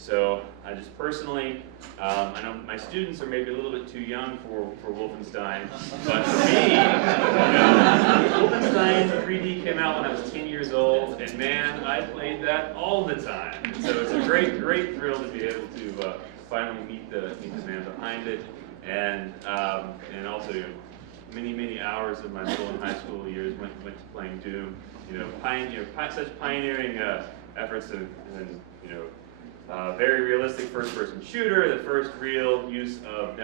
So I just personally, I know my students are maybe a little bit too young for Wolfenstein, but for me, Wolfenstein 3D came out when I was 10 years old, and man, I played that all the time. So it's a great thrill to be able to finally meet the man behind it, and also many hours of my middle and high school years went to playing Doom. Such pioneering efforts and very realistic first-person shooter, the first real use of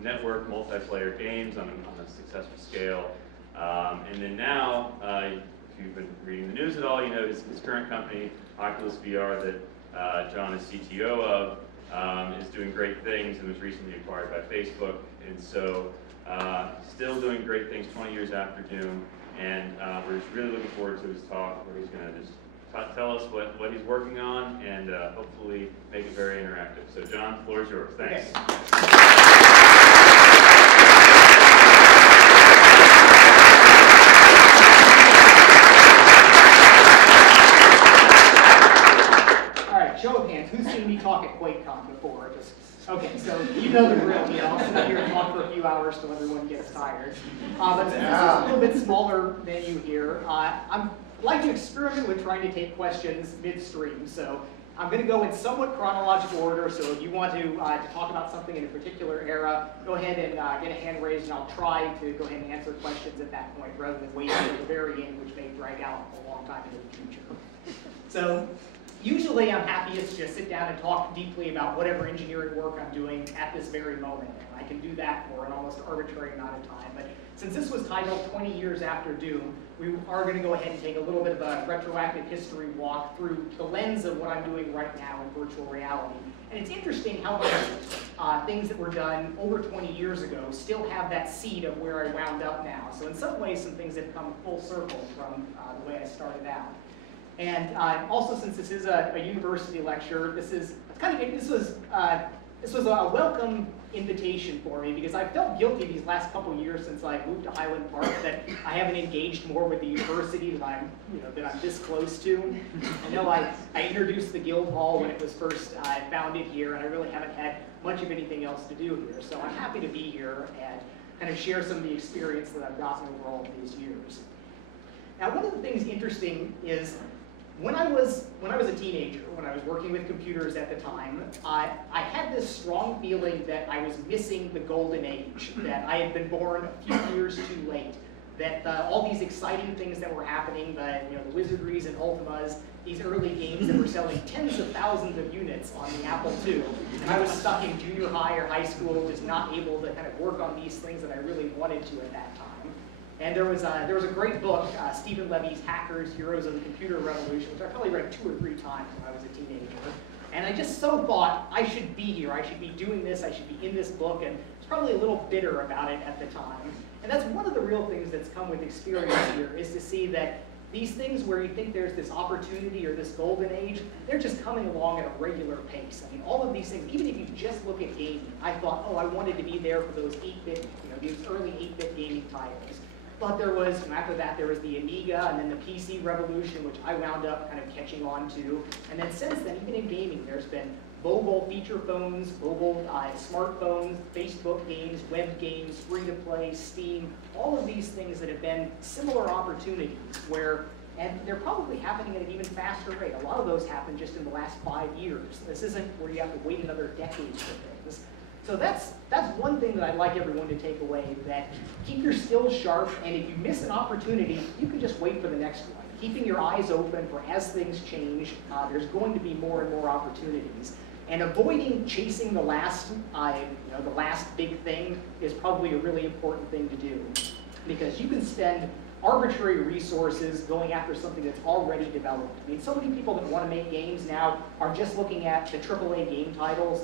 network multiplayer games on a successful scale. And then now, if you've been reading the news at all, you know his current company, Oculus VR, that John is CTO of, is doing great things and was recently acquired by Facebook. And so, still doing great things 20 years after Doom. And we're just really looking forward to his talk, where he's going to just tell us what he's working on and hopefully make it very interactive. So John, the floor is yours. Thanks. Okay. All right, show of hands. Who's seen me talk at QuakeCon before? Okay, so you know the drill. I'll sit here and talk for a few hours till everyone gets tired. But since this is a little bit smaller venue here, I like to experiment with trying to take questions midstream. So I'm going to go in somewhat chronological order. So if you want to talk about something in a particular era, go ahead and get a hand raised, and I'll try to go ahead and answer questions at that point rather than wait until the very end, which may drag out a long time into the future. So usually I'm happiest to just sit down and talk deeply about whatever engineering work I'm doing at this very moment. And I can do that for an almost arbitrary amount of time. But since this was titled 20 years after Doom, we are going to go ahead and take a little bit of a retroactive history walk through the lens of what I'm doing right now in virtual reality. And it's interesting how much things that were done over 20 years ago still have that seed of where I wound up now. So in some ways, some things have come full circle from the way I started out. And also, since this is a university lecture, this was a welcome invitation for me, because I felt guilty these last couple years since I moved to Highland Park that I haven't engaged more with the university that I'm this close to. I know I introduced the Guild Hall when it was first founded here, and I really haven't had much of anything else to do here. So I'm happy to be here and kind of share some of the experience that I've gotten over all of these years. Now, one of the things interesting is, when I was a teenager, when I was working with computers at the time, I had this strong feeling that I was missing the golden age, that I had been born a few years too late, that all these exciting things that were happening, the Wizardries and Ultimas, these early games that were selling tens of thousands of units on the Apple II, and I was stuck in junior high or high school, just not able to kind of work on these things that I really wanted to at that time. And there was a great book, Stephen Levy's Hackers, Heroes of the Computer Revolution, which I probably read 2 or 3 times when I was a teenager. And I just so thought, I should be here, I should be doing this, I should be in this book, and I was probably a little bitter about it at the time. And that's one of the real things that's come with experience here, is to see that these things where you think there's this opportunity or this golden age, they're just coming along at a regular pace. I mean, all of these things, even if you just look at gaming, I thought, oh, I wanted to be there for those 8-bit, these early 8-bit gaming titles. But there was, after that, there was the Amiga and then the PC revolution, which I wound up kind of catching on to. And then since then, even in gaming, there's been mobile feature phones, mobile smartphones, Facebook games, web games, free-to-play, Steam, all of these things that have been similar opportunities where, and they're probably happening at an even faster rate. A lot of those happened just in the last 5 years. This isn't where you have to wait another decade for things. So that's one thing that I'd like everyone to take away, that keep your skills sharp, and if you miss an opportunity, you can just wait for the next one. Keeping your eyes open for as things change, there's going to be more and more opportunities. And avoiding chasing the last big thing is probably a really important thing to do, because you can spend arbitrary resources going after something that's already developed. I mean, so many people that want to make games now are just looking at the AAA game titles,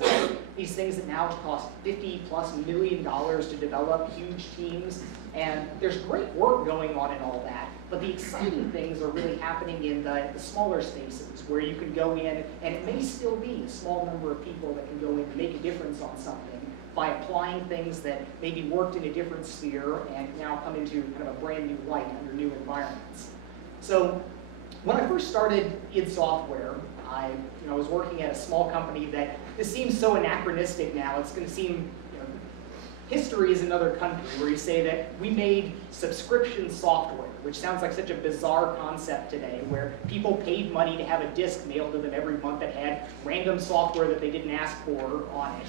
these things that now cost $50+ million to develop, huge teams, and there's great work going on in all that, but the exciting things are really happening in the smaller spaces where you can go in, and it may still be a small number of people that can go in and make a difference on something by applying things that maybe worked in a different sphere and now come into kind of a brand new light under new environments. So when I first started id Software, I was working at a small company that this seems so anachronistic now. It's going to seem, history is another country, where you say that we made subscription software, which sounds like such a bizarre concept today, where people paid money to have a disc mailed to them every month that had random software that they didn't ask for on it.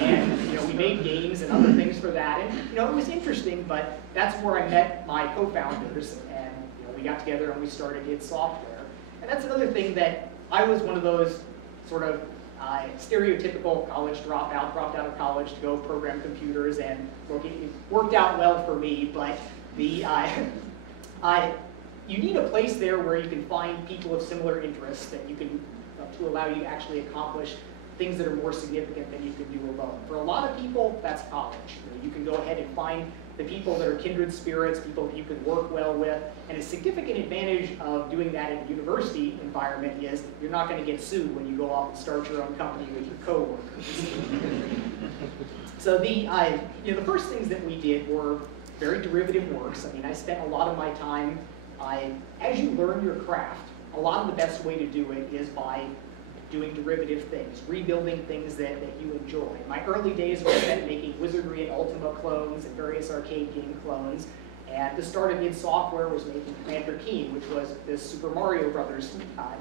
And we made games and other things for that. And it was interesting, but that's where I met my co-founders, and we got together and we started id Software. And that's another thing that I was one of those sort of stereotypical college dropped out of college to go program computers, and look, it worked out well for me, but you need a place there where you can find people of similar interests that you can, to allow you to actually accomplish things that are more significant than you can do alone. For a lot of people, that's college. You can go ahead and find the people that are kindred spirits, people that you can work well with, and a significant advantage of doing that in a university environment is you're not going to get sued when you go off and start your own company with your coworkers. So the first things that we did were very derivative works. I mean, I spent a lot of my time, as you learn your craft, a lot of the best way to do it is by doing derivative things, rebuilding things that you enjoy. My early days were spent making Wizardry and Ultima clones and various arcade game clones. And the start of id Software was making Commander Keen, which was this Super Mario Brothers,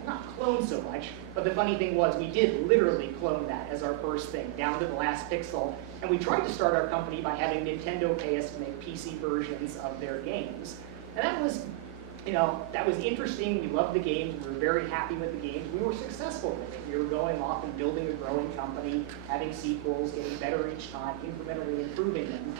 not clone so much, but the funny thing was we did literally clone that as our first thing, down to the last pixel. And we tried to start our company by having Nintendo pay us to make PC versions of their games. And that was interesting. We loved the games. We were very happy with the games. We were successful with it. We were going off and building a growing company, having sequels, getting better each time, incrementally improving them.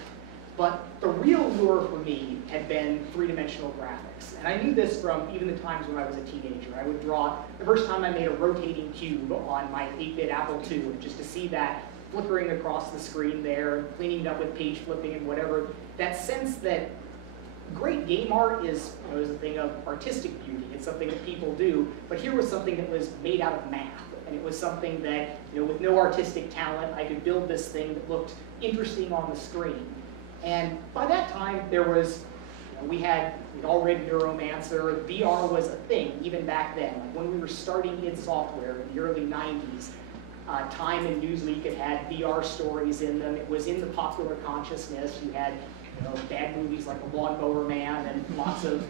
But the real lure for me had been three-dimensional graphics. And I knew this from even the times when I was a teenager. I would draw, the first time I made a rotating cube on my 8-bit Apple II, just to see that flickering across the screen there, cleaning it up with page flipping and whatever, that sense that great game art is a thing of artistic beauty. It's something that people do, but here was something that was made out of math. And it was something that, with no artistic talent, I could build this thing that looked interesting on the screen. And by that time, there was, we'd all read Neuromancer. VR was a thing even back then. Like when we were starting id Software in the early 90s, Time and Newsweek had had VR stories in them. It was in the popular consciousness. You had bad movies like The Lawnmower Man and lots of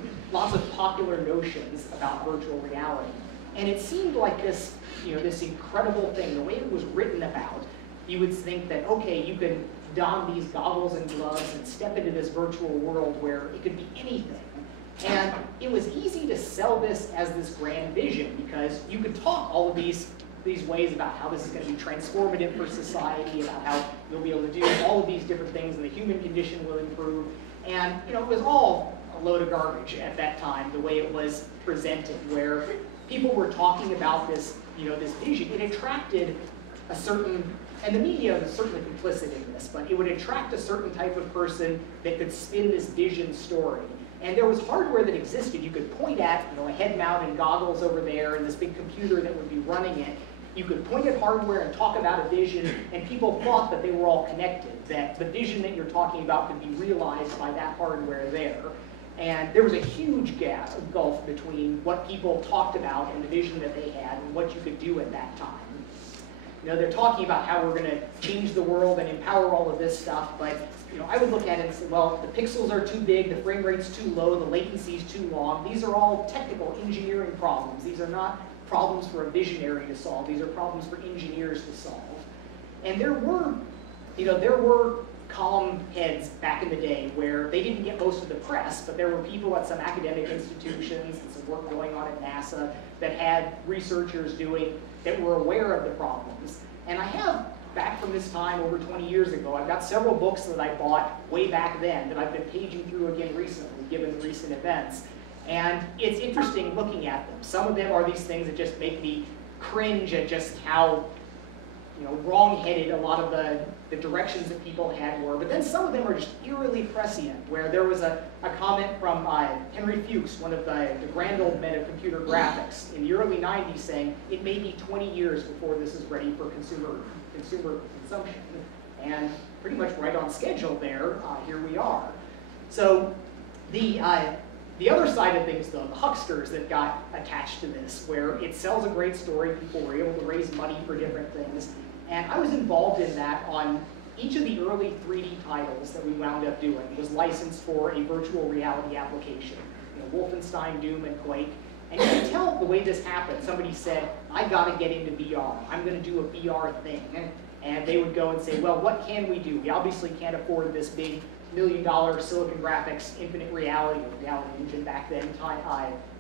popular notions about virtual reality. And it seemed like this, this incredible thing. The way it was written about, you would think that, okay, you could don these goggles and gloves and step into this virtual world where it could be anything. And it was easy to sell this as this grand vision because you could talk all of these ways about how this is going to be transformative for society, about how you'll be able to do all of these different things and the human condition will improve. And it was all a load of garbage at that time, the way it was presented, where people were talking about this, this vision. It attracted a certain, and the media was certainly complicit in this, but it would attract a certain type of person that could spin this vision story. And there was hardware that existed. You could point at, a head-mounted goggles over there and this big computer that would be running it. You could point at hardware and talk about a vision, and people thought that they were all connected, that the vision that you're talking about could be realized by that hardware there. And there was a huge gulf between what people talked about and the vision that they had and what you could do at that time. They're talking about how we're going to change the world and empower all of this stuff, but I would look at it and say, well, the pixels are too big, the frame rate's too low, the latency's too long. These are all technical engineering problems. These are not problems for a visionary to solve. These are problems for engineers to solve. And there were column heads back in the day where they didn't get most of the press, but there were people at some academic institutions and some work going on at NASA that had researchers doing that were aware of the problems. And I have, back from this time over 20 years ago, I've got several books that I bought way back then that I've been paging through again recently, given recent events. And it's interesting looking at them. Some of them are these things that just make me cringe at just how wrong-headed a lot of the directions that people had were. But then some of them are just eerily prescient, where there was a comment from Henry Fuchs, one of the grand old men of computer graphics, in the early 90s saying, it may be 20 years before this is ready for consumer consumption. And pretty much right on schedule there, here we are. So the The other side of things, though, the hucksters that got attached to this, where it sells a great story, people were able to raise money for different things, and I was involved in that on each of the early 3D titles that we wound up doing was licensed for a virtual reality application. You know, Wolfenstein, Doom, and Quake. And you can tell the way this happened. Somebody said, I gotta get into VR. I'm gonna do a VR thing. And they would go and say, well, what can we do? We obviously can't afford this big $1 million Silicon Graphics infinite reality, or reality engine back then,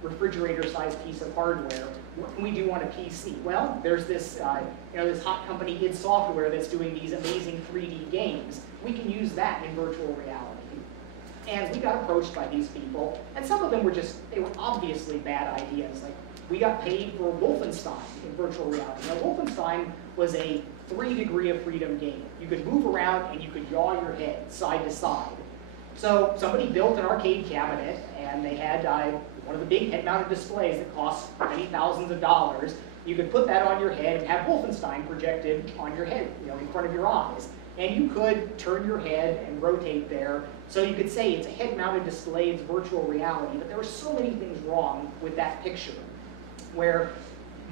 refrigerator-sized piece of hardware. What can we do on a PC? Well, there's this, this hot company, id Software, that's doing these amazing 3D games. We can use that in virtual reality. And we got approached by these people, and some of them were they were obviously bad ideas. Like, we got paid for Wolfenstein in virtual reality. Now, Wolfenstein was a 3-degree of freedom game. You could move around and you could yaw your head side to side. So somebody built an arcade cabinet, and they had one of the big head-mounted displays that cost many thousands of dollars. You could put that on your head and have Wolfenstein projected on your head, in front of your eyes. And you could turn your head and rotate there. So you could say it's a head-mounted display, it's virtual reality, but there were so many things wrong with that picture, where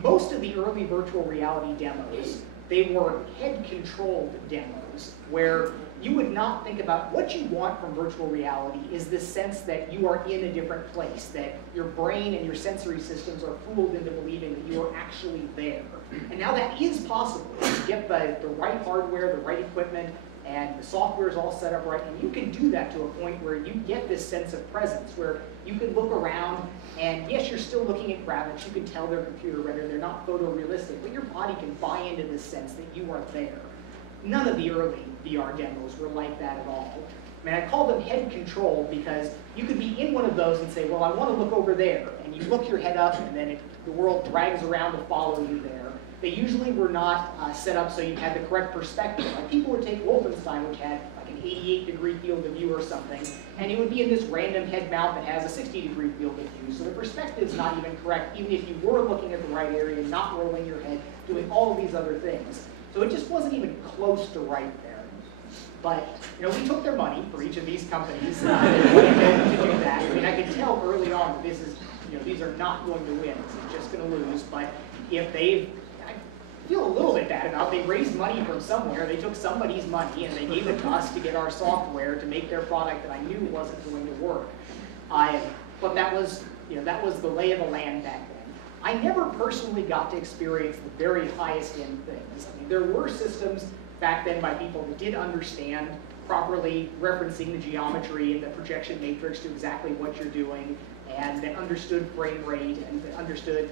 most of the early virtual reality demos, they were head-controlled demos, where you would not think about what you want from virtual reality is this sense that you are in a different place, that your brain and your sensory systems are fooled into believing that you are actually there. And now that is possible. You get the right hardware, the right equipment, and the software is all set up right, and you can do that to a point where you get this sense of presence, where you can look around, and yes, you're still looking at graphics, you can tell they're computer rendered, they're not photorealistic, but your body can buy into this sense that you are there. None of the early VR demos were like that at all. I mean, I call them head controlled because you could be in one of those and say, well, I want to look over there, and you look your head up, and then the world drags around to follow you there. They usually were not set up so you had the correct perspective. Like, people would take Wolfenstein, which had like an 88-degree field of view or something, and it would be in this random head mount that has a 60-degree field of view. So the perspective's not even correct, even if you were looking at the right area, not rolling your head, doing all of these other things. So it just wasn't even close to right there. But we took their money for each of these companies to do that. I mean, I could tell early on that this is, these are not going to win. This is just going to lose. But if I feel a little bit bad about, they raised money from somewhere. They took somebody's money and they gave it to us to get our software to make their product that I knew wasn't going to work. But that was, that was the lay of the land back then. I never personally got to experience the very highest end things. I mean, there were systems back then by people that did understand properly referencing the geometry and the projection matrix to exactly what you're doing, and that understood frame rate, and that understood,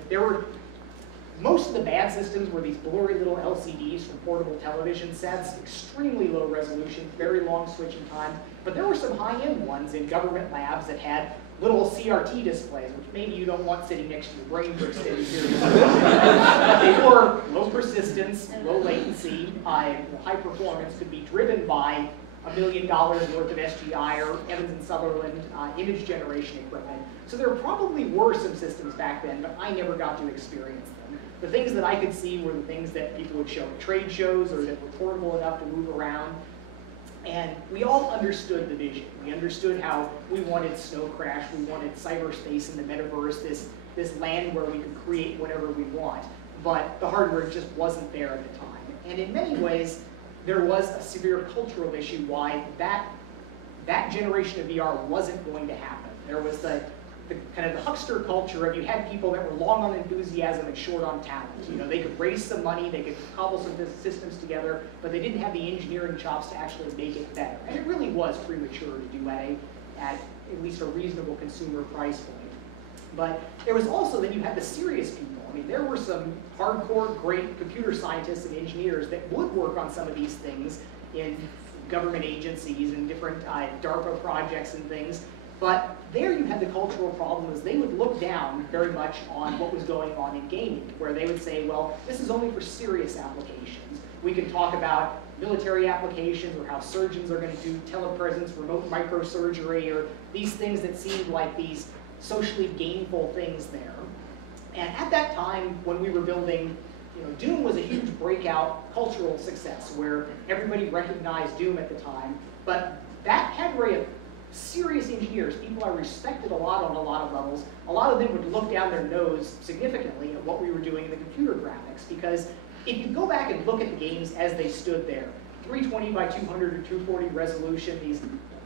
most of the bad systems were these blurry little LCDs from portable television sets, extremely low resolution, very long switching time, but there were some high-end ones in government labs that had little CRT displays, which maybe you don't want sitting next to your brain for extended periods of time. They were low persistence, low latency, high performance, could be driven by $1 million worth of SGI or Evans and Sutherland image generation equipment. So there probably were some systems back then, but I never got to experience them. The things that I could see were the things that people would show at trade shows or that were portable enough to move around. And we all understood the vision. We understood how we wanted Snow Crash, we wanted cyberspace in the metaverse, this land where we could create whatever we want. But the hardware just wasn't there at the time. And in many ways, there was a severe cultural issue why that generation of VR wasn't going to happen. There was the kind of the huckster culture of, you had people that were long on enthusiasm and short on talent. They could raise some money, they could cobble some systems together, but they didn't have the engineering chops to actually make it better. And it really was premature to do at least a reasonable consumer price point. But there was also, then you had the serious people. I mean, there were some hardcore, great computer scientists and engineers that would work on some of these things in government agencies and different DARPA projects and things. But there you had the cultural problem, is they would look down very much on what was going on in gaming, where they would say, well, this is only for serious applications. We can talk about military applications, or how surgeons are going to do telepresence, remote microsurgery, or these things that seemed like these socially gainful things there. And at that time, when we were building, Doom was a huge breakout cultural success, where everybody recognized Doom at the time, but that category of serious engineers, people I respected a lot on a lot of levels. A lot of them would look down their nose significantly at what we were doing in the computer graphics, because if you go back and look at the games as they stood there, 320 by 200 or 240 resolution, these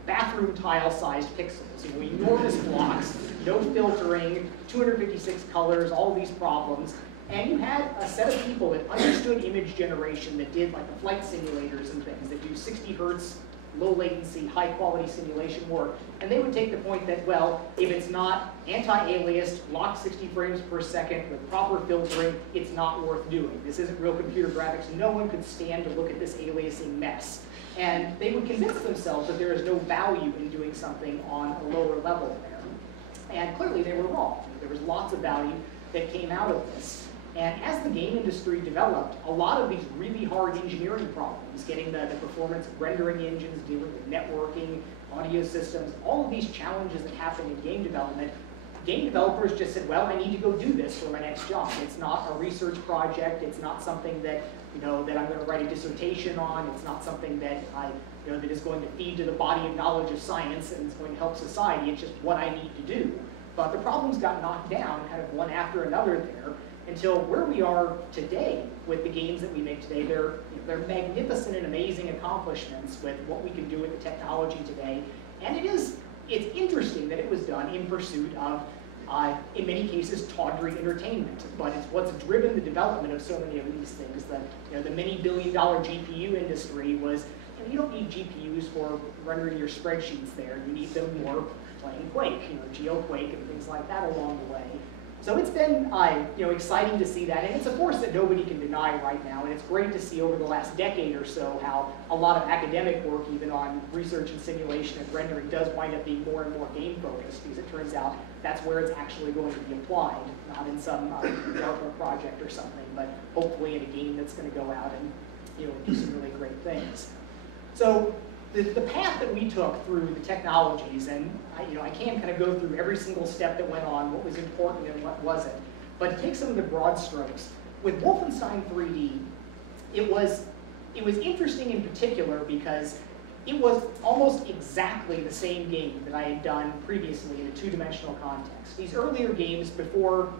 bathroom tile-sized pixels, enormous blocks, no filtering, 256 colors, all of these problems. And you had a set of people that understood image generation, that did like the flight simulators and things, that do 60 hertz, low latency, high quality simulation work. And they would take the point that, well, if it's not anti-aliased, locked 60 frames per second with proper filtering, it's not worth doing. This isn't real computer graphics. No one could stand to look at this aliasing mess. And they would convince themselves that there is no value in doing something on a lower level there. And clearly they were wrong. There was lots of value that came out of this. And as the game industry developed, a lot of these really hard engineering problems, getting the performance of rendering engines, dealing with networking, audio systems, all of these challenges that happen in game development, game developers just said, well, I need to go do this for my next job. It's not a research project. It's not something that, that I'm going to write a dissertation on. It's not something that that is going to feed to the body of knowledge of science and is going to help society. It's just what I need to do. But the problems got knocked down kind of one after another there, until where we are today with the games that we make today. They're magnificent and amazing accomplishments with what we can do with the technology today. And it's interesting that it was done in pursuit of, in many cases, tawdry entertainment. But it's what's driven the development of so many of these things. The many billion-dollar GPU industry was, you don't need GPUs for rendering your spreadsheets there. You need them for playing Quake, GeoQuake and things like that along the way. So it's been exciting to see that, and it's a force that nobody can deny right now, and it's great to see over the last decade or so how a lot of academic work, even on research and simulation and rendering, does wind up being more and more game focused, because it turns out that's where it's actually going to be applied, not in some DARPA project or something, but hopefully in a game that's going to go out and do some really great things. So the path that we took through the technologies, and I can't kind of go through every single step that went on, what was important and what wasn't, but take some of the broad strokes. With Wolfenstein 3D, it was interesting in particular because it was almost exactly the same game that I had done previously in a two-dimensional context. These earlier games, before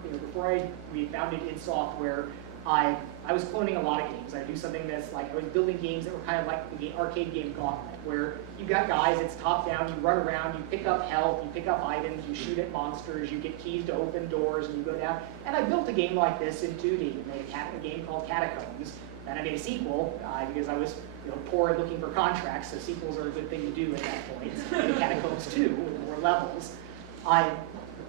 we founded id Software, I was cloning a lot of games. I do something that's like, I was building games that were kind of like the arcade game Gauntlet, where you got guys, it's top down, you run around, you pick up health, you pick up items, you shoot at monsters, you get keys to open doors, and you go down. And I built a game like this in 2D. I made a game called Catacombs. Then I made a sequel, because I was poor and looking for contracts, so sequels are a good thing to do at that point. So I made Catacombs 2 with more levels.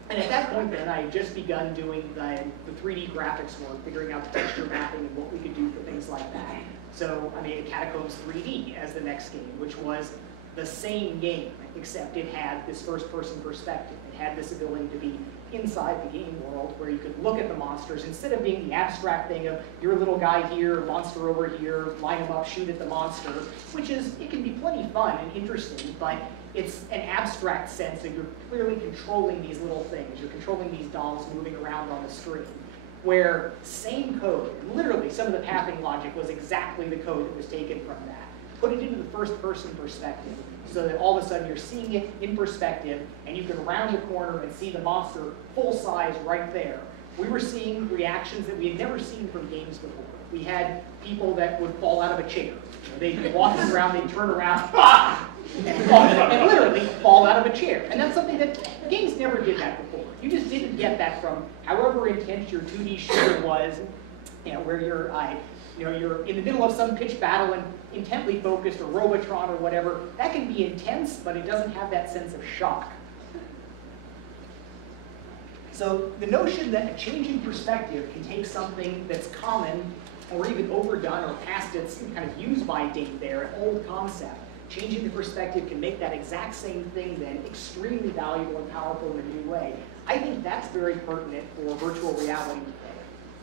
And at that point then, I had just begun doing the 3D graphics work, figuring out the texture mapping and what we could do for things like that. So I made a Catacombs 3D as the next game, which was the same game, except it had this first-person perspective. It had this ability to be inside the game world, where you could look at the monsters, instead of being the abstract thing of, you're a little guy here, monster over here, line them up, shoot at the monster, which it can be plenty fun and interesting, but it's an abstract sense that you're clearly controlling these little things. You're controlling these dolls moving around on the screen. Where same code, literally some of the pathing logic was exactly the code that was taken from that. Put it into the first-person perspective, so that all of a sudden you're seeing it in perspective, and you can round the corner and see the monster full size right there. We were seeing reactions that we had never seen from games before. We had people that would fall out of a chair. They'd be walking around, they'd turn around, and literally fall out of a chair. And that's something that games never did that before. You just didn't get that from however intense your 2D shooter was, where you're in the middle of some pitched battle and intently focused, or Robotron or whatever. That can be intense, but it doesn't have that sense of shock. So the notion that a changing perspective can take something that's common or even overdone or past its kind of use-by date there, an old concept, changing the perspective can make that exact same thing then extremely valuable and powerful in a new way. I think that's very pertinent for virtual reality today.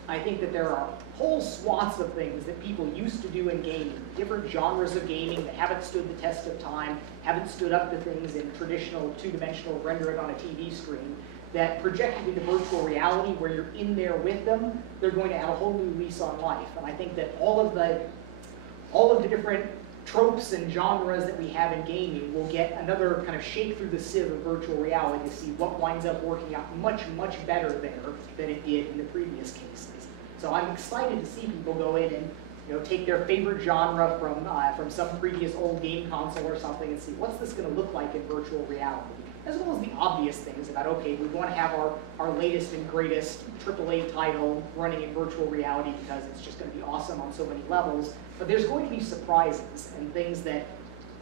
I think that there are whole swaths of things that people used to do in gaming, different genres of gaming that haven't stood the test of time, haven't stood up to things in traditional two-dimensional rendering on a TV screen, that projected into virtual reality where you're in there with them, they're going to add a whole new lease on life. And I think that all of the different tropes and genres that we have in gaming will get another kind of shake through the sieve of virtual reality to see what winds up working out much, much better there than it did in the previous cases. So I'm excited to see people go in and take their favorite genre from some previous old game console or something and see what's this going to look like in virtual reality. As well as the obvious things about, okay, we want to have our latest and greatest AAA title running in virtual reality because it's just going to be awesome on so many levels. But there's going to be surprises and things that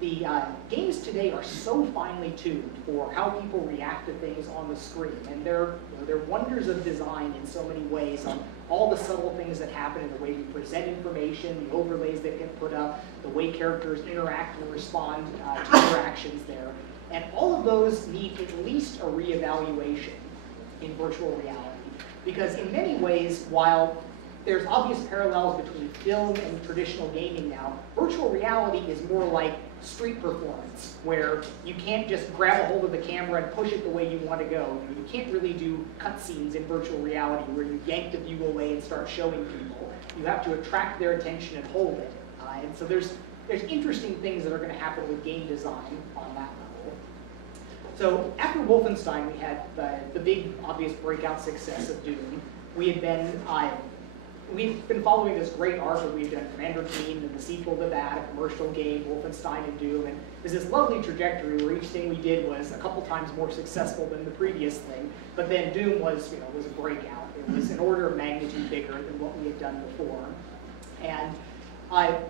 the games today are so finely tuned for how people react to things on the screen. And they're wonders of design in so many ways on all the subtle things that happen in the way we present information, the overlays that get put up, the way characters interact and respond to interactions there. And all of those need at least a reevaluation in virtual reality. Because in many ways, while there's obvious parallels between film and traditional gaming now, virtual reality is more like street performance, where you can't just grab a hold of the camera and push it the way you want to go. You can't really do cutscenes in virtual reality where you yank the view away and start showing people. You have to attract their attention and hold it. And so there's interesting things that are going to happen with game design on that level. So after Wolfenstein, we had the big, obvious breakout success of Doom. We've been following this great arc where we've done Commander Keen and the sequel to that, a commercial game, Wolfenstein and Doom, and there's this lovely trajectory where each thing we did was a couple times more successful than the previous thing, but then Doom was a breakout. It was an order of magnitude bigger than what we had done before. And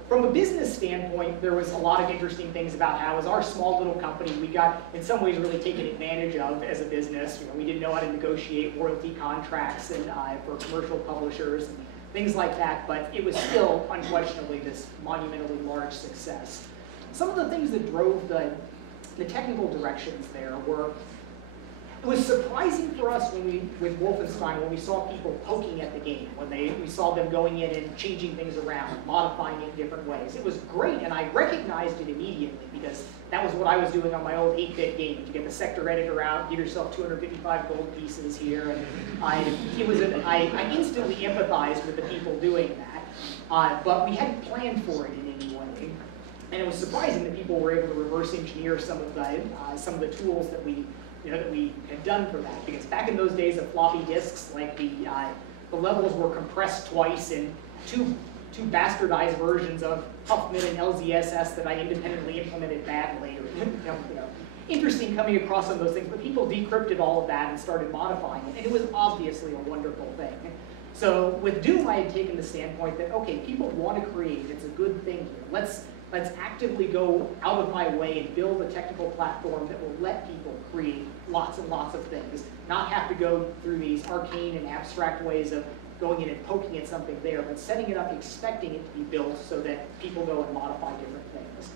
from a business standpoint, there was a lot of interesting things about how, as our small little company, we got, in some ways, really taken advantage of as a business. We didn't know how to negotiate royalty contracts and for commercial publishers and things like that, but it was still unquestionably this monumentally large success. Some of the things that drove the technical directions there were, it was surprising for us with Wolfenstein when we saw people poking at the game, when we saw them going in and changing things around, modifying it in different ways. It was great, and I recognized it immediately because that was what I was doing on my old 8-bit game. You get the sector editor out, give yourself 255 gold pieces here, and I instantly empathized with the people doing that, but we hadn't planned for it in any way. And it was surprising that people were able to reverse engineer some of the tools that we had done for that, because back in those days of floppy disks, like the levels were compressed twice in two bastardized versions of Huffman and LZSS that I independently implemented badly. Interesting coming across some of those things, but people decrypted all of that and started modifying it, and it was obviously a wonderful thing. So with Doom, I had taken the standpoint that, okay, people want to create, it's a good thing here. Let's actively go out of my way and build a technical platform that will let people create lots and lots of things, not have to go through these arcane and abstract ways of going in and poking at something there, but setting it up, expecting it to be built so that people go and modify different things.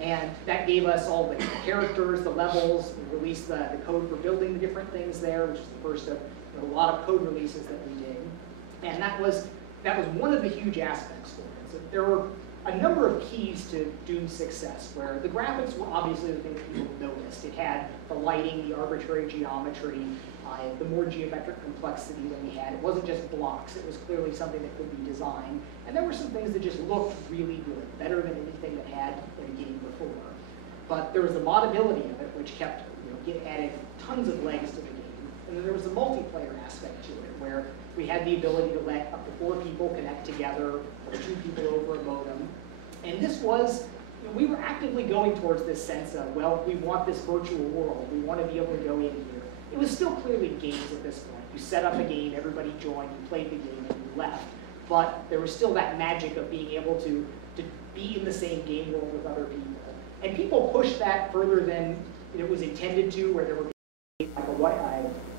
And that gave us all the characters, the levels, we released the code for building the different things there, which is the first of a lot of code releases that we did. And that was one of the huge aspects for it. So there were a number of keys to Doom's success, where the graphics were obviously the thing that people noticed. It had the lighting, the arbitrary geometry, the more geometric complexity than we had. It wasn't just blocks, it was clearly something that could be designed. And there were some things that just looked really good, better than anything that had in a game before. But there was the modability of it, which kept, added tons of legs to the game. And then there was a multiplayer aspect to it, where we had the ability to let up to 4 people connect together, or 2 people over a modem. And this was, we were actively going towards this sense of, well, we want this virtual world. We want to be able to go in here. It was still clearly games at this point. You set up a game, everybody joined, you played the game, and you left. But there was still that magic of being able to be in the same game world with other people. And people pushed that further than it was intended to, where there were like a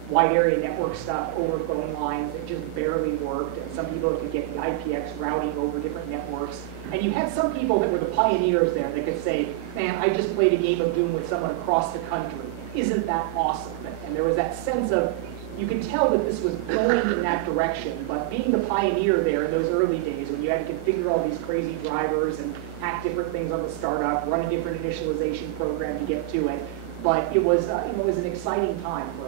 wide area network stuff over phone lines that just barely worked, and some people could get the IPX routing over different networks. And you had some people that were the pioneers there that could say, man, I just played a game of Doom with someone across the country. Isn't that awesome? And there was that sense of, you could tell that this was going in that direction, but being the pioneer there in those early days when you had to configure all these crazy drivers and hack different things on the startup, run a different initialization program to get to it, but it was an exciting time for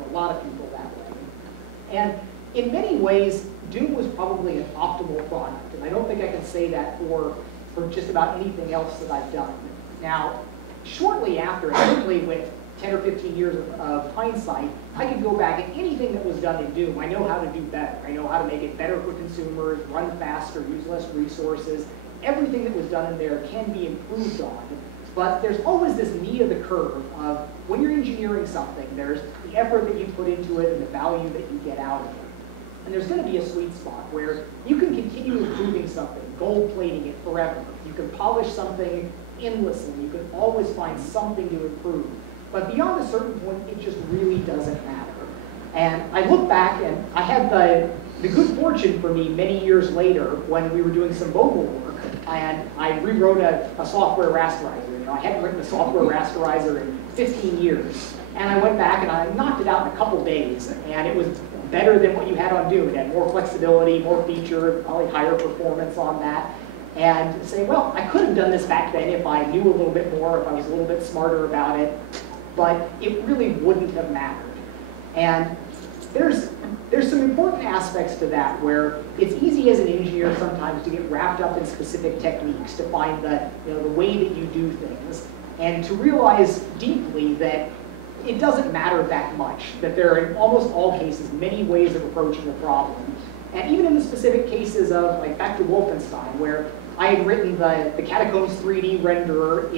a lot of people that way. And in many ways, Doom was probably an optimal product, and I don't think I can say that for for just about anything else that I've done. Now, shortly after, certainly with 10 or 15 years of hindsight, I could go back and anything that was done in Doom, I know how to do better. I know how to make it better for consumers, run faster, use less resources. Everything that was done in there can be improved on. But there's always this knee of the curve of when you're engineering something, there's the effort that you put into it and the value that you get out of it. And there's going to be a sweet spot where you can continue improving something, gold plating it forever. You can polish something endlessly. You can always find something to improve. But beyond a certain point, it just really doesn't matter. And I look back, and I had the good fortune for me many years later when we were doing some mobile work, and I rewrote a software rasterizer. You know, I hadn't written a software rasterizer in 15 years. And I went back and I knocked it out in a couple days, and it was better than what you had on Doom. It had more flexibility, more feature, probably higher performance on that. And say, well, I could have done this back then if I knew a little bit more, if I was a little bit smarter about it, but it really wouldn't have mattered. And there's some important aspects to that where it's easy as an engineer sometimes to get wrapped up in specific techniques, to find the way that you do things, and to realize deeply that it doesn't matter that much, that there are in almost all cases many ways of approaching a problem. And even in the specific cases of, like back to Wolfenstein, where I had written the Catacombs 3D renderer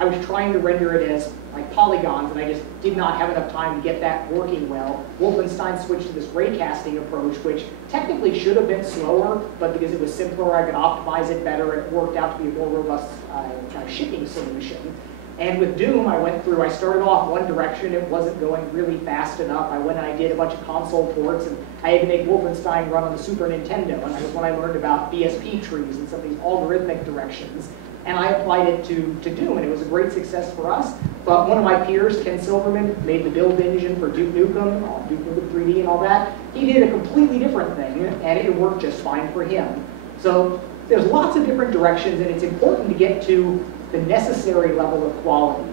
I was trying to render it as like polygons, and I just did not have enough time to get that working well. Wolfenstein switched to this ray casting approach, which technically should have been slower, but because it was simpler, I could optimize it better, and it worked out to be a more robust kind of shipping solution. And with Doom, I started off one direction, it wasn't going really fast enough. I went and I did a bunch of console ports, and I had to make Wolfenstein run on the Super Nintendo, and that was when I learned about BSP trees and some of these algorithmic directions. And I applied it to Doom, and it was a great success for us. But one of my peers, Ken Silverman, made the build engine for Duke Nukem 3D and all that. He did a completely different thing, and it worked just fine for him. So there's lots of different directions, and it's important to get to the necessary level of quality.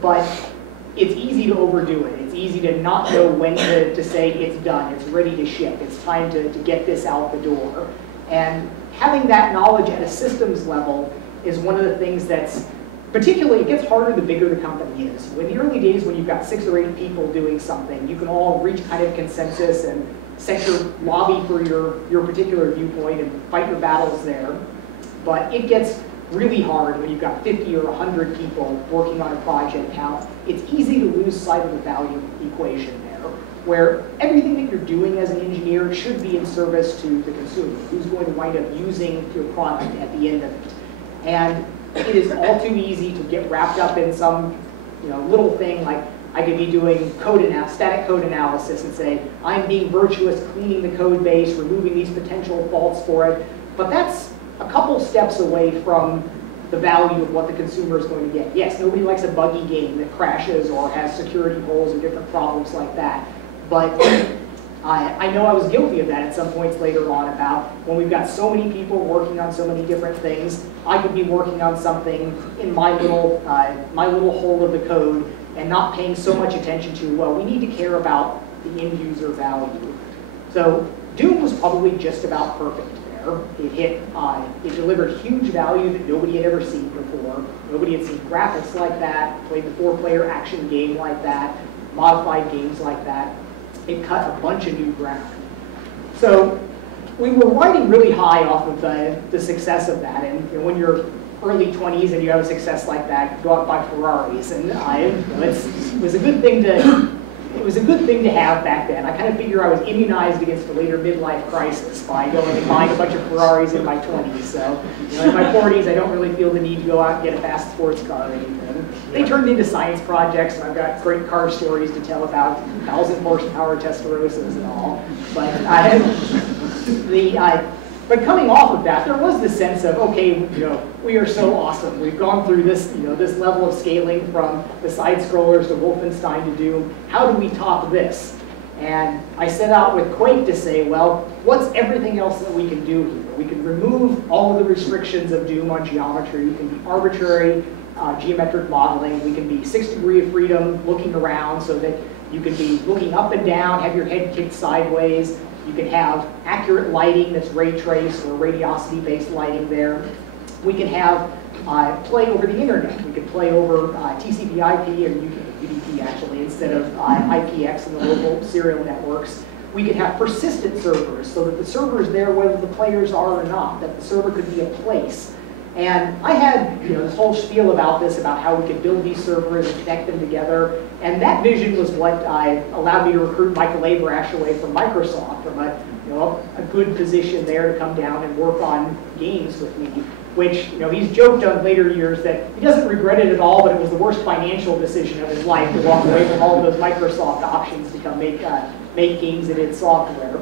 But it's easy to overdo it. It's easy to not know when to say it's done, it's ready to ship, it's time to get this out the door. And having that knowledge at a systems level is one of the things that's, particularly, it gets harder the bigger the company is. In the early days when you've got 6 or 8 people doing something, you can all reach kind of consensus and set your lobby for your particular viewpoint and fight your battles there. But it gets really hard when you've got 50 or 100 people working on a project. Now, it's easy to lose sight of the value equation there, where everything that you're doing as an engineer should be in service to the consumer, who's going to wind up using your product at the end of it. And it is all too easy to get wrapped up in some little thing like I could be doing static code analysis and say, I'm being virtuous, cleaning the code base, removing these potential faults for it. But that's a couple steps away from the value of what the consumer is going to get. Yes, nobody likes a buggy game that crashes or has security holes or different problems like that. But I know I was guilty of that at some points later on about when we've got so many people working on so many different things, I could be working on something in my little hole of the code and not paying so much attention to, well, we need to care about the end user value. So Doom was probably just about perfect there. It delivered huge value that nobody had ever seen before. Nobody had seen graphics like that, played the 4-player action game like that, modified games like that. It cut a bunch of new ground. So we were riding really high off of the success of that. And when you're early 20s and you have a success like that, you go out and buy Ferraris. And it was a good thing to have back then. I kind of figure I was immunized against a later midlife crisis by going and buying a bunch of Ferraris in my 20s. So in my 40s, I don't really feel the need to go out and get a fast sports car or anything. They turned into science projects, and I've got great car stories to tell about 1,000 horsepower Testarossas and all. But coming off of that, there was this sense of, okay, we are so awesome. We've gone through this, this level of scaling from the side scrollers to Wolfenstein to Doom. How do we top this? And I set out with Quake to say, well, what's everything else that we can do here? We can remove all of the restrictions of Doom on geometry. We can be arbitrary geometric modeling. We can be 6 degrees of freedom looking around so that you can be looking up and down, have your head kicked sideways. You can have accurate lighting that's ray traced or radiosity-based lighting there. We could have play over the internet. We could play over TCP/IP and UDP actually, instead of IPX and the local serial networks. We could have persistent servers, so that the server is there whether the players are or not, that the server could be a place. And I had this whole spiel about this, about how we could build these servers and connect them together. And that vision was what allowed me to recruit Michael Abrash away from Microsoft, from a good position there to come down and work on games with me. Which he's joked on later years that he doesn't regret it at all, but it was the worst financial decision of his life to walk away from all of those Microsoft options to come make games and id software.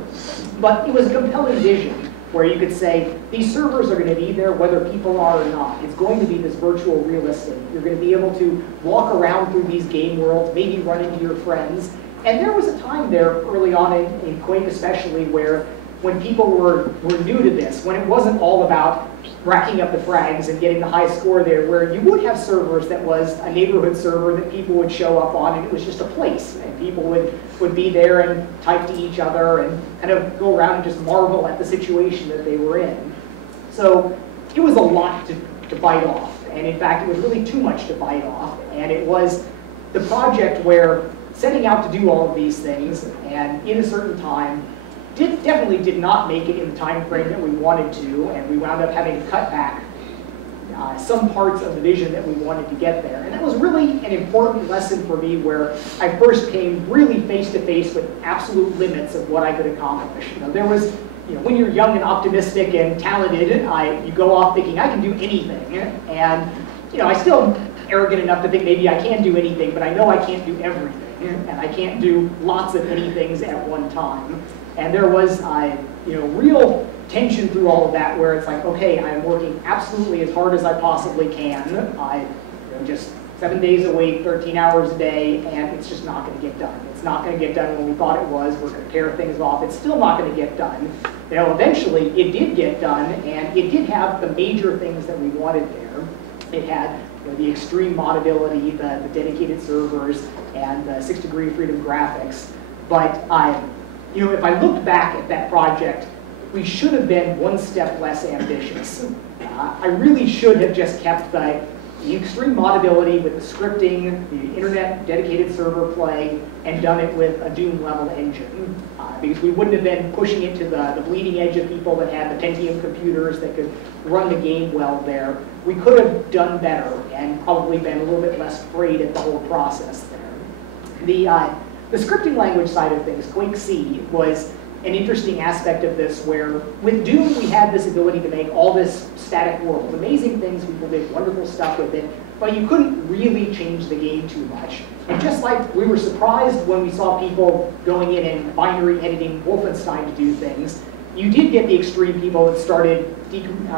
But it was a compelling vision where you could say, these servers are going to be there whether people are or not. It's going to be this virtual real estate. You're going to be able to walk around through these game worlds, maybe run into your friends. And there was a time there early on in Quake especially where when people were new to this, when it wasn't all about racking up the frags and getting the high score there, where you would have servers that was a neighborhood server that people would show up on, and it was just a place, and people would be there and type to each other and kind of go around and just marvel at the situation that they were in. So it was a lot to bite off, and in fact it was really too much to bite off, and it was the project where setting out to do all of these things and in a certain time definitely did not make it in the time frame that we wanted to, and we wound up having to cut back some parts of the vision that we wanted to get there. And that was really an important lesson for me, where I first came really face to face with absolute limits of what I could accomplish. There was, when you're young and optimistic and talented, you go off thinking I can do anything, and I still am arrogant enough to think maybe I can do anything, but I know I can't do everything, and I can't do lots of anythings at one time. And there was real tension through all of that, where it's like, okay, I'm working absolutely as hard as I possibly can. Just 7 days a week, 13 hours a day, and it's just not going to get done. It's not going to get done when we thought it was. We're going to pair things off. It's still not going to get done. Eventually, it did get done, and it did have the major things that we wanted there. It had the extreme modability, the dedicated servers, and the 6-degree freedom graphics. But if I looked back at that project, we should have been one step less ambitious. I really should have just kept the extreme modability with the scripting, the internet dedicated server play, and done it with a Doom level engine. Because we wouldn't have been pushing it to the bleeding edge of people that had the Pentium computers that could run the game well there. We could have done better and probably been a little bit less afraid at the whole process there. The scripting language side of things, Quake C, was an interesting aspect of this, where with Doom we had this ability to make all this static world. Amazing things, people did wonderful stuff with it, but you couldn't really change the game too much. And just like we were surprised when we saw people going in and binary editing Wolfenstein to do things, you did get the extreme people that started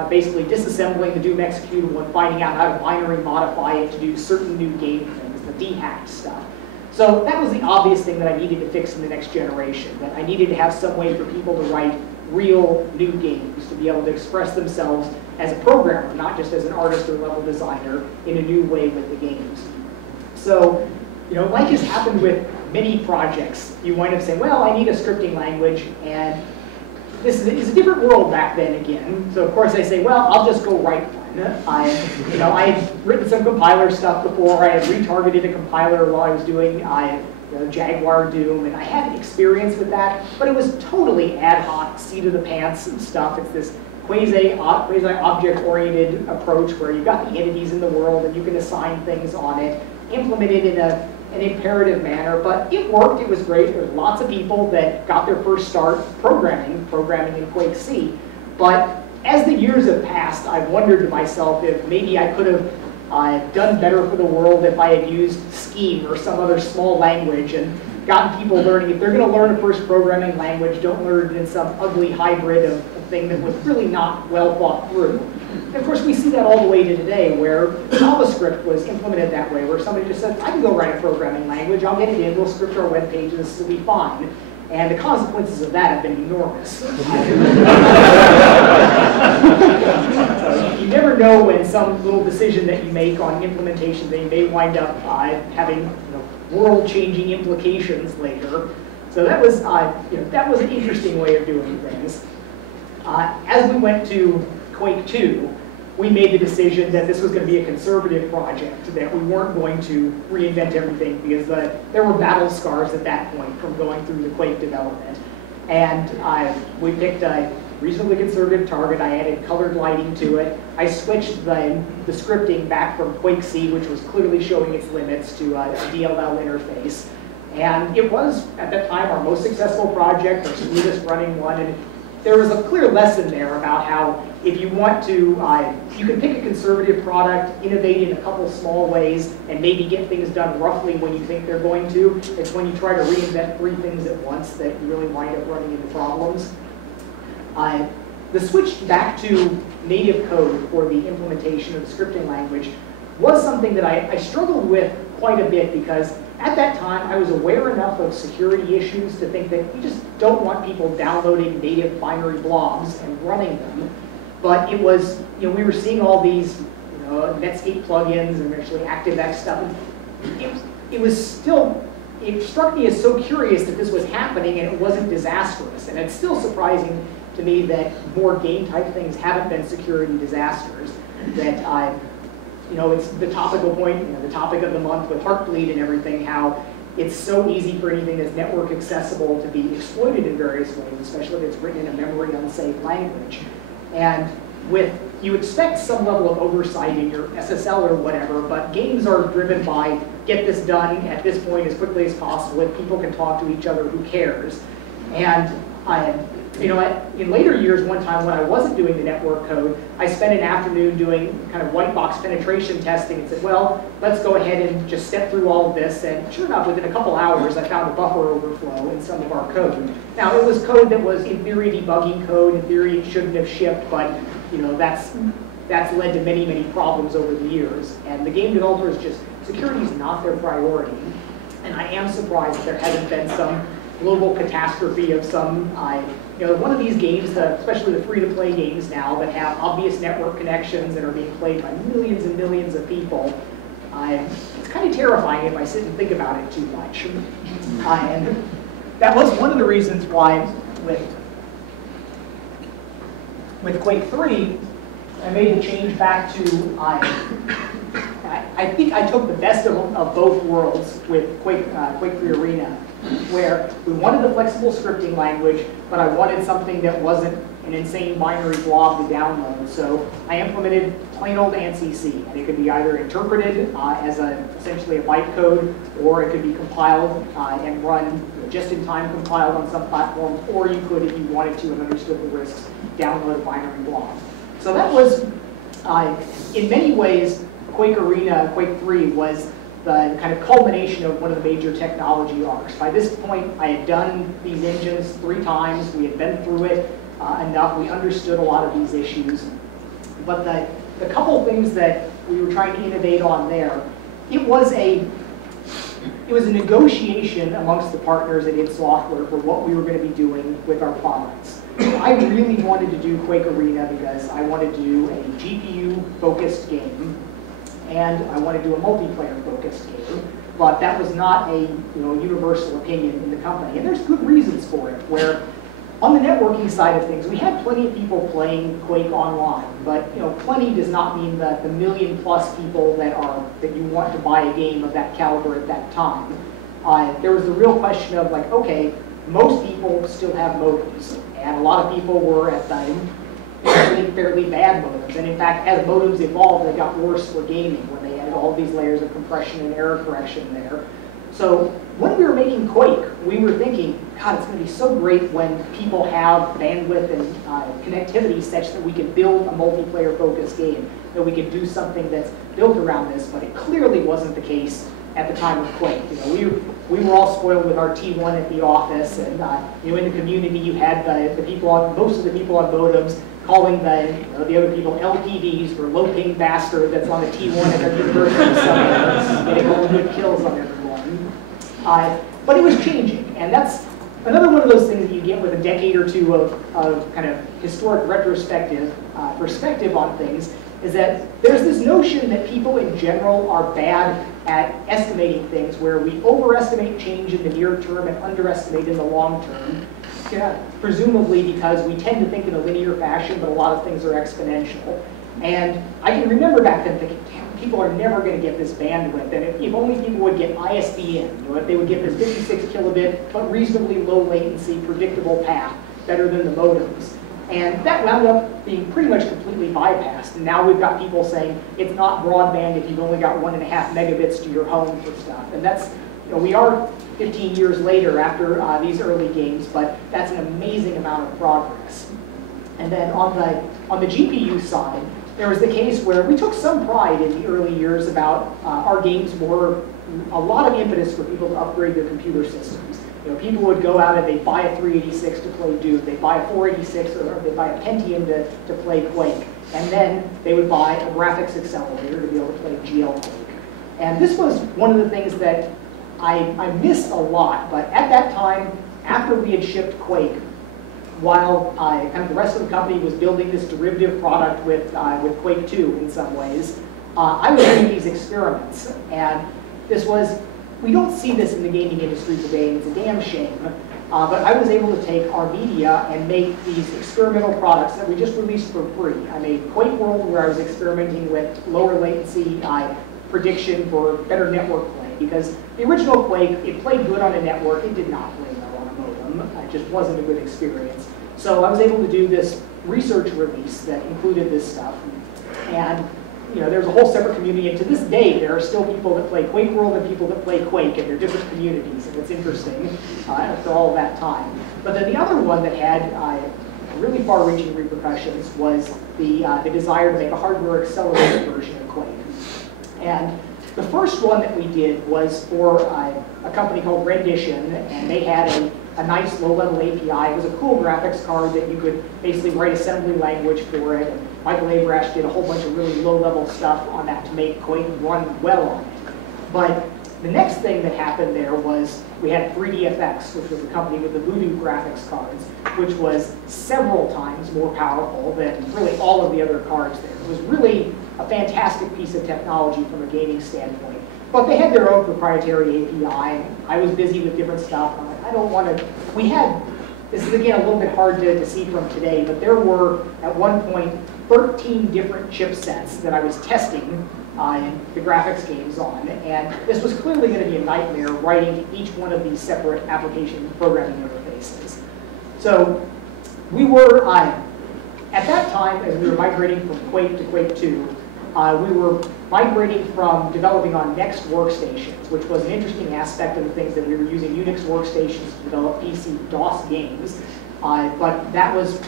basically disassembling the Doom executable and finding out how to binary modify it to do certain new game things, the dehacked stuff. So that was the obvious thing that I needed to fix in the next generation, that I needed to have some way for people to write real new games, to be able to express themselves as a programmer, not just as an artist or level designer, in a new way with the games. So, like has happened with many projects, you wind up saying, well, I need a scripting language, and this is a different world back then again. So of course I say, well, I'll just go write one. I had written some compiler stuff before. I had retargeted a compiler while I was doing Jaguar Doom, and I had experience with that, but it was totally ad hoc, seat of the pants stuff. It's this quasi-object-oriented approach where you've got the entities in the world and you can assign things on it, implement it in an imperative manner, but it worked. It was great. There was lots of people that got their first start programming in Quake C, but as the years have passed, I've wondered to myself if maybe I could have done better for the world if I had used Scheme or some other small language and gotten people learning. If they're going to learn a first programming language, don't learn it in some ugly hybrid of a thing that was really not well thought through. And of course, we see that all the way to today, where JavaScript was implemented that way, where somebody just said, I can go write a programming language, I'll get it in, we'll script our web pages, it'll be fine. And the consequences of that have been enormous. You never know when some little decision that you make on implementation thing may wind up having world-changing implications later. So that was that was an interesting way of doing things. As we went to Quake 2, we made the decision that this was going to be a conservative project, that we weren't going to reinvent everything because there were battle scars at that point from going through the Quake development. And we picked a reasonably conservative target. I added colored lighting to it. I switched the scripting back from Quake C, which was clearly showing its limits, to a DLL interface. And it was, at that time, our most successful project, our smoothest running one. And there was a clear lesson there about how if you want to, you can pick a conservative product, innovate in a couple small ways, and maybe get things done roughly when you think they're going to. It's when you try to reinvent 3 things at once that you really wind up running into problems. The switch back to native code for the implementation of the scripting language was something that I struggled with quite a bit, because at that time I was aware enough of security issues to think that you just don't want people downloading native binary blobs and running them. But it was, we were seeing all these Netscape plugins and eventually ActiveX stuff. It struck me as so curious that this was happening and it wasn't disastrous. And it's still surprising to me that more game type things haven't been security disasters. That it's the topical point, the topic of the month with Heartbleed and everything, how it's so easy for anything that's network accessible to be exploited in various ways, especially if it's written in a memory unsafe language. And you expect some level of oversight in your SSL or whatever, but games are driven by get this done at this point as quickly as possible. If people can talk to each other, who cares? And in later years, one time when I wasn't doing the network code, I spent an afternoon doing kind of white box penetration testing and said, well, let's go ahead and just step through all of this. And sure enough, within a couple hours, I found a buffer overflow in some of our code. Now, it was code that was, in theory, debugging code. In theory, it shouldn't have shipped, but that's led to many, many problems over the years. And the game developers security is not their priority. And I am surprised that there hasn't been some global catastrophe of some, one of these games, especially the free-to-play games now that have obvious network connections that are being played by millions and millions of people, it's kind of terrifying if I sit and think about it too much. And that was one of the reasons why with Quake 3, I made the change back to, I think I took the best of both worlds with Quake 3 Arena, where we wanted a flexible scripting language, but I wanted something that wasn't an insane binary blob to download. So I implemented plain old ANSI-C, and it could be either interpreted as essentially a bytecode, or it could be compiled and run just-in-time compiled on some platforms, or you could, if you wanted to and understood the risks, download a binary blob. So that was, in many ways, Quake Arena, Quake 3 was the kind of culmination of one of the major technology arcs. By this point, I had done these engines 3 times. We had been through it enough. We understood a lot of these issues. But the couple things that we were trying to innovate on there, it was a negotiation amongst the partners at id Software for what we were going to be doing with our products. I really wanted to do Quake Arena because I wanted to do a GPU-focused game, and I wanted to do a multiplayer-focused game, but that was not a universal opinion in the company. And there's good reasons for it, where on the networking side of things, we had plenty of people playing Quake online, but plenty does not mean that the million-plus people that you want to buy a game of that caliber at that time. There was the real question of like, okay, most people still have modems, and a lot of people were at the fairly bad modems. And in fact, as modems evolved, they got worse for gaming when they added all these layers of compression and error correction there. So when we were making Quake, we were thinking, God, it's going to be so great when people have bandwidth and connectivity such that we can build a multiplayer-focused game, that we could do something that's built around this. But it clearly wasn't the case at the time of Quake. We were all spoiled with our T1 at the office, and in the community you had most of the people on modems calling the other people LPDs for low ping bastard that's on a T1 at their university somewhere, getting all the good kills on everyone. But it was changing, and that's another one of those things that you get with a decade or two of kind of historic retrospective perspective on things, is that there's this notion that people in general are bad at estimating things, where we overestimate change in the near term and underestimate in the long term, presumably because we tend to think in a linear fashion, but a lot of things are exponential. And I can remember back then thinking, damn, people are never going to get this bandwidth. And if only people would get ISDN, if they would get this 56 kilobit, but reasonably low latency, predictable path, better than the modems. And that wound up being pretty much completely bypassed. And now we've got people saying it's not broadband if you've only got 1.5 megabits to your home for stuff. And that's, we are 15 years later after these early games, but that's an amazing amount of progress. And then on the GPU side, there was the case where we took some pride in the early years about our games were a lot of impetus for people to upgrade their computer systems. People would go out and they'd buy a 386 to play Doom, they'd buy a 486, or they'd buy a Pentium to play Quake, and then they would buy a graphics accelerator to be able to play GL Quake. And this was one of the things that I missed a lot, but at that time, after we had shipped Quake, while kind of the rest of the company was building this derivative product with Quake 2 in some ways, I was doing these experiments, and this was, we don't see this in the gaming industry today, and it's a damn shame, but I was able to take our media and make these experimental products that we just released for free. I made Quake World, where I was experimenting with lower latency prediction for better network play, because the original Quake, it played good on a network, it did not play well on a modem, it just wasn't a good experience. So I was able to do this research release that included this stuff, and there's a whole separate community, and to this day, there are still people that play Quake World and people that play Quake, and they're different communities, and it's interesting after all of that time. But then the other one that had really far-reaching repercussions was the desire to make a hardware-accelerated version of Quake. And the first one that we did was for a company called Rendition, and they had a nice low-level API. It was a cool graphics card that you could basically write assembly language for it. And Michael Abrash did a whole bunch of really low-level stuff on that to make Quake run well on it. But the next thing that happened there was we had 3DFX, which was a company with the Voodoo graphics cards, which was several times more powerful than really all of the other cards there. It was really a fantastic piece of technology from a gaming standpoint. But they had their own proprietary API. I was busy with different stuff. I'm like, I don't want to, we had, this is again a little bit hard to see from today, but there were at one point 13 different chipsets that I was testing the graphics games on, and this was clearly going to be a nightmare writing each one of these separate application programming interfaces. So we were, at that time, as we were migrating from Quake to Quake 2, we were migrating from developing on Next workstations, which was an interesting aspect of the things that we were using Unix workstations to develop PC DOS games, but that was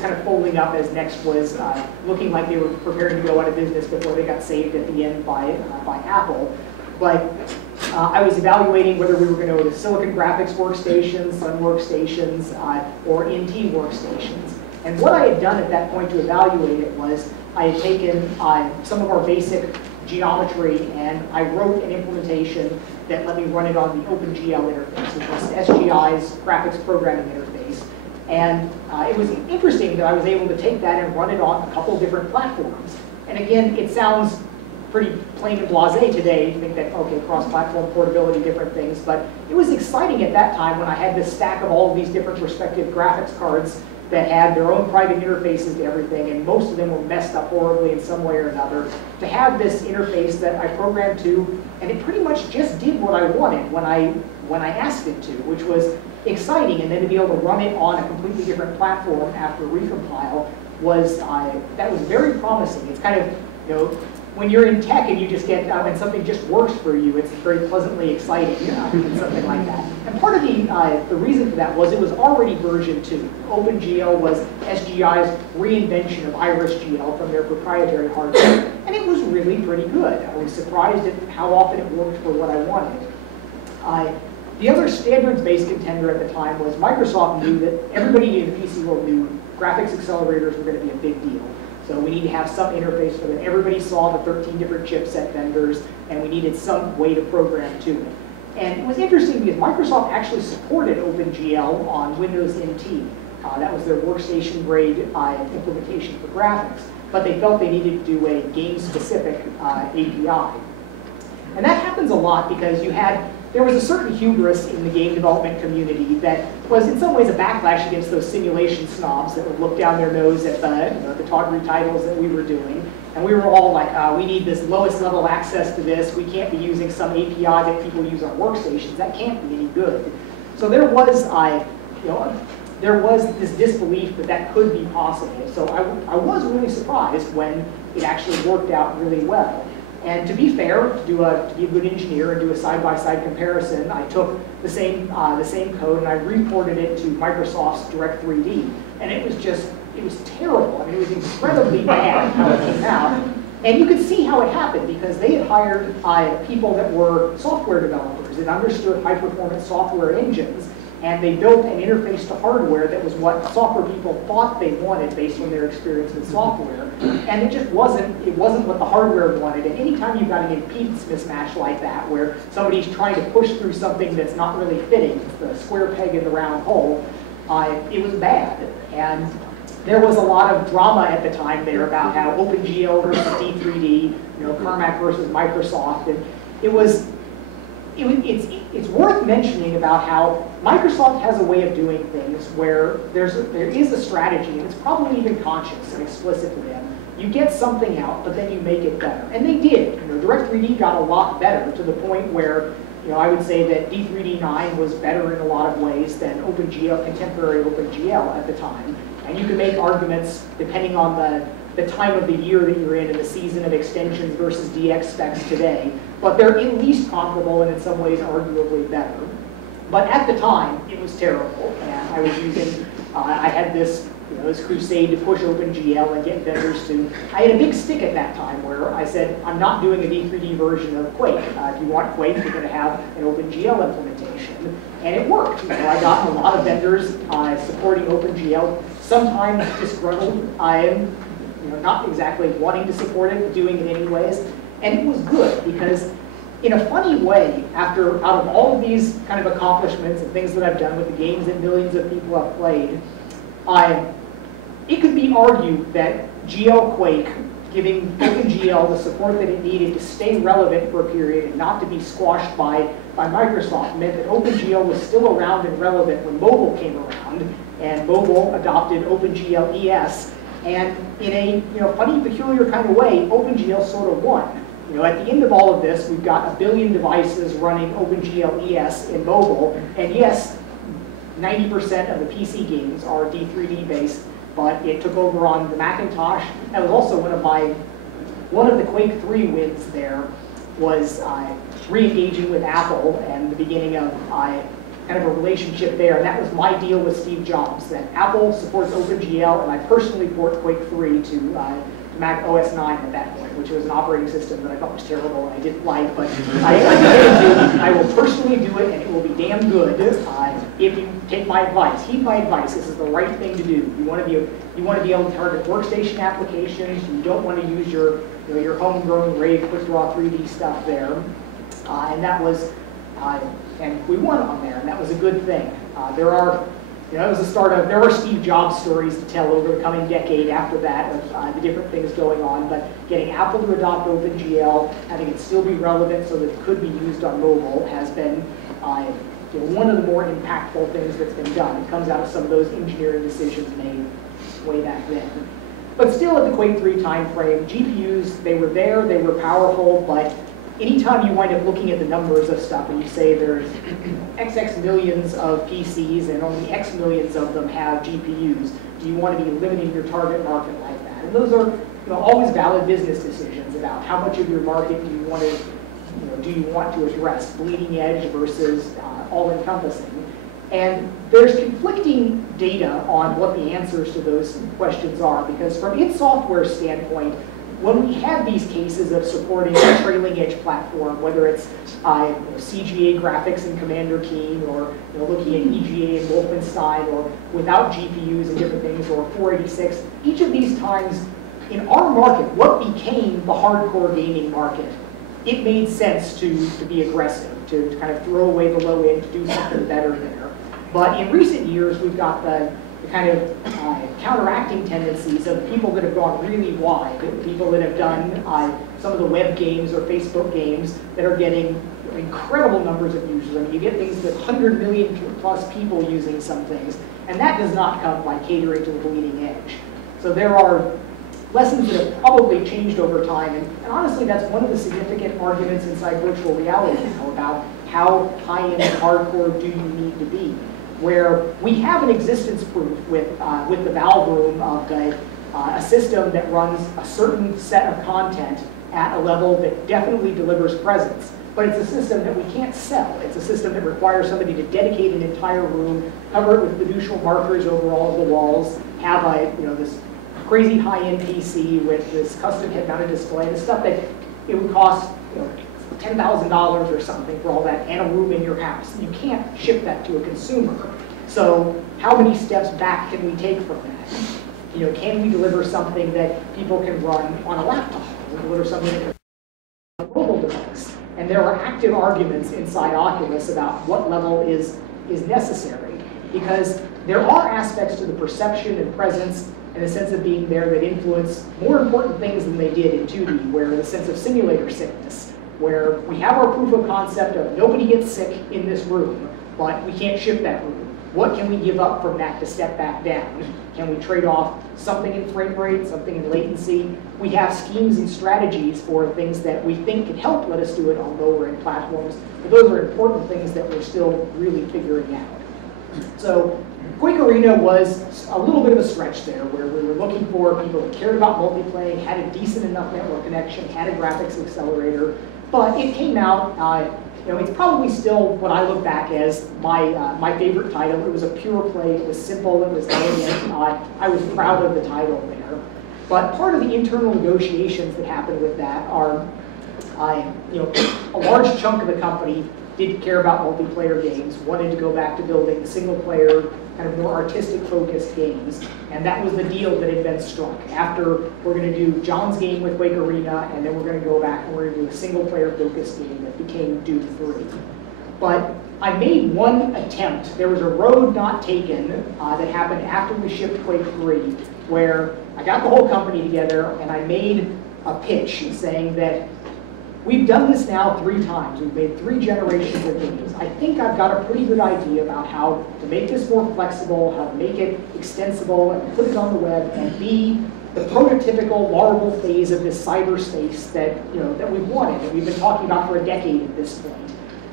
kind of folding up as Next was looking like they were preparing to go out of business before they got saved at the end by Apple. But I was evaluating whether we were going to go to Silicon Graphics workstations, Sun workstations, or NT workstations. And what I had done at that point to evaluate it was I had taken some of our basic geometry and I wrote an implementation that let me run it on the OpenGL interface, which was SGI's graphics programming interface. And it was interesting that I was able to take that and run it on a couple different platforms. And again, it sounds pretty plain and blasé today. You think that, okay, cross-platform portability, different things. But it was exciting at that time when I had this stack of all of these different respective graphics cards that had their own private interfaces to everything, and most of them were messed up horribly in some way or another, to have this interface that I programmed to, and it pretty much just did what I wanted when I asked it to, which was exciting, and then to be able to run it on a completely different platform after recompile was, that was very promising. It's kind of, when you're in tech and you just get, and something just works for you, it's very pleasantly exciting, something like that. And part of the reason for that was it was already version 2. OpenGL was SGI's reinvention of IrisGL from their proprietary hardware, and it was really pretty good. I was surprised at how often it worked for what I wanted. The other standards-based contender at the time was Microsoft knew that everybody in the PC world knew graphics accelerators were going to be a big deal. So we need to have some interface for them. Everybody saw the 13 different chipset vendors, and we needed some way to program to it. And it was interesting because Microsoft actually supported OpenGL on Windows NT. That was their workstation-grade implementation for graphics. But they felt they needed to do a game-specific API. And that happens a lot because you had there was a certain hubris in the game development community that was in some ways a backlash against those simulation snobs that would look down their nose at the tawdry titles that we were doing. And we were all like, we need this lowest level access to this. We can't be using some API that people use on workstations. That can't be any good. So there was, there was this disbelief that that could be possible. So I was really surprised when it actually worked out really well. And to be fair, to be a good engineer and do a side-by-side comparison, I took the same code and I reported it to Microsoft's Direct3D. And it was terrible. I mean, it was incredibly bad how it came out. And you could see how it happened because they had hired people that were software developers and understood high-performance software engines. And they built an interface to hardware that was what software people thought they wanted based on their experience with software. And it just wasn't what the hardware wanted. And anytime you've got an impedance mismatch like that, where somebody's trying to push through something that's not really fitting, it's the square peg in the round hole, it was bad. And there was a lot of drama at the time there about how OpenGL versus D3D, Carmack versus Microsoft, and it's worth mentioning about how Microsoft has a way of doing things where there is a strategy, and it's probably even conscious and explicit to them. You get something out, but then you make it better. And they did. Direct3D got a lot better to the point where I would say that D3D9 was better in a lot of ways than OpenGL, contemporary OpenGL at the time. And you can make arguments depending on the time of the year that you're in and the season of extensions versus DX specs today. But they're at least comparable and in some ways arguably better. But at the time, it was terrible. And I was using, I had this crusade to push OpenGL and get vendors to, I had a big stick at that time where I said, I'm not doing a D3D version of Quake. If you want Quake, you're going to have an OpenGL implementation. And it worked. I got a lot of vendors supporting OpenGL, sometimes disgruntled. I am not exactly wanting to support it, but doing it anyways. And it was good because in a funny way, out of all of these kind of accomplishments and things that I've done with the games that millions of people have played, it could be argued that GL Quake, giving OpenGL the support that it needed to stay relevant for a period and not to be squashed by Microsoft, meant that OpenGL was still around and relevant when mobile came around, and mobile adopted OpenGL ES. And in a funny, peculiar kind of way, OpenGL sort of won. At the end of all of this, we've got 1 billion devices running OpenGL ES in mobile, and yes, 90% of the PC games are D3D based, but it took over on the Macintosh. That was also one of the Quake 3 wins there was re-engaging with Apple and the beginning of kind of a relationship there, and that was my deal with Steve Jobs, that Apple supports OpenGL, and I personally port Quake 3 to Mac OS 9 at that point, which was an operating system that I thought was terrible and I didn't like, but I will personally do it, and it will be damn good if you take my advice. Heed my advice. This is the right thing to do. You want to be able to target workstation applications. You don't want to use your homegrown Rave QuickDraw 3D stuff there, and that was. And we won on there, and that was a good thing. There are Steve Jobs stories to tell over the coming decade after that of the different things going on, but getting Apple to adopt OpenGL, having it still be relevant so that it could be used on mobile has been one of the more impactful things that's been done. It comes out of some of those engineering decisions made way back then. But still at the Quake 3 time frame, GPUs, they were there, they were powerful, but anytime you wind up looking at the numbers of stuff and you say there's XX millions of PCs and only X millions of them have GPUs, do you want to be limiting your target market like that? And those are always valid business decisions about how much of your market do you want to address, bleeding edge versus all-encompassing. And there's conflicting data on what the answers to those questions are, because from its software standpoint, when we have these cases of supporting a trailing edge platform, whether it's CGA graphics in Commander Keen, or looking at EGA and Wolfenstein, or without GPUs and different things, or 486, each of these times in our market, what became the hardcore gaming market, it made sense to be aggressive, to kind of throw away the low end, to do something better there. But in recent years, we've got the kind of counteracting tendencies of people that have gone really wide, people that have done some of the web games or Facebook games that are getting incredible numbers of users. I mean, you get things with 100 million plus people using some things, and that does not come by catering to the bleeding edge. So there are lessons that have probably changed over time, and honestly, that's one of the significant arguments inside virtual reality now about how high-end and hardcore do you need to be, where we have an existence proof with the Valve Room of a system that runs a certain set of content at a level that definitely delivers presence. But it's a system that we can't sell. It's a system that requires somebody to dedicate an entire room, cover it with fiducial markers over all of the walls, have this crazy high-end PC with this custom head-mounted display, the stuff that it would cost $10,000 or something for all that, and a room in your house. You can't ship that to a consumer. So how many steps back can we take from that? Can we deliver something that people can run on a laptop? Can we deliver something that on a mobile device? And there are active arguments inside Oculus about what level is necessary, because there are aspects to the perception and presence and the sense of being there that influence more important things than they did in 2D, where the sense of simulator sickness, where we have our proof of concept of nobody gets sick in this room, but we can't ship that room. What can we give up from that to step back down? Can we trade off something in frame rate, something in latency? We have schemes and strategies for things that we think can help let us do it on lower-end platforms, but those are important things that we're still really figuring out. So Quake Arena was a little bit of a stretch there, where we were looking for people that cared about multiplayer, had a decent enough network connection, had a graphics accelerator, but it came out. It's probably still what I look back as my favorite title. It was a pure play. It was simple. It was elegant. I was proud of the title there. But part of the internal negotiations that happened with that are, a large chunk of the company didn't care about multiplayer games, wanted to go back to building single-player, kind of more artistic-focused games, and that was the deal that had been struck. After, we're going to do John's game with Quake Arena, and then we're going to go back and we're going to do a single-player focused game that became Doom 3. But I made one attempt. There was a road not taken that happened after we shipped Quake 3, where I got the whole company together and I made a pitch saying that we've done this now 3 times. We've made 3 generations of games. I think I've got a pretty good idea about how to make this more flexible, how to make it extensible, and put it on the web, and be the prototypical larval phase of this cyberspace that we've wanted, that we've been talking about for a decade at this point.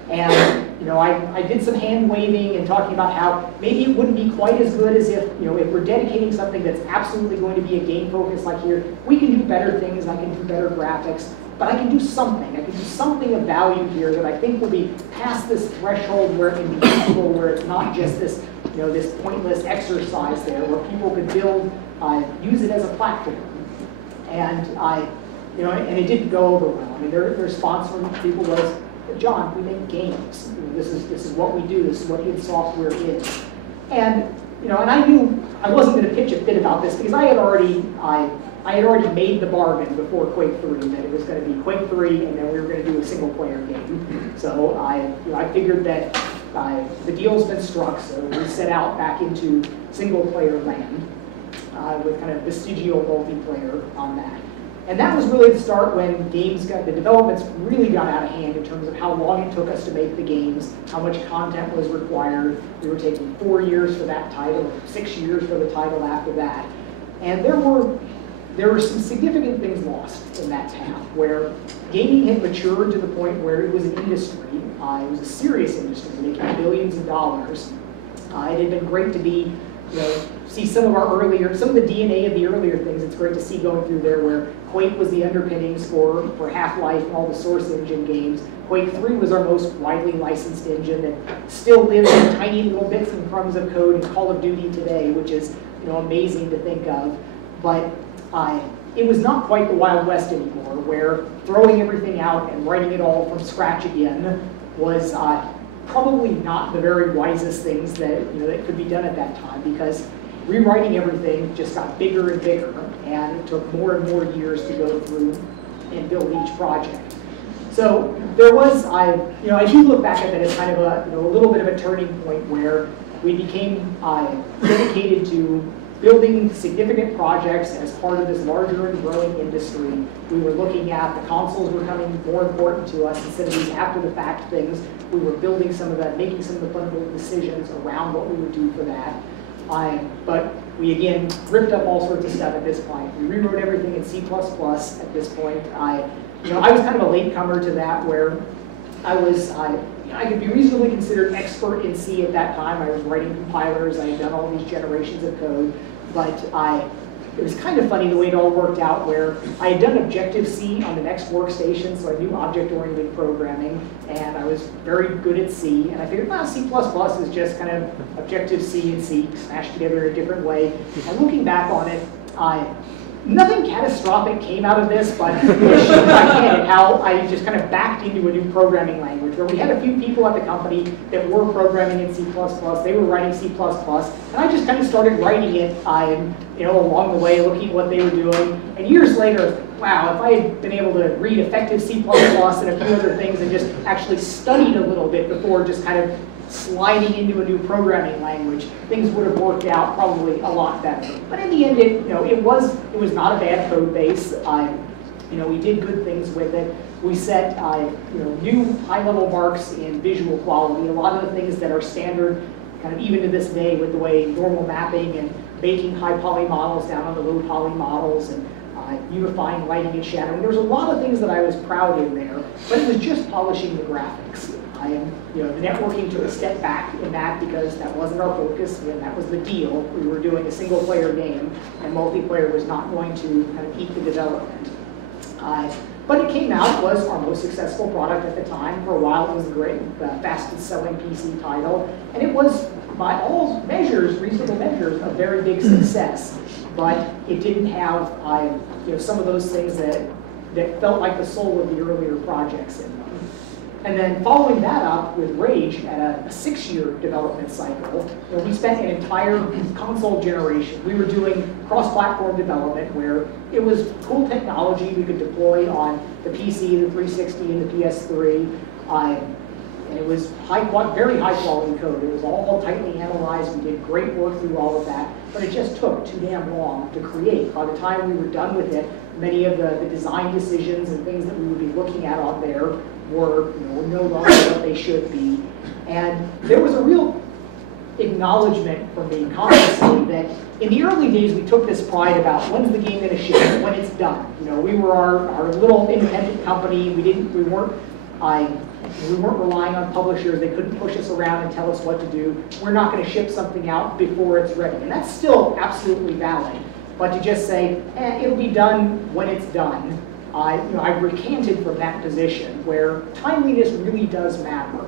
And I did some hand waving and talking about how maybe it wouldn't be quite as good as if we're dedicating something that's absolutely going to be a game focus like here. We can do better things. I can do better graphics. But I can do something. I can do something of value here that I think will be past this threshold where it can be useful, where it's not just this, this pointless exercise there, where people could build, use it as a platform. And and it didn't go over well. I mean, their response from people was, John, we make games. This is what we do. This is what id Software is. And and I knew I wasn't going to pitch a fit about this because I had already made the bargain before Quake 3 that it was going to be Quake 3 and then we were going to do a single-player game. So I figured that the deal's been struck, so we set out back into single-player land with kind of vestigial multiplayer on that. And that was really the start when the developments really got out of hand in terms of how long it took us to make the games, how much content was required. We were taking 4 years for that title, 6 years for the title after that. And there were some significant things lost in that path, where gaming had matured to the point where it was an industry. It was a serious industry, making billions of dollars. It had been great to be, see some of the DNA of the earlier things. It's great to see going through there where Quake was the underpinnings for Half-Life and all the Source Engine games. Quake 3 was our most widely licensed engine that still lives in tiny little bits and crumbs of code in Call of Duty today, which is amazing to think of. But it was not quite the Wild West anymore, where throwing everything out and writing it all from scratch again was probably not the very wisest things that that could be done at that time, because rewriting everything just got bigger and bigger, and it took more and more years to go through and build each project. So there was, I do look back at that as kind of a little bit of a turning point where we became dedicated to building significant projects as part of this larger and growing industry. We were looking at the consoles were becoming more important to us instead of these after-the-fact things. We were building some of that, making some of the fundamental decisions around what we would do for that. But we again ripped up all sorts of stuff at this point. We rewrote everything in C++ at this point. I was kind of a latecomer to that, where I could be reasonably considered expert in C at that time. I was writing compilers. I had done all these generations of code, but it was kind of funny the way it all worked out, where I had done Objective-C on the next workstation, so I knew object-oriented programming, and I was very good at C, and I figured, well, C++ is just kind of Objective-C and C smashed together in a different way. And looking back on it, nothing catastrophic came out of this, but if I can, how I just kind of backed into a new programming language, where we had a few people at the company that were programming in C++, they were writing C++, and I just kind of started writing it, along the way, looking at what they were doing, and years later, wow, if I had been able to read effective C++ and a few other things and just actually studied a little bit before just kind of sliding into a new programming language, things would have worked out probably a lot better. But in the end, it was not a bad code base. We did good things with it. We set new high-level marks in visual quality. A lot of the things that are standard, kind of even to this day, with the way normal mapping and making high poly models down on the low poly models and unifying lighting and shadowing. There was a lot of things that I was proud in there, but it was just polishing the graphics. The networking took a step back in that because that wasn't our focus, and that was the deal. We were doing a single-player game, and multiplayer was not going to kind of eat the development. But it came out, was our most successful product at the time. For a while, it was the fastest-selling PC title, and it was, by all measures, reasonable measures, a very big success. But it didn't have some of those things that felt like the soul of the earlier projects in them. And then following that up with Rage at a 6-year development cycle, we spent an entire console generation. We were doing cross-platform development where it was cool technology we could deploy on the PC, the 360, and the PS3. And it was very high-quality code. It was all tightly analyzed. We did great work through all of that, but it just took too damn long to create. By the time we were done with it, many of the design decisions and things that we would be looking at on there were no longer what they should be. And there was a real acknowledgement from me consciously that in the early days we took this pride about when's the game going to ship, when it's done. We were our little independent company. We weren't relying on publishers. They couldn't push us around and tell us what to do. We're not going to ship something out before it's ready. And that's still absolutely valid. But to just say, it'll be done when it's done, I've recanted from that position where timeliness really does matter.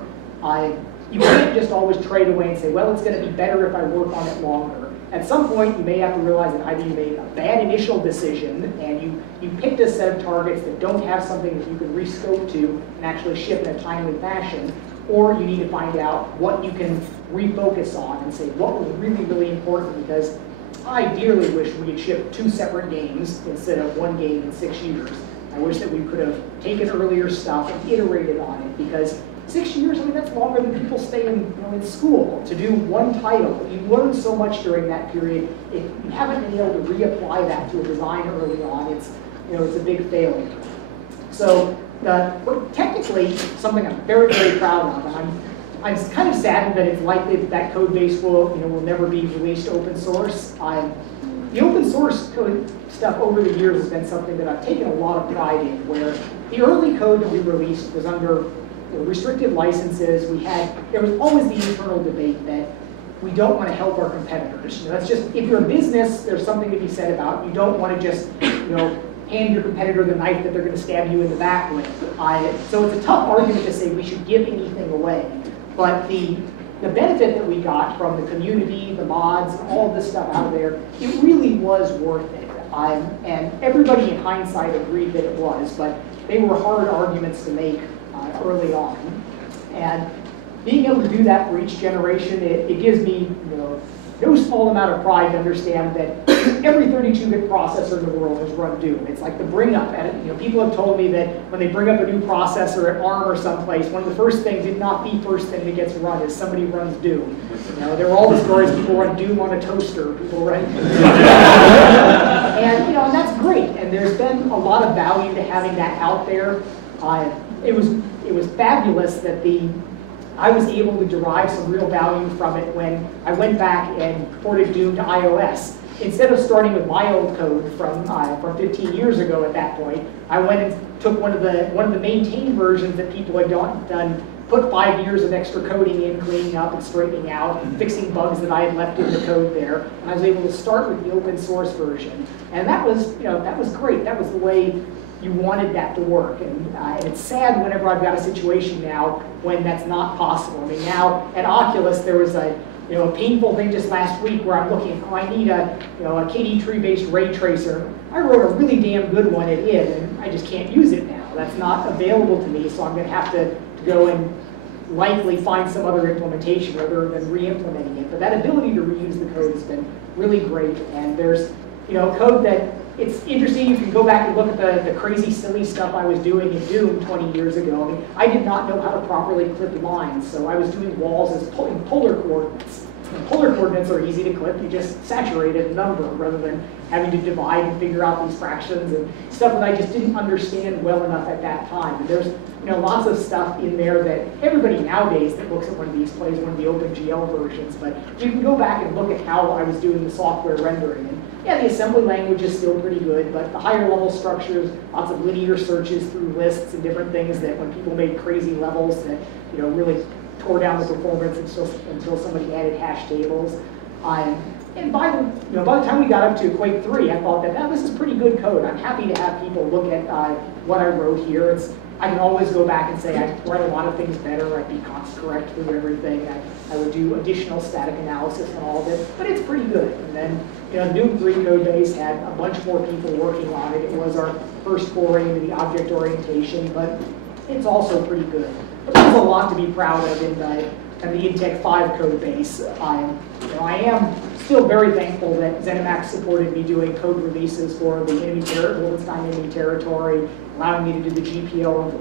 You can't just always trade away and say, well, it's going to be better if I work on it longer. At some point, you may have to realize that either you made a bad initial decision and you picked a set of targets that don't have something that you can rescope to and actually ship in a timely fashion, or you need to find out what you can refocus on and say what was really, really important, because I dearly wish we had shipped 2 separate games instead of 1 game in 6 years. I wish that we could have taken earlier stuff and iterated on it, because 6 years, that's longer than people stay in school to do 1 title. You learn so much during that period. If you haven't been able to reapply that to a design early on, it's a big failure. So technically, something I'm very, very proud of, and I'm kind of saddened that it's likely that code base will never be released open source. The open source code stuff over the years has been something that I've taken a lot of pride in, where the early code that we released was under restricted licenses. There was always the internal debate that we don't want to help our competitors. That's just, if you're a business, there's something to be said about. You don't want to just, hand your competitor the knife that they're going to stab you in the back with. So it's a tough argument to say we should give anything away. But the benefit that we got from the community, the mods, all of this stuff out there, it really was worth it. And everybody in hindsight agreed that it was, but they were hard arguments to make early on. And being able to do that for each generation, it gives me no small amount of pride to understand that every 32-bit processor in the world has run Doom. It's like the bring up, and people have told me that when they bring up a new processor at ARM or someplace, one of the first things, if not the first thing that gets run, is somebody runs Doom. There are all the stories, people run Doom on a toaster, people run, and and that's great. And there's been a lot of value to having that out there. It was fabulous that I was able to derive some real value from it when I went back and ported Doom to iOS. Instead of starting with my old code from 15 years ago at that point, I went and took one of the maintained versions that people had done, put 5 years of extra coding in, cleaning up and straightening out, fixing bugs that I had left in the code there, and I was able to start with the open source version. And that was great. That was the way you wanted that to work. And it's sad whenever I've got a situation now when that's not possible. I mean, now at Oculus there was a painful thing just last week where I'm looking, I need a KD tree-based ray tracer. I wrote a really damn good one at id, and I just can't use it now. That's not available to me, so I'm going to have to go and likely find some other implementation rather than re-implementing it. But that ability to reuse the code has been really great, and there's code that it's interesting. You can go back and look at the crazy, silly stuff I was doing in Doom 20 years ago. I mean, I did not know how to properly clip lines, so I was doing walls as in polar coordinates. And polar coordinates are easy to clip. You just saturate a number rather than having to divide and figure out these fractions and stuff that I just didn't understand well enough at that time. And there's lots of stuff in there that everybody nowadays that looks at one of these plays one of the OpenGL versions. But you can go back and look at how I was doing the software rendering. And yeah, the assembly language is still pretty good, but the higher level structures, lots of linear searches through lists and different things that when people made crazy levels that really tore down the performance until somebody added hash tables. And by the time we got up to Quake 3, I thought that this is pretty good code. I'm happy to have people look at what I wrote here. I can always go back and say I write a lot of things better. I'd be const correct through everything. I would do additional static analysis on all of it, but it's pretty good. And then the Doom 3 code base had a bunch more people working on it. It was our first foray into the object orientation, but it's also pretty good. But there's a lot to be proud of in the Intech 5 code base. I am still very thankful that ZeniMax supported me doing code releases for the Wolfenstein enemy territory, allowing me to do the GPO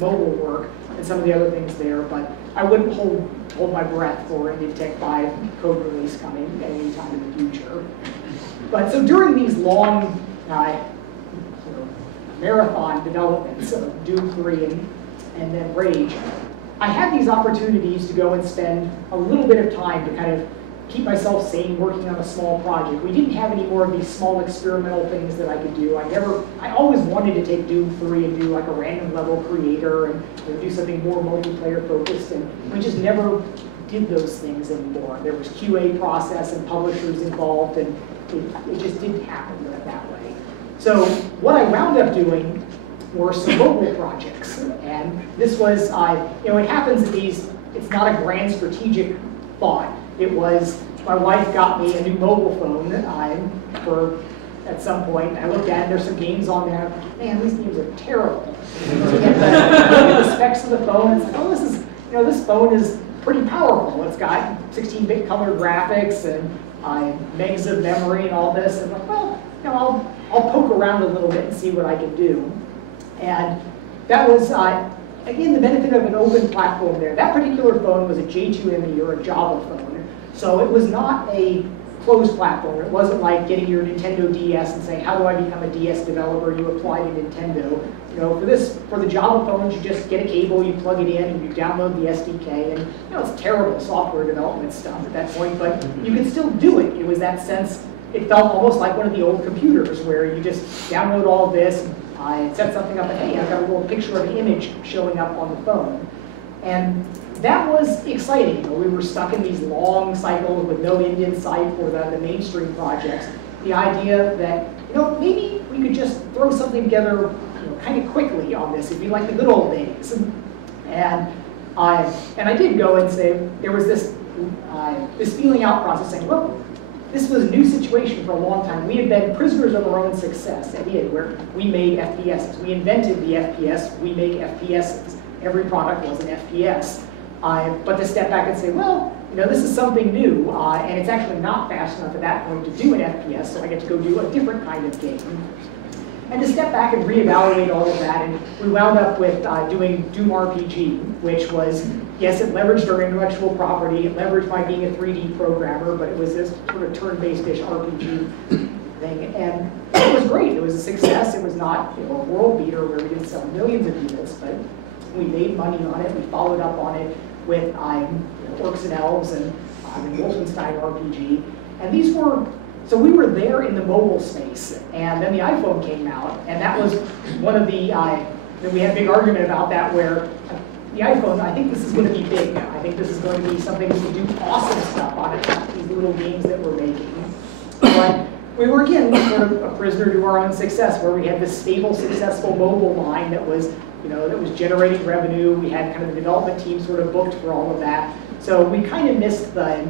mobile work and some of the other things there. But I wouldn't hold my breath for an Intech 5 code release coming at any time in the future. But so during these long marathon developments of Doom 3 and then Rage, I had these opportunities to go and spend a little bit of time to kind of keep myself sane working on a small project. We didn't have any more of these small experimental things that I could do. I always wanted to take Doom 3 and do like a random level creator and do something more multiplayer focused, and we just never did those things anymore. There was QA process and publishers involved, and it just didn't happen that way. So what I wound up doing were some mobile projects, and this was, it happens that it's not a grand strategic thought. It was, my wife got me a new mobile phone at some point. I looked at it, there's some games on there. Man, these games are terrible. So look at the specs of the phone, and it's like, oh, this phone is pretty powerful. It's got 16-bit color graphics and megs of memory and all this. And I'm like, well, I'll poke around a little bit and see what I can do. And that was, again, the benefit of an open platform there. That particular phone was a J2ME or a Java phone. So it was not a closed platform. It wasn't like getting your Nintendo DS and saying, how do I become a DS developer? You apply to Nintendo. For the Java phones, you just get a cable, you plug it in, and you download the SDK. And it's terrible software development stuff at that point, but you could still do it. It was that sense, it felt almost like one of the old computers where you just download all of this, set something up, and hey, I've got a little picture of an image showing up on the phone. And that was exciting. We were stuck in these long cycles with no end in sight for the mainstream projects. The idea that maybe we could just throw something together kind of quickly on this. It'd be like the good old days. And I did go and say there was this feeling out process saying, look, this was a new situation for a long time. We had been prisoners of our own success at id, where we made FPSs. We invented the FPS. We make FPSs. Every product was an FPS. But to step back and say, well, this is something new, and it's actually not fast enough at that point to do an FPS, so I get to go do a different kind of game. And to step back and reevaluate all of that, and we wound up with doing Doom RPG, which was, yes, it leveraged our intellectual property, it leveraged my being a 3D programmer, but it was this sort of turn-based-ish RPG thing, and it was great. It was a success. It was not a world beater where we didn't sell millions of units, but we made money on it. We followed up on it with Orcs and Elves and Wolfenstein RPG, and these were. So we were there in the mobile space, and then the iPhone came out, and that was one of the, we had a big argument about that where the iPhone, I think this is going to be big now. I think this is going to be something we can do awesome stuff on it, these little games that we're making. But we were, again, sort of a prisoner to our own success, where we had this stable, successful mobile line that was, that was generating revenue. We had kind of the development team sort of booked for all of that. So we kind of missed the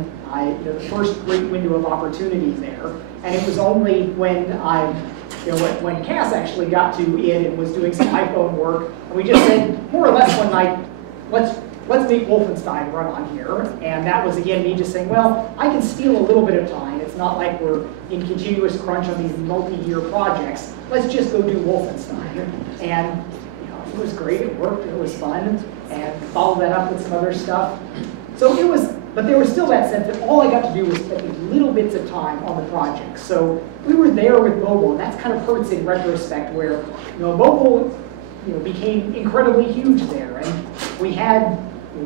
first great window of opportunity there, and it was only when when Cass actually got to it and was doing some iPhone work, and we just said more or less one night, let's make Wolfenstein run on here, and that was again me just saying, well, I can steal a little bit of time. It's not like we're in continuous crunch on these multi-year projects. Let's just go do Wolfenstein, and it was great. It worked. It was fun, and followed that up with some other stuff. So it was, but there was still that sense that all I got to do was spend these little bits of time on the project. So we were there with mobile, and that kind of hurts in retrospect, where mobile became incredibly huge there, and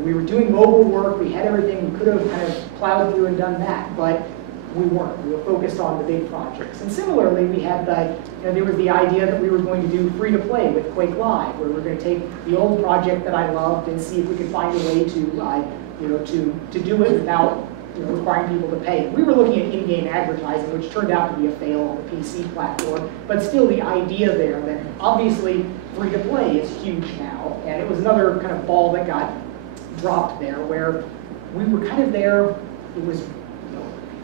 we were doing mobile work. We had everything. We could have kind of plowed through and done that, but we weren't. We were focused on the big projects. And similarly, we had there was the idea that we were going to do free to play with Quake Live, where we're going to take the old project that I loved and see if we could find a way to to do it without requiring people to pay. We were looking at in-game advertising, which turned out to be a fail on the PC platform, but still the idea there that obviously free-to-play is huge now, and it was another kind of ball that got dropped there, where we were kind of there. It was,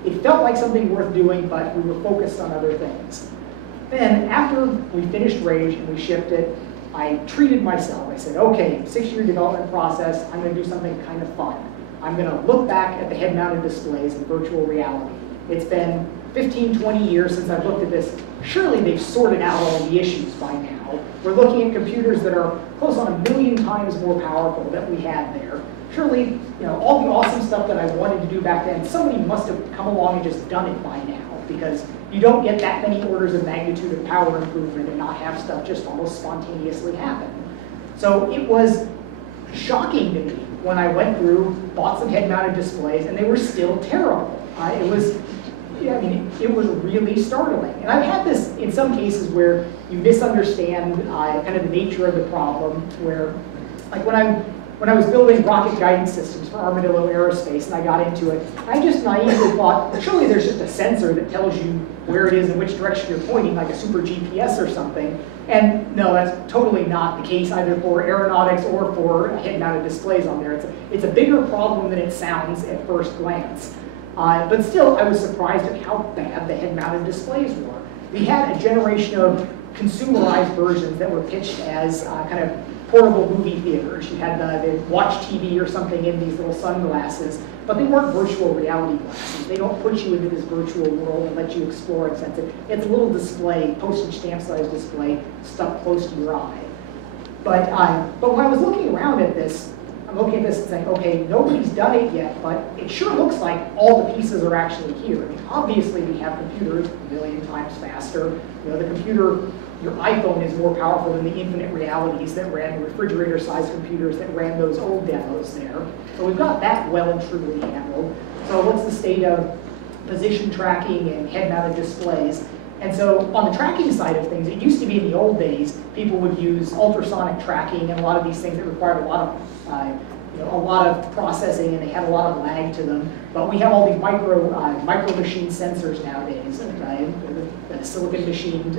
it felt like something worth doing, but we were focused on other things. Then after we finished Rage and we shipped it, I treated myself. I said, okay, 6-year development process, I'm going to do something kind of fun. I'm going to look back at the head-mounted displays in virtual reality. It's been 15, 20 years since I've looked at this. Surely they've sorted out all the issues by now. We're looking at computers that are close on 1 million times more powerful than we had there. Surely, all the awesome stuff that I wanted to do back then, somebody must have come along and just done it by now, because you don't get that many orders of magnitude of power improvement and not have stuff just almost spontaneously happen. So it was shocking to me when I went through, bought some head-mounted displays, and they were still terrible. It was really startling. And I've had this in some cases where you misunderstand kind of the nature of the problem, where, like when I was building rocket guidance systems for Armadillo Aerospace and I got into it, I just naively thought, well, surely there's just a sensor that tells you where it is and which direction you're pointing, like a super GPS or something. And no, that's totally not the case either for aeronautics or for head-mounted displays on there. It's a bigger problem than it sounds at first glance. But still, I was surprised at how bad the head-mounted displays were. We had a generation of consumerized versions that were pitched as kind of portable movie theaters. You had the watch TV or something in these little sunglasses, but they weren't virtual reality glasses. They don't put you into this virtual world and let you explore and sense it. It's a little display, postage stamp size display, stuck close to your eye. But when I was looking around at this, I'm looking at this and saying, okay, nobody's done it yet, but it sure looks like all the pieces are actually here. I mean, obviously we have computers 1 million times faster. The computer, your iPhone is more powerful than the infinite realities that ran the refrigerator-sized computers that ran those old demos there. So we've got that well and truly handled. So what's the state of position tracking and head-mounted displays? And so on the tracking side of things, it used to be in the old days, people would use ultrasonic tracking and a lot of these things that required a lot of processing, and they had a lot of lag to them. But we have all these micro machine sensors nowadays, the silicon machined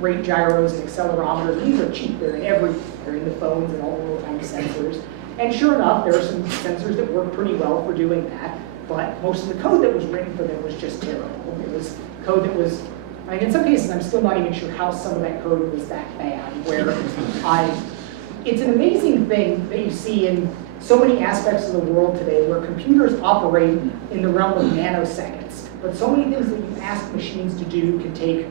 rate gyros and accelerometers. These are cheap. They're in everything. They're in the phones and all the little tiny sensors. And sure enough, there are some sensors that work pretty well for doing that. But most of the code that was written for them was just terrible. It was code that was, in some cases, I'm still not even sure how some of that code was that bad. Where it's an amazing thing that you see in so many aspects of the world today where computers operate in the realm of nanoseconds. But so many things that you ask machines to do can take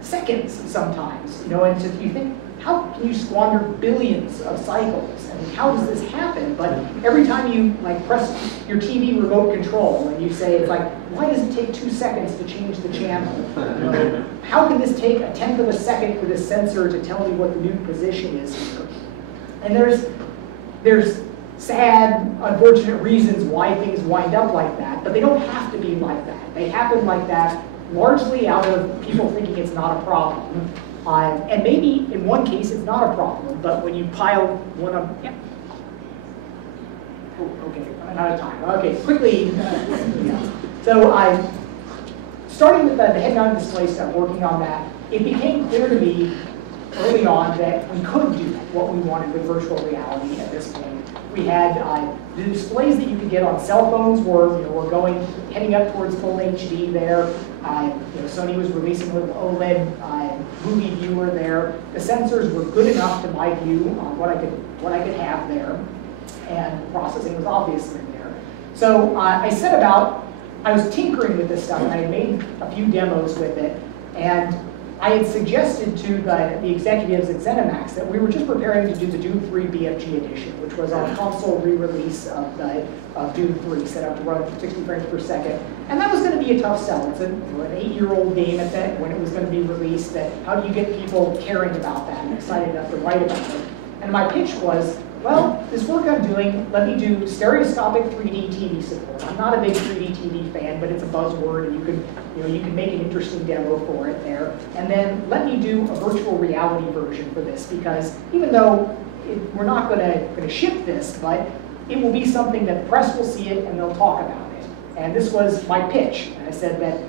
seconds sometimes. You know, and so you think, how can you squander billions of cycles? I mean, how does this happen? But every time you press your TV remote control and you say, it's like, why does it take 2 seconds to change the channel? You know, how can this take 1/10 of a second for this sensor to tell me what the new position is here? And there's sad, unfortunate reasons why things wind up like that, but they don't have to be like that. They happen like that largely out of people thinking it's not a problem. And maybe in one case it's not a problem, but when you pile one of, yeah. Oh, okay, I'm out of time. Okay, quickly. Yeah. So starting with the head-mounted display stuff, working on that, it became clear to me early on that we could do what we wanted with virtual reality at this point. We had the displays that you could get on cell phones were heading up towards full HD there. Sony was releasing a little OLED movie viewer there. The sensors were good enough to my view on what I could have there, and the processing was obviously there. So I was tinkering with this stuff, and I had made a few demos with it, and I had suggested to the executives at ZeniMax that we were just preparing to do the Doom 3 BFG edition, which was our console re-release of Doom 3, set up to run 60 frames per second. And that was going to be a tough sell. It's an 8-year-old game at that when it was going to be released. That how do you get people caring about that and excited enough to write about it? And my pitch was, well, this work I'm doing, let me do stereoscopic 3D TV support. I'm not a big 3D TV fan, but it's a buzzword, and you can make an interesting demo for it there. And then let me do a virtual reality version for this, because even though we're not going to ship this, but it will be something that the press will see it and they'll talk about it. And this was my pitch. And I said that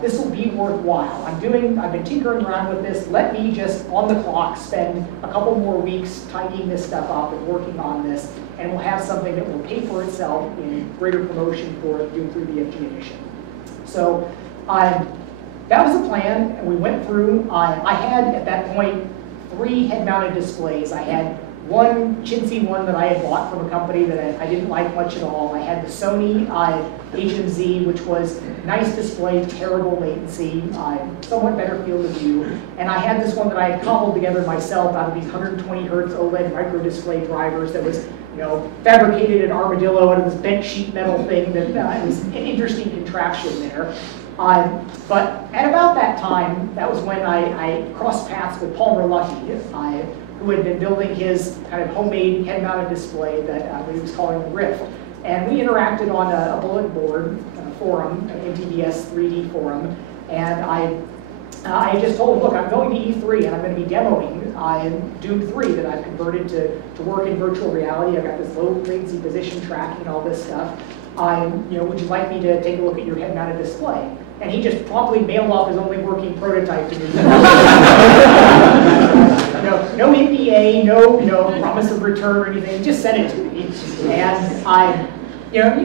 this will be worthwhile. I've been tinkering around with this. Let me just, on the clock, spend a couple more weeks tidying this stuff up and working on this, and we'll have something that will pay for itself in greater promotion for Doom 3 BFG edition. So that was the plan, and we went through. I had, at that point, 3 head-mounted displays. I had one chintzy one that I had bought from a company that I didn't like much at all. I had the Sony HMZ, which was nice display, terrible latency, somewhat better field of view. And I had this one that I had cobbled together myself out of these 120 hertz OLED micro display drivers that was, fabricated an armadillo out of this bent sheet metal thing. That it was an interesting contraption there. But at about that time, that was when I crossed paths with Palmer Luckey, who had been building his kind of homemade head-mounted display that he was calling the Rift. And we interacted on a bulletin board forum, an MTBS 3D forum, and I just told him, look, I'm going to E3 and I'm going to be demoing Doom 3 that I've converted to work in virtual reality. I've got this low latency position tracking and all this stuff. Would you like me to take a look at your head-mounted display? And he just promptly mailed off his only working prototype to me. No NDA, no promise of return or anything. He just sent it to me, and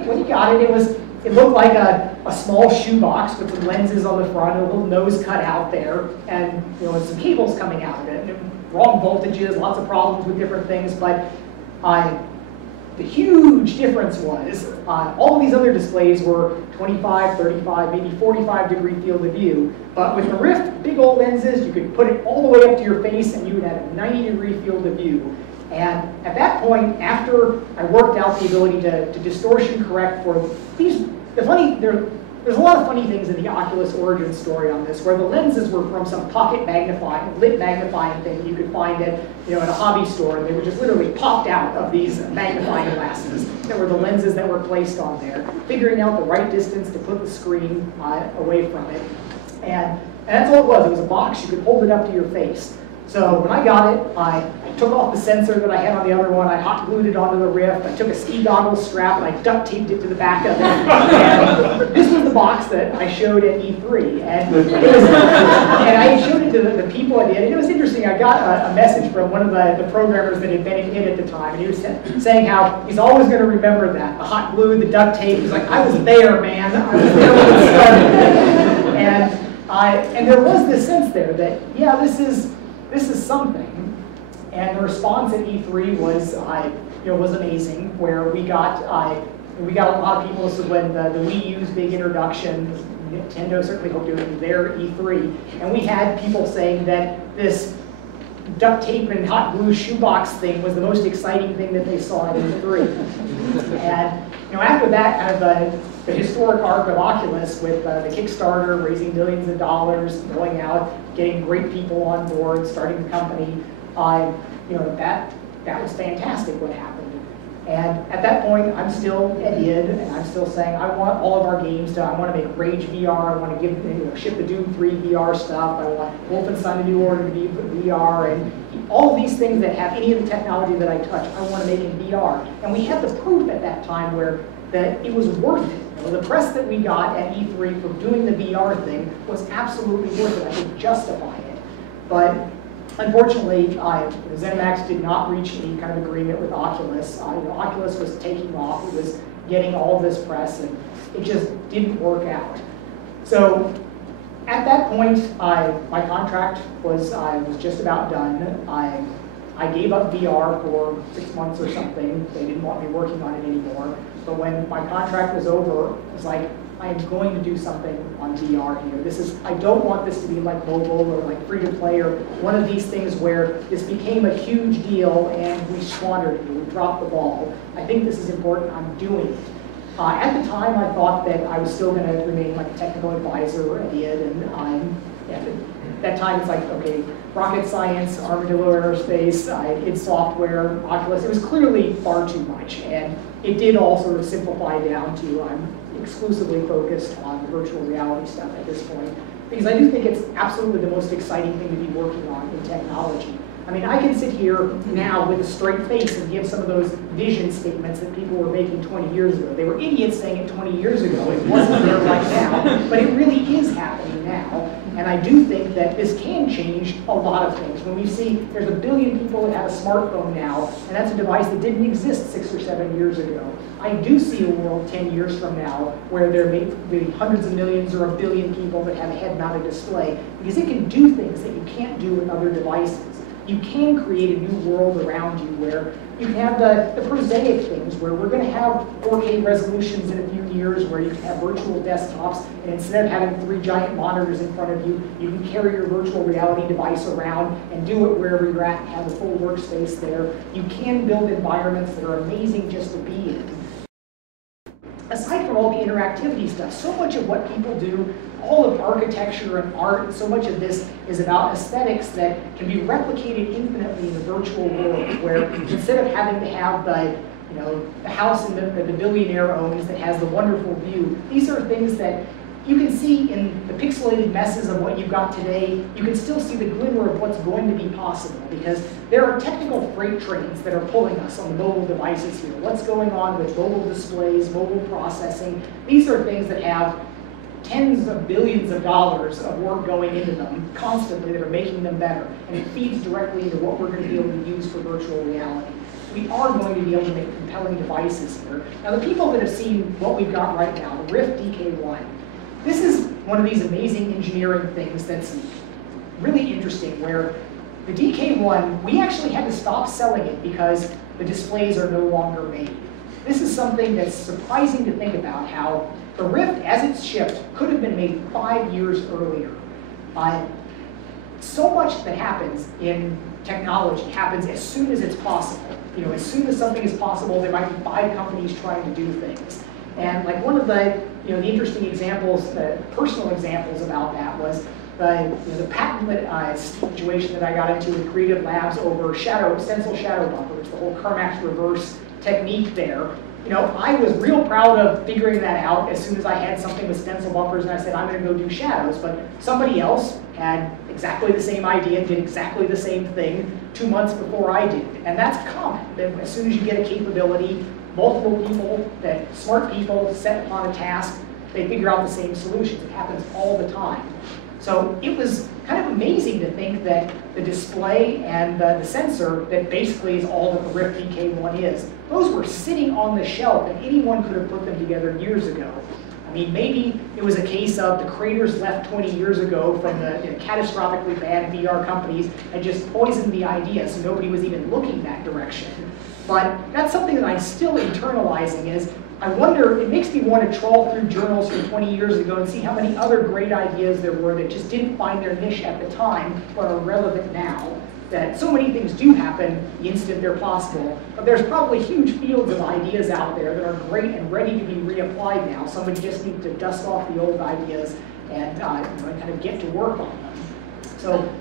when he got it, it looked like a small shoebox with some lenses on the front, and a little nose cut out there, and and some cables coming out of it. And wrong voltages, lots of problems with different things, but the huge difference was all of these other displays were 25, 35, maybe 45 degree field of view. But with the Rift, big old lenses, you could put it all the way up to your face and you would have a 90 degree field of view. And at that point, after I worked out the ability to distortion correct for these, there's a lot of funny things in the Oculus origin story on this, where the lenses were from some pocket lit magnifying thing that you could find at a hobby store, and they were just literally popped out of these magnifying glasses that were the lenses that were placed on there, figuring out the right distance to put the screen away from it. And that's all it was. It was a box. You could hold it up to your face. So when I got it, I took off the sensor that I had on the other one, I hot glued it onto the Rift, I took a ski goggle strap and I duct taped it to the back of it. And this was the box that I showed at E3. And I showed it to the people at the end. And it was interesting, I got a message from one of the programmers that had been in it at the time, and he was saying how he's always going to remember that. The hot glue, the duct tape, he's like, I was there, man. I was there when it started. And there was this sense there that, yeah, this is something. And the response at E3 was was amazing, where we got a lot of people. This is when the Wii U's big introduction. Nintendo certainly hoped it would be their E3, and we had people saying that this duct tape and hot glue shoebox thing was the most exciting thing that they saw at E3. And after that, kind of the historic arc of Oculus with the Kickstarter raising millions of dollars, going out, getting great people on board, starting the company, that was fantastic what happened. And at that point, I'm still at id, and I'm still saying I want all of our games to. I want to make Rage VR. I want to ship the Doom 3 VR stuff. I want Wolfenstein: New Order to be VR, and all of these things that have any of the technology that I touch, I want to make in VR. And we had the proof at that time that it was worth it. The press that we got at E3 for doing the VR thing was absolutely worth it. I could justify it, but unfortunately, ZeniMax did not reach any kind of agreement with Oculus. Oculus was taking off, it was getting all this press, and it just didn't work out. So at that point, my contract was just about done. I gave up VR for 6 months or something. They didn't want me working on it anymore. But when my contract was over, it was like, I'm going to do something on VR here. I don't want this to be like mobile or like free to play or one of these things where this became a huge deal and we squandered it, we dropped the ball. I think this is important, I'm doing it. At the time, I thought that I was still going to remain like a technical advisor at id, and at that time it's like, okay, rocket science, Armadillo Aerospace, id Software, Oculus, it was clearly far too much, and it did all sort of simplify down to I'm exclusively focused on the virtual reality stuff at this point, because I do think it's absolutely the most exciting thing to be working on in technology. I mean, I can sit here now with a straight face and give some of those vision statements that people were making 20 years ago. They were idiots saying it 20 years ago. It wasn't there right now, but it really is happening now. And I do think that this can change a lot of things. When we see there's 1 billion people that have a smartphone now, and that's a device that didn't exist 6 or 7 years ago. I do see a world 10 years from now where there may be hundreds of millions or 1 billion people that have a head-mounted display, because it can do things that you can't do with other devices. You can create a new world around you where you can have the prosaic things, where we're going to have 4K resolutions in a few years, where you can have virtual desktops, and instead of having 3 giant monitors in front of you, you can carry your virtual reality device around and do it wherever you're at and have a full workspace there. You can build environments that are amazing just to be in. Aside from all the interactivity stuff, so much of what people do, all of architecture and art, so much of this is about aesthetics that can be replicated infinitely in the virtual world, where instead of having to have the house that the billionaire owns that has the wonderful view, these are things that you can see in the pixelated messes of what you've got today. You can still see the glimmer of what's going to be possible, because there are technical freight trains that are pulling us on the mobile devices here. What's going on with mobile displays, mobile processing? These are things that have tens of billions of dollars of work going into them constantly that are making them better. And it feeds directly into what we're going to be able to use for virtual reality. We are going to be able to make compelling devices here. Now, the people that have seen what we've got right now, the Rift DK1, this is one of these amazing engineering things that's really interesting, where the DK1, we actually had to stop selling it because the displays are no longer made. This is something that's surprising to think about, how the Rift, as it's shipped, could have been made 5 years earlier. So much that happens in technology happens as soon as it's possible. As soon as something is possible, there might be 5 companies trying to do things. And like one of the interesting examples, the personal examples about that was the patent situation that I got into with Creative Labs over stencil shadow bumpers, the whole Carmack reverse technique there. I was real proud of figuring that out as soon as I had something with stencil bumpers, and I said, I'm going to go do shadows. But somebody else had exactly the same idea, did exactly the same thing 2 months before I did. And that's common. As soon as you get a capability, multiple people, smart people set upon a task, they figure out the same solutions. It happens all the time. So it was kind of amazing to think that the display and the sensor, that basically is all that the Rift DK1 is, those were sitting on the shelf, and anyone could have put them together years ago. I mean, maybe it was a case of the creators left 20 years ago from the catastrophically bad VR companies and just poisoned the idea, so nobody was even looking that direction. But that's something that I'm still internalizing is, I wonder, it makes me want to trawl through journals from 20 years ago and see how many other great ideas there were that just didn't find their niche at the time, but are relevant now. That so many things do happen the instant they're possible, but there's probably huge fields of ideas out there that are great and ready to be reapplied now. Somebody just needs to dust off the old ideas and kind of get to work on them. So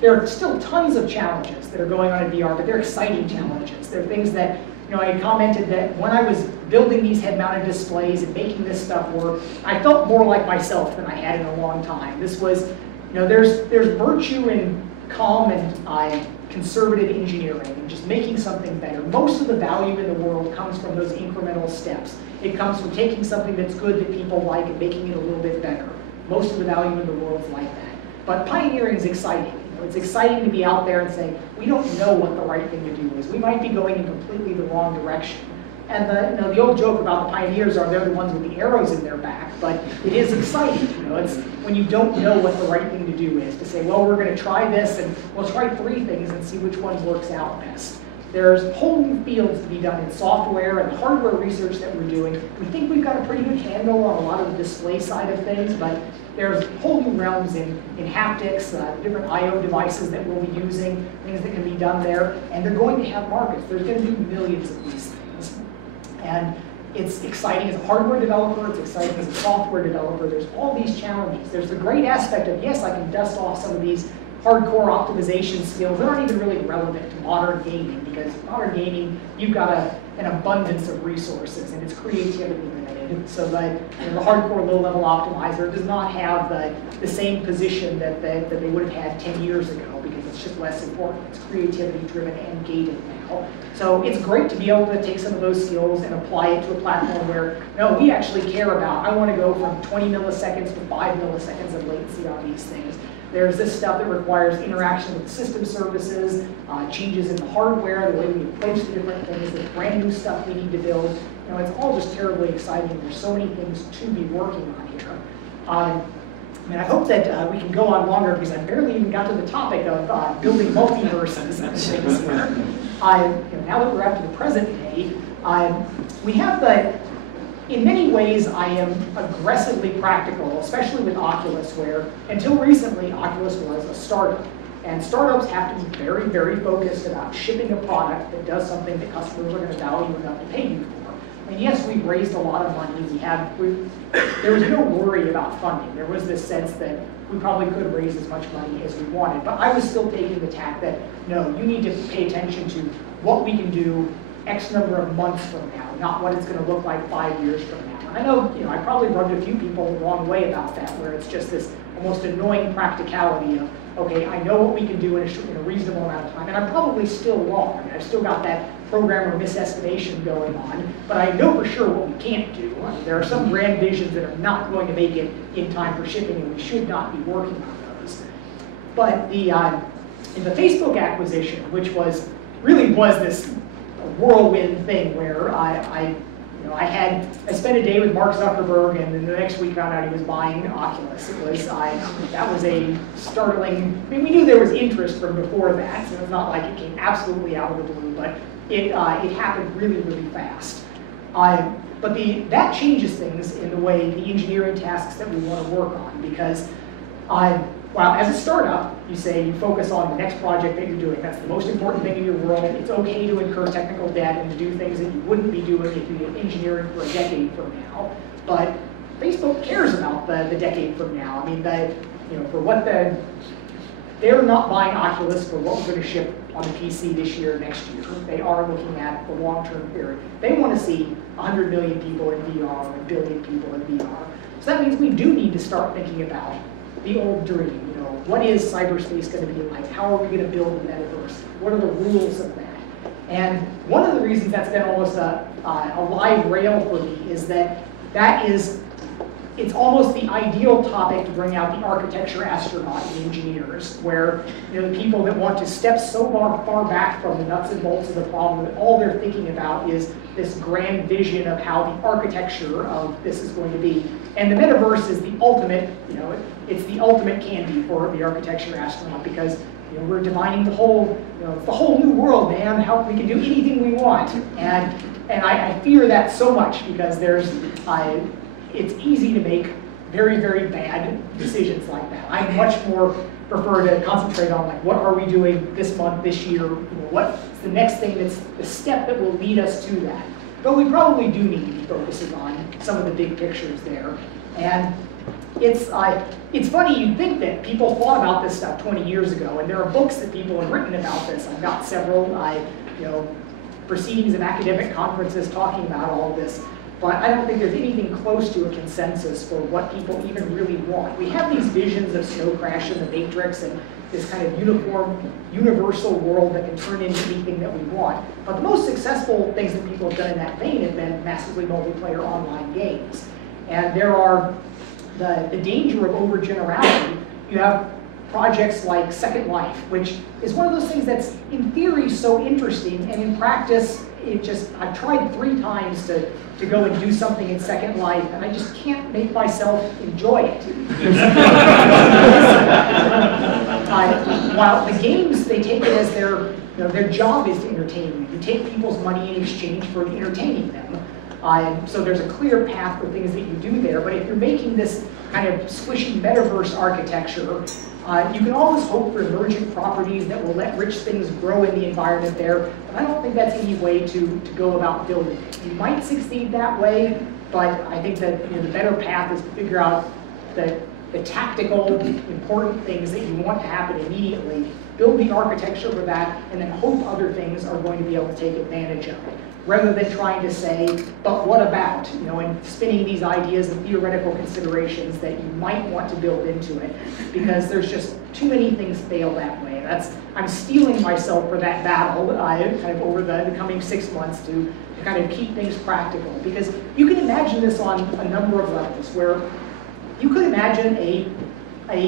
there are still tons of challenges that are going on in VR, but they're exciting challenges. They're things that, I had commented that when I was building these head-mounted displays and making this stuff work, I felt more like myself than I had in a long time. This was, there's virtue in calm and conservative engineering and just making something better. Most of the value in the world comes from those incremental steps. It comes from taking something that's good that people like and making it a little bit better. Most of the value in the world's like that. But pioneering is exciting. It's exciting to be out there and say, we don't know what the right thing to do is. We might be going in completely the wrong direction. And the old joke about the pioneers are they're the ones with the arrows in their back, but it is exciting. It's when you don't know what the right thing to do is, to say, well, we're going to try this, and we'll try 3 things and see which one works out best. There's whole new fields to be done in software and hardware research that we're doing. We think we've got a pretty good handle on a lot of the display side of things, but there's whole new realms in haptics, different I/O devices that we'll be using, things that can be done there, and they're going to have markets. There's going to be millions of these things. And it's exciting as a hardware developer, it's exciting as a software developer. There's all these challenges. There's the great aspect of, yes, I can dust off some of these hardcore optimization skills that aren't even really relevant to modern gaming, because modern gaming, you've got an abundance of resources and it's creativity limited. So the hardcore low-level optimizer does not have the same position that they would have had 10 years ago, because it's just less important. It's creativity driven and gated now. So it's great to be able to take some of those skills and apply it to a platform where, no, we actually care about, I want to go from 20 milliseconds to 5 milliseconds of latency on these things. There's this stuff that requires interaction with system services, changes in the hardware, the way we approach the different things, the brand new stuff we need to build. It's all just terribly exciting. There's so many things to be working on here. I hope that we can go on longer, because I barely even got to the topic of building multiverses and things here. Now that we're up to the present day, we have in many ways, I am aggressively practical, especially with Oculus, where until recently, Oculus was a startup. And startups have to be very, very focused about shipping a product that does something that customers are going to value enough to pay you for. And yes, we've raised a lot of money. There was no worry about funding. There was this sense that we probably could raise as much money as we wanted. But I was still taking the tack that, no, you need to pay attention to what we can do X number of months from now, not what it's going to look like 5 years from now. And I know, I probably rubbed a few people the wrong way about that, where it's just this almost annoying practicality of, okay, I know what we can do in a reasonable amount of time, and I'm probably still wrong. I've still got that programmer misestimation going on, but I know for sure what we can't do. There are some grand visions that are not going to make it in time for shipping, and we should not be working on those. But in the Facebook acquisition, which really was this whirlwind thing where I spent a day with Mark Zuckerberg, and then the next week found out he was buying Oculus. That was a startling. We knew there was interest from before that, so it's not like it came absolutely out of the blue, but it happened really, really fast. But that changes things in the way the engineering tasks that we want to work on, because while as a startup, you say you focus on the next project that you're doing. That's the most important thing in your world. It's okay to incur technical debt and to do things that you wouldn't be doing if you did engineering for a decade from now. But Facebook cares about the decade from now. They're not buying Oculus for what we're going to ship on the PC this year, next year. They are looking at the long-term period. They want to see 100 million people in VR or 1 billion people in VR. So that means we do need to start thinking about the old dream. What is cyberspace going to be like? How are we going to build the metaverse? What are the rules of that? And one of the reasons that's been almost a live rail for me is that is it's almost the ideal topic to bring out the architecture astronaut and engineers, where the people that want to step so far back from the nuts and bolts of the problem that all they're thinking about is this grand vision of how the architecture of this is going to be. And the metaverse is the ultimate, it's the ultimate candy for the architecture astronaut, because we're defining the whole, the whole new world, man. How we can do anything we want, and I fear that so much, because it's easy to make very, very bad decisions like that. I much more prefer to concentrate on like, what are we doing this month, this year? What's the next thing that's the step that will lead us to that? But we probably do need to be focusing on some of the big pictures there. And it's funny, you'd think that people thought about this stuff 20 years ago, and there are books that people have written about this. I've got several, proceedings of academic conferences talking about all of this. But I don't think there's anything close to a consensus for what people even really want. We have these visions of Snow Crash and the Matrix and this kind of uniform, universal world that can turn into anything that we want. But the most successful things that people have done in that vein have been massively multiplayer online games. And there are the danger of overgenerality. You have projects like Second Life, which is one of those things that's in theory so interesting, and in practice, I've tried 3 times to go and do something in Second Life, and I just can't make myself enjoy it. While the games, they take it as their job is to entertain you. You take people's money in exchange for entertaining them. So there's a clear path for things that you do there, but if you're making this kind of squishy metaverse architecture, you can always hope for emergent properties that will let rich things grow in the environment there, but I don't think that's any way to go about building it. You might succeed that way, but I think that the better path is to figure out the tactical, important things that you want to happen immediately, build the architecture for that, and then hope other things are going to be able to take advantage of it, rather than trying to say, but what about, and spinning these ideas and theoretical considerations that you might want to build into it, because there's just too many things fail that way. I'm steeling myself for that battle kind of over the coming 6 months to kind of keep things practical, because you can imagine this on a number of levels, where you could imagine a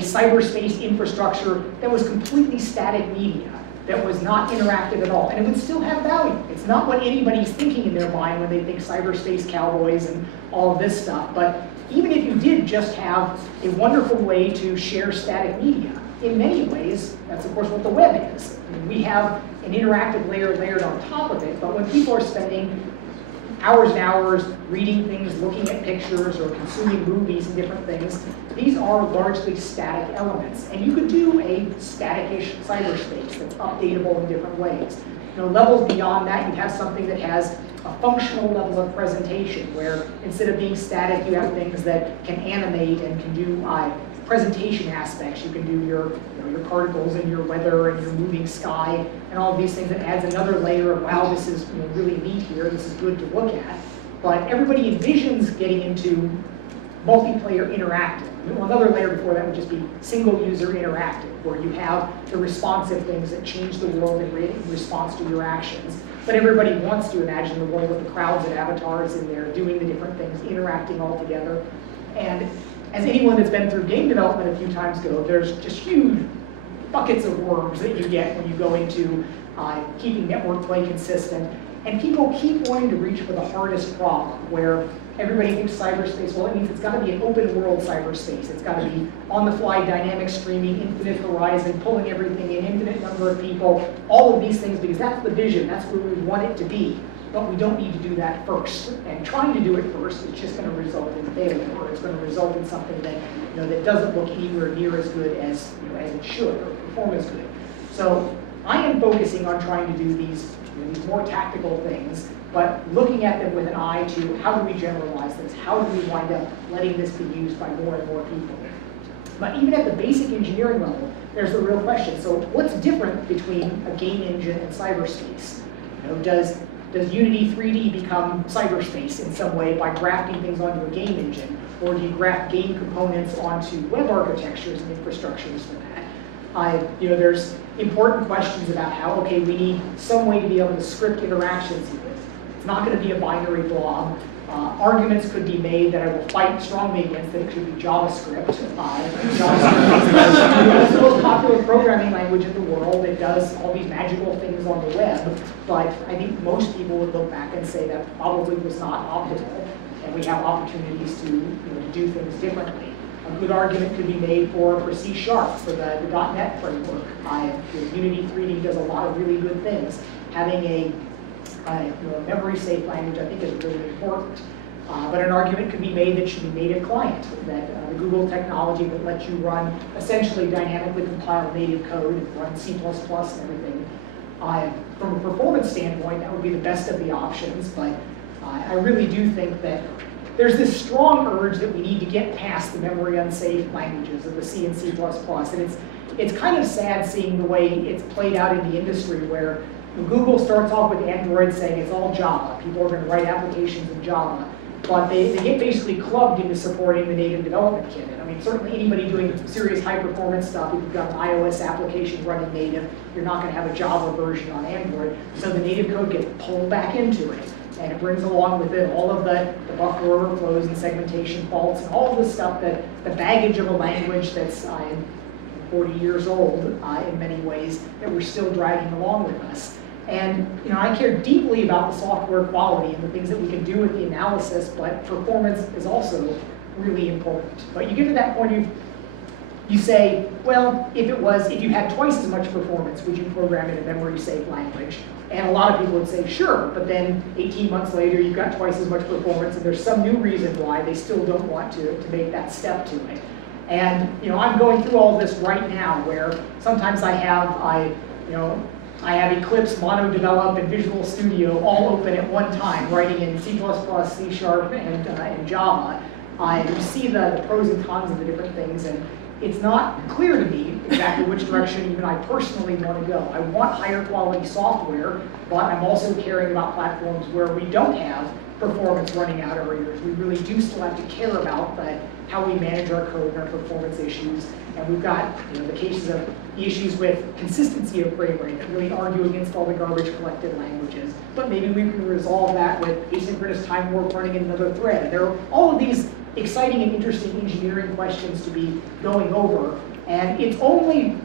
cyberspace infrastructure that was completely static media, that was not interactive at all, and it would still have value. It's not what anybody's thinking in their mind when they think cyberspace cowboys and all of this stuff, but even if you did just have a wonderful way to share static media, in many ways, that's of course what the web is. I mean, we have an interactive layer layered on top of it, but when people are spending hours and hours reading things, looking at pictures, or consuming movies and different things, these are largely static elements. And you could do a static-ish cyberspace that's updatable in different ways. Levels beyond that, you have something that has a functional level of presentation, where instead of being static, you have things that can animate and can do presentation aspects. You can do your particles and your weather and your moving sky and all of these things that adds another layer of, wow, this is really neat here, this is good to look at. But everybody envisions getting into multiplayer interactive. Another layer before that would just be single user interactive, where you have the responsive things that change the world in response to your actions. But everybody wants to imagine the world with the crowds of avatars in there doing the different things, interacting all together. And as anyone that's been through game development a few times ago, there's just huge buckets of worms that you get when you go into keeping network play consistent. And people keep wanting to reach for the hardest problem, where everybody thinks cyberspace, well, it means it's got to be an open world cyberspace. It's got to be on-the-fly dynamic streaming, infinite horizon, pulling everything in, infinite number of people, all of these things, because that's the vision, that's where we want it to be. But we don't need to do that first. And trying to do it first is just going to result in failure, or it's going to result in something that that doesn't look anywhere near as good as as it should, or perform as good. So I am focusing on trying to do these more tactical things, but looking at them with an eye to how do we generalize this? How do we wind up letting this be used by more and more people? But even at the basic engineering level, there's the real question. So what's different between a game engine and cyberspace? Does Unity 3D become cyberspace in some way by grafting things onto a game engine? Or do you graft game components onto web architectures and infrastructures for that? There's important questions about how, okay, we need some way to be able to script interactions here. It's It's not going to be a binary blob. Arguments could be made that I will fight strongly against that it should be JavaScript. JavaScript is the most popular programming language in the world. It does all these magical things on the web, but I think most people would look back and say that probably was not optimal, and we have opportunities to, to do things differently. A good argument could be made for C#, for the .NET framework. Unity 3D does a lot of really good things. Having a memory safe language, I think, is really important. But an argument could be made that should be native client, that the Google technology that lets you run essentially dynamically compiled native code, run C++ and everything. From a performance standpoint, that would be the best of the options, but I really do think that there's this strong urge that we need to get past the memory unsafe languages of the C and C++, and it's kind of sad seeing the way it's played out in the industry where Google starts off with Android saying it's all Java. People are going to write applications in Java. But they get basically clubbed into supporting the native development kit. And I mean, certainly anybody doing serious high-performance stuff, if you've got an iOS application running native, you're not going to have a Java version on Android. So the native code gets pulled back into it. And it brings along with it all of the buffer overflows and segmentation faults and all of the stuff that the baggage of a language that's 40 years old in many ways that we're still dragging along with us. And I care deeply about the software quality and the things that we can do with the analysis, but performance is also really important. But you get to that point, you say, well, if you had twice as much performance, would you program in a memory-safe language? And a lot of people would say, sure, but then 18 months later, you've got twice as much performance, and there's some new reason why they still don't want to make that step to it. And I'm going through all this right now, where sometimes I have Eclipse, Mono Develop, and Visual Studio all open at one time, writing in C++, C#, and Java. You see the pros and cons of the different things, and it's not clear to me exactly which direction even I personally want to go. I want higher quality software, but I'm also caring about platforms where we don't have performance running out every year. We really do still have to care about how we manage our code and our performance issues. And we've got the cases of the issues with consistency of frame rate that really argue against all the garbage collected languages. But maybe we can resolve that with asynchronous time warp running in another thread. There are all of these exciting and interesting engineering questions to be going over. And it's only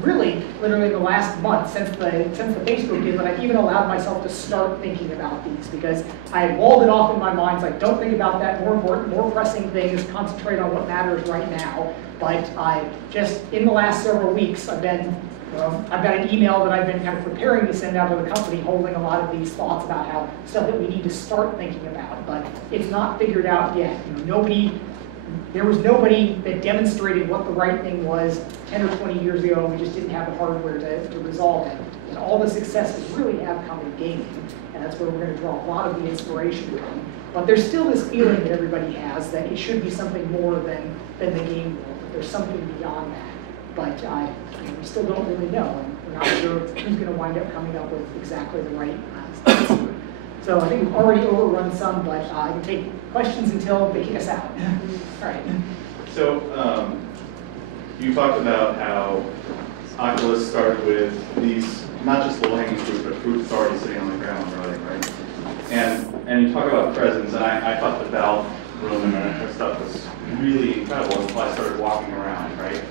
really, literally the last month since the Facebook did that I even allowed myself to start thinking about these, because I had walled it off in my mind, like, don't think about that, more important, more pressing things, concentrate on what matters right now. But just in the last several weeks, I've got an email that I've been kind of preparing to send out to the company holding a lot of these thoughts about how stuff that we need to start thinking about, but it's not figured out yet. There was nobody that demonstrated what the right thing was 10 or 20 years ago, and we just didn't have the hardware to resolve it. And all the successes really have come in gaming, and that's where we're going to draw a lot of the inspiration from. But there's still this feeling that everybody has that it should be something more than the game world, that there's something beyond that. But we still don't really know, and we're not sure who's going to wind up coming up with exactly the right answer. So I think we've already overrun some, but I can take questions until they kick us out. All right. So you talked about how Oculus started with these, not just low-hanging fruit, but fruit that's already sitting on the ground, right? And you talk about presence, and I thought the Valve room and that stuff was really incredible until I started walking around, right?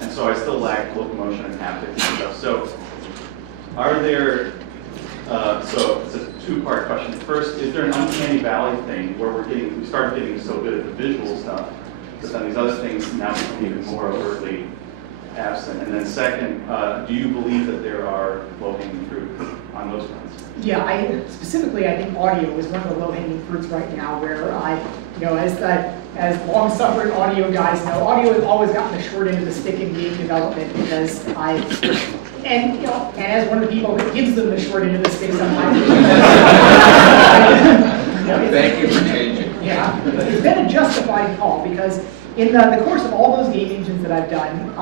And so I still lack locomotion and haptics and stuff. So are there, so it's a two-part question. First, is there an uncanny valley thing where we started getting so good at the visual stuff, but then these other things now become even more overtly absent? And then second, do you believe that there are low-hanging fruit on those fronts? Yeah, specifically I think audio is one of the low-hanging fruits right now, where as long-suffering audio guys know, audio has always gotten the short end of the stick in game development, because and as one of the people that gives them the short end of the stick sometimes. Thank you for changing. Yeah, it's been a justified call, because in the course of all those game engines that I've done,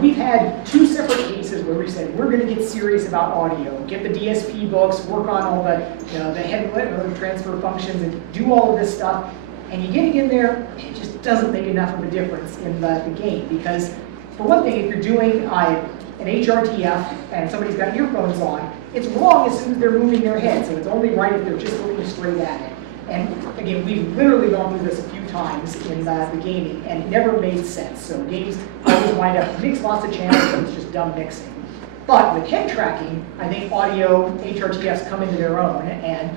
we've had two separate cases where we said, we're going to get serious about audio, get the DSP books, work on all the head transfer functions, and do all of this stuff. And you get it in there, it just doesn't make enough of a difference in the game. Because, for one thing, if you're doing an HRTF and somebody's got earphones on, it's wrong as soon as they're moving their head, so it's only right if they're just looking straight at it. And again, we've literally gone through this a few times in the gaming, and it never made sense. So games always wind up mix lots of channels, but it's just dumb mixing. But with head tracking, I think audio HRTFs come into their own, and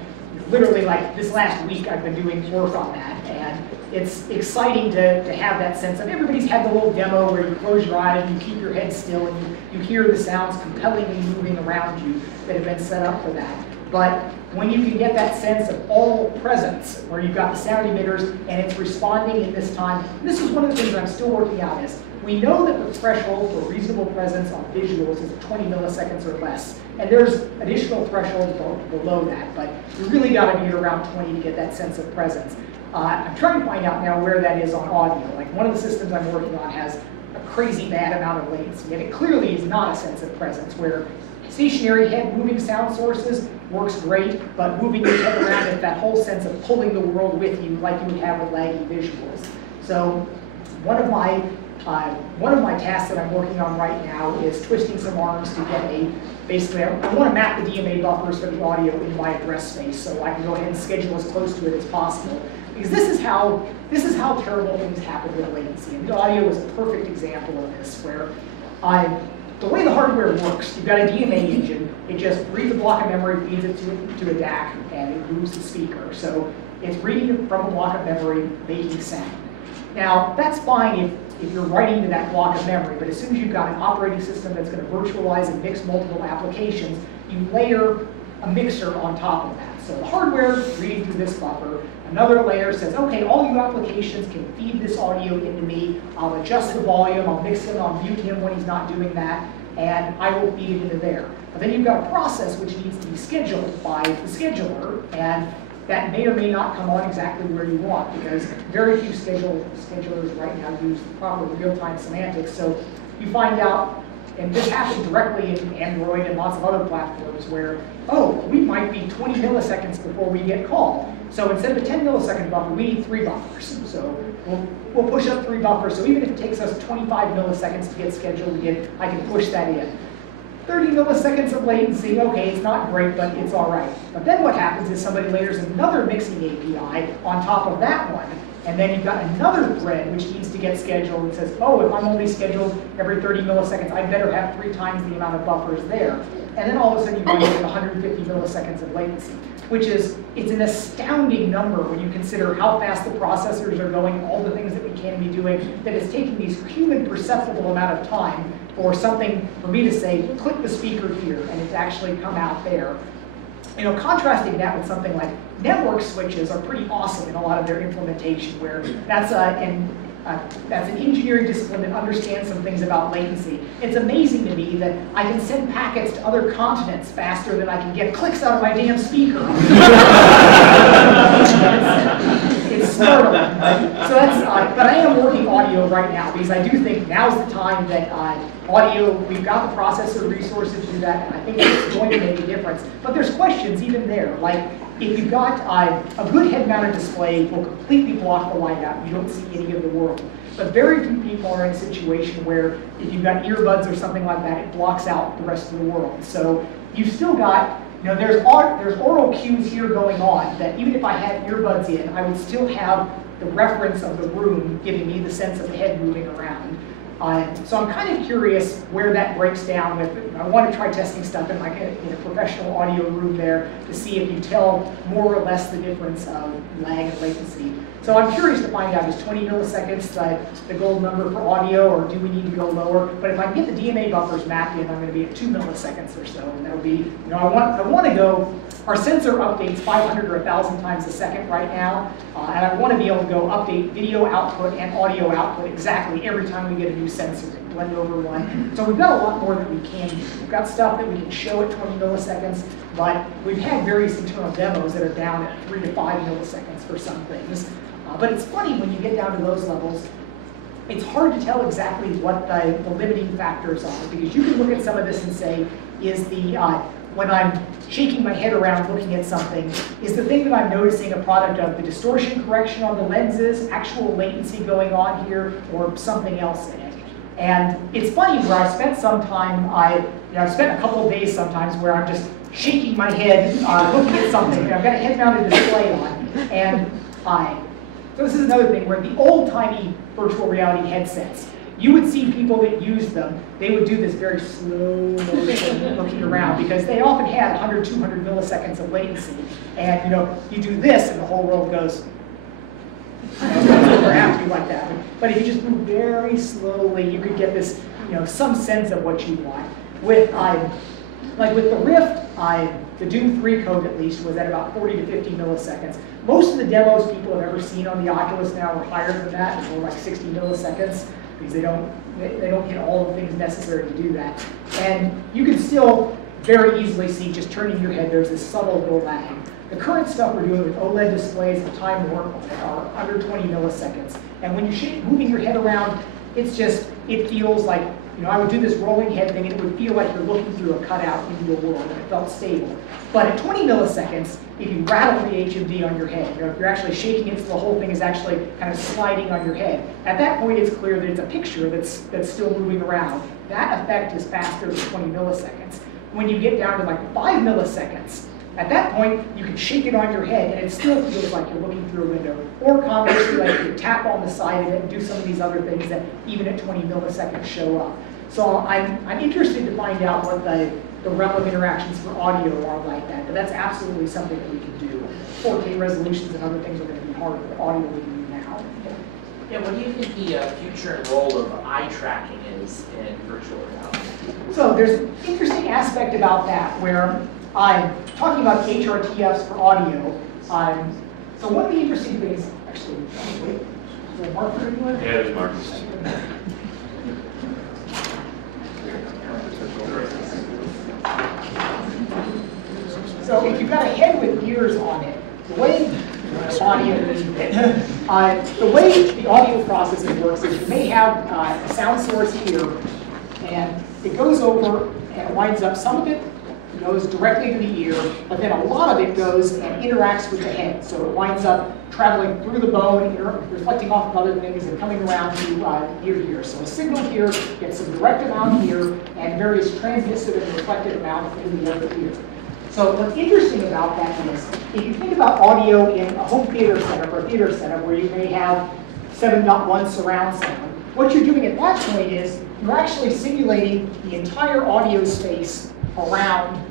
literally like this last week I've been doing work on that, and it's exciting to have that sense of everybody's had the little demo where you close your eyes and you keep your head still and you hear the sounds compellingly moving around you that have been set up for that. But when you can get that sense of all presence, where you've got the sound emitters and it's responding in this time, this is one of the things that I'm still working out is, we know that the threshold for reasonable presence on visuals is 20 milliseconds or less. And there's additional thresholds below that, but you really got to be at around 20 to get that sense of presence. I'm trying to find out now where that is on audio. Like one of the systems I'm working on has a crazy bad amount of latency, and it clearly is not a sense of presence, where stationary head moving sound sources works great, but moving your head around it, that whole sense of pulling the world with you like you would have with laggy visuals. So one of my tasks that I'm working on right now is twisting some arms to get basically, I want to map the DMA buffers for the audio in my address space so I can go ahead and schedule as close to it as possible. Because this is how terrible things happen with latency. And the audio is a perfect example of this, where the way the hardware works, you've got a DMA engine, it just reads a block of memory, feeds it to a DAC, and it moves the speaker. So it's reading from a block of memory, making sound. Now, that's fine if you're writing to that block of memory, but as soon as you've got an operating system that's going to virtualize and mix multiple applications, you layer a mixer on top of that. So the hardware is reading through this buffer. Another layer says, okay, all you applications can feed this audio into me. I'll adjust the volume, I'll mix him, I'll mute him when he's not doing that, and I will feed it into there. But then you've got a process which needs to be scheduled by the scheduler, and that may or may not come on exactly where you want, because very few schedulers right now use the proper real-time semantics. So you find out, and this happens directly in Android and lots of other platforms where, oh, we might be 20 milliseconds before we get called. So instead of a 10 millisecond buffer, we need 3 buffers. So we'll push up 3 buffers. So even if it takes us 25 milliseconds to get scheduled again, I can push that in. 30 milliseconds of latency, okay, it's not great, but it's all right. But then what happens is somebody layers another mixing API on top of that one, and then you've got another thread which needs to get scheduled and says, oh, if I'm only scheduled every 30 milliseconds, I better have 3 times the amount of buffers there. And then all of a sudden you run into 150 milliseconds of latency, which is, it's an astounding number when you consider how fast the processors are going, all the things that we can be doing, that it's taking these human perceptible amount of time for something, for me to say, click the speaker here, and it's actually come out there. You know, contrasting that with something like network switches are pretty awesome in a lot of their implementation, where that's an engineering discipline that understands some things about latency. It's amazing to me that I can send packets to other continents faster than I can get clicks out of my damn speaker. It's startling. So that's, but I am working audio right now, because I do think now's the time that audio, we've got the processor resources to do that, and I think it's going to make a difference. But there's questions even there, like if you've got a good head-mounted display will completely block the light out, you don't see any of the world. But very few people are in a situation where if you've got earbuds or something like that, it blocks out the rest of the world. So you've still got, you know, there's oral cues here going on that even if I had earbuds in, I would still have the reference of the room giving me the sense of the head moving around. So I'm kind of curious where that breaks down with, I want to try testing stuff in like in a professional audio room there to see if you tell more or less the difference of lag and latency. So I'm curious to find out, is 20 milliseconds the gold number for audio, or do we need to go lower? But if I can get the DMA buffers mapped in, I'm going to be at 2 milliseconds or so, and that'll be, you know, I want to go, our sensor updates 500 or 1,000 times a second right now, and I want to be able to go update video output and audio output exactly every time we get a new sensor and blend over one. So we've got a lot more that we can do. We've got stuff that we can show at 20 milliseconds, but we've had various internal demos that are down at 3 to 5 milliseconds for some things. But it's funny when you get down to those levels, it's hard to tell exactly what the limiting factors are, because you can look at some of this and say, is the, when I'm shaking my head around looking at something, is the thing that I'm noticing a product of the distortion correction on the lenses, actual latency going on here, or something else in it? And it's funny where I spent some time, I've spent a couple of days sometimes where I'm just shaking my head, looking at something, and I've got a head-mounted display on, and so this is another thing where the old-timey virtual reality headsets, you would see people that used them, they would do this very slow motion looking around because they often had 100, 200 milliseconds of latency. And you do this and the whole world goes, or have to like that. But if you just move very slowly, you could get this, some sense of what you want. With like with the Rift, the Doom 3 code at least was at about 40 to 50 milliseconds. Most of the demos people have ever seen on the Oculus now are higher than that, it's more like 60 milliseconds, because they don't get all the things necessary to do that. And you can still very easily see, just turning your head, there's this subtle little lag. The current stuff we're doing with OLED displays, the time to work on it are under 20 milliseconds. And when you're moving your head around, it feels like, I would do this rolling head thing and it would feel like you're looking through a cutout into your world and it felt stable. But at 20 milliseconds, if you rattle the HMD on your head, if you're actually shaking it so the whole thing is actually kind of sliding on your head, at that point it's clear that it's a picture that's still moving around. That effect is faster than 20 milliseconds. When you get down to like 5 milliseconds, at that point, you can shake it on your head and it still feels like you're looking through a window. Or conversely, like you tap on the side of it and do some of these other things that even at 20 milliseconds show up. So I'm interested to find out what the realm of interactions for audio are like that, but that's absolutely something that we can do. 4K resolutions and other things are going to be harder, but audio we can do now. Yeah, what do you think the future and role of eye tracking is in virtual reality? So there's an interesting aspect about that where I'm talking about HRTFs for audio. So one of the interesting things, actually, wait, is there a marker anywhere? Yeah, there's markers. So if you've got a head with ears on it, the way the way the audio processing works is you may have a sound source here, and it goes over and it winds up, some of it goes directly to the ear, but then a lot of it goes and interacts with the head. So it winds up traveling through the bone, reflecting off of other things, and coming around to ear to ear. So a signal here gets some direct amount here, and various transmissive and reflected amount in the other ear. So what's interesting about that is, if you think about audio in a home theater setup or a theater setup where you may have 7.1 surround sound, what you're doing at that point is you're actually simulating the entire audio space around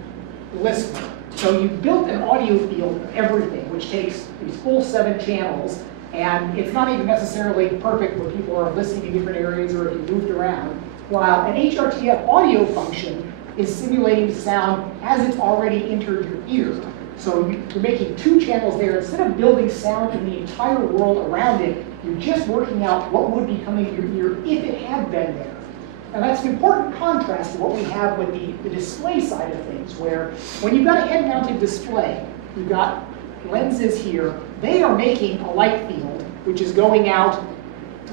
the listener. So you've built an audio field of everything, which takes these full 7 channels, and it's not even necessarily perfect where people are listening in different areas or if you moved around, while an HRTF audio function is simulating sound as it's already entered your ear. So you're making 2 channels there. Instead of building sound in the entire world around it, you're just working out what would be coming to your ear if it had been there. And that's an important contrast to what we have with the display side of things, where when you've got a head-mounted display, you've got lenses here, they are making a light field, which is going out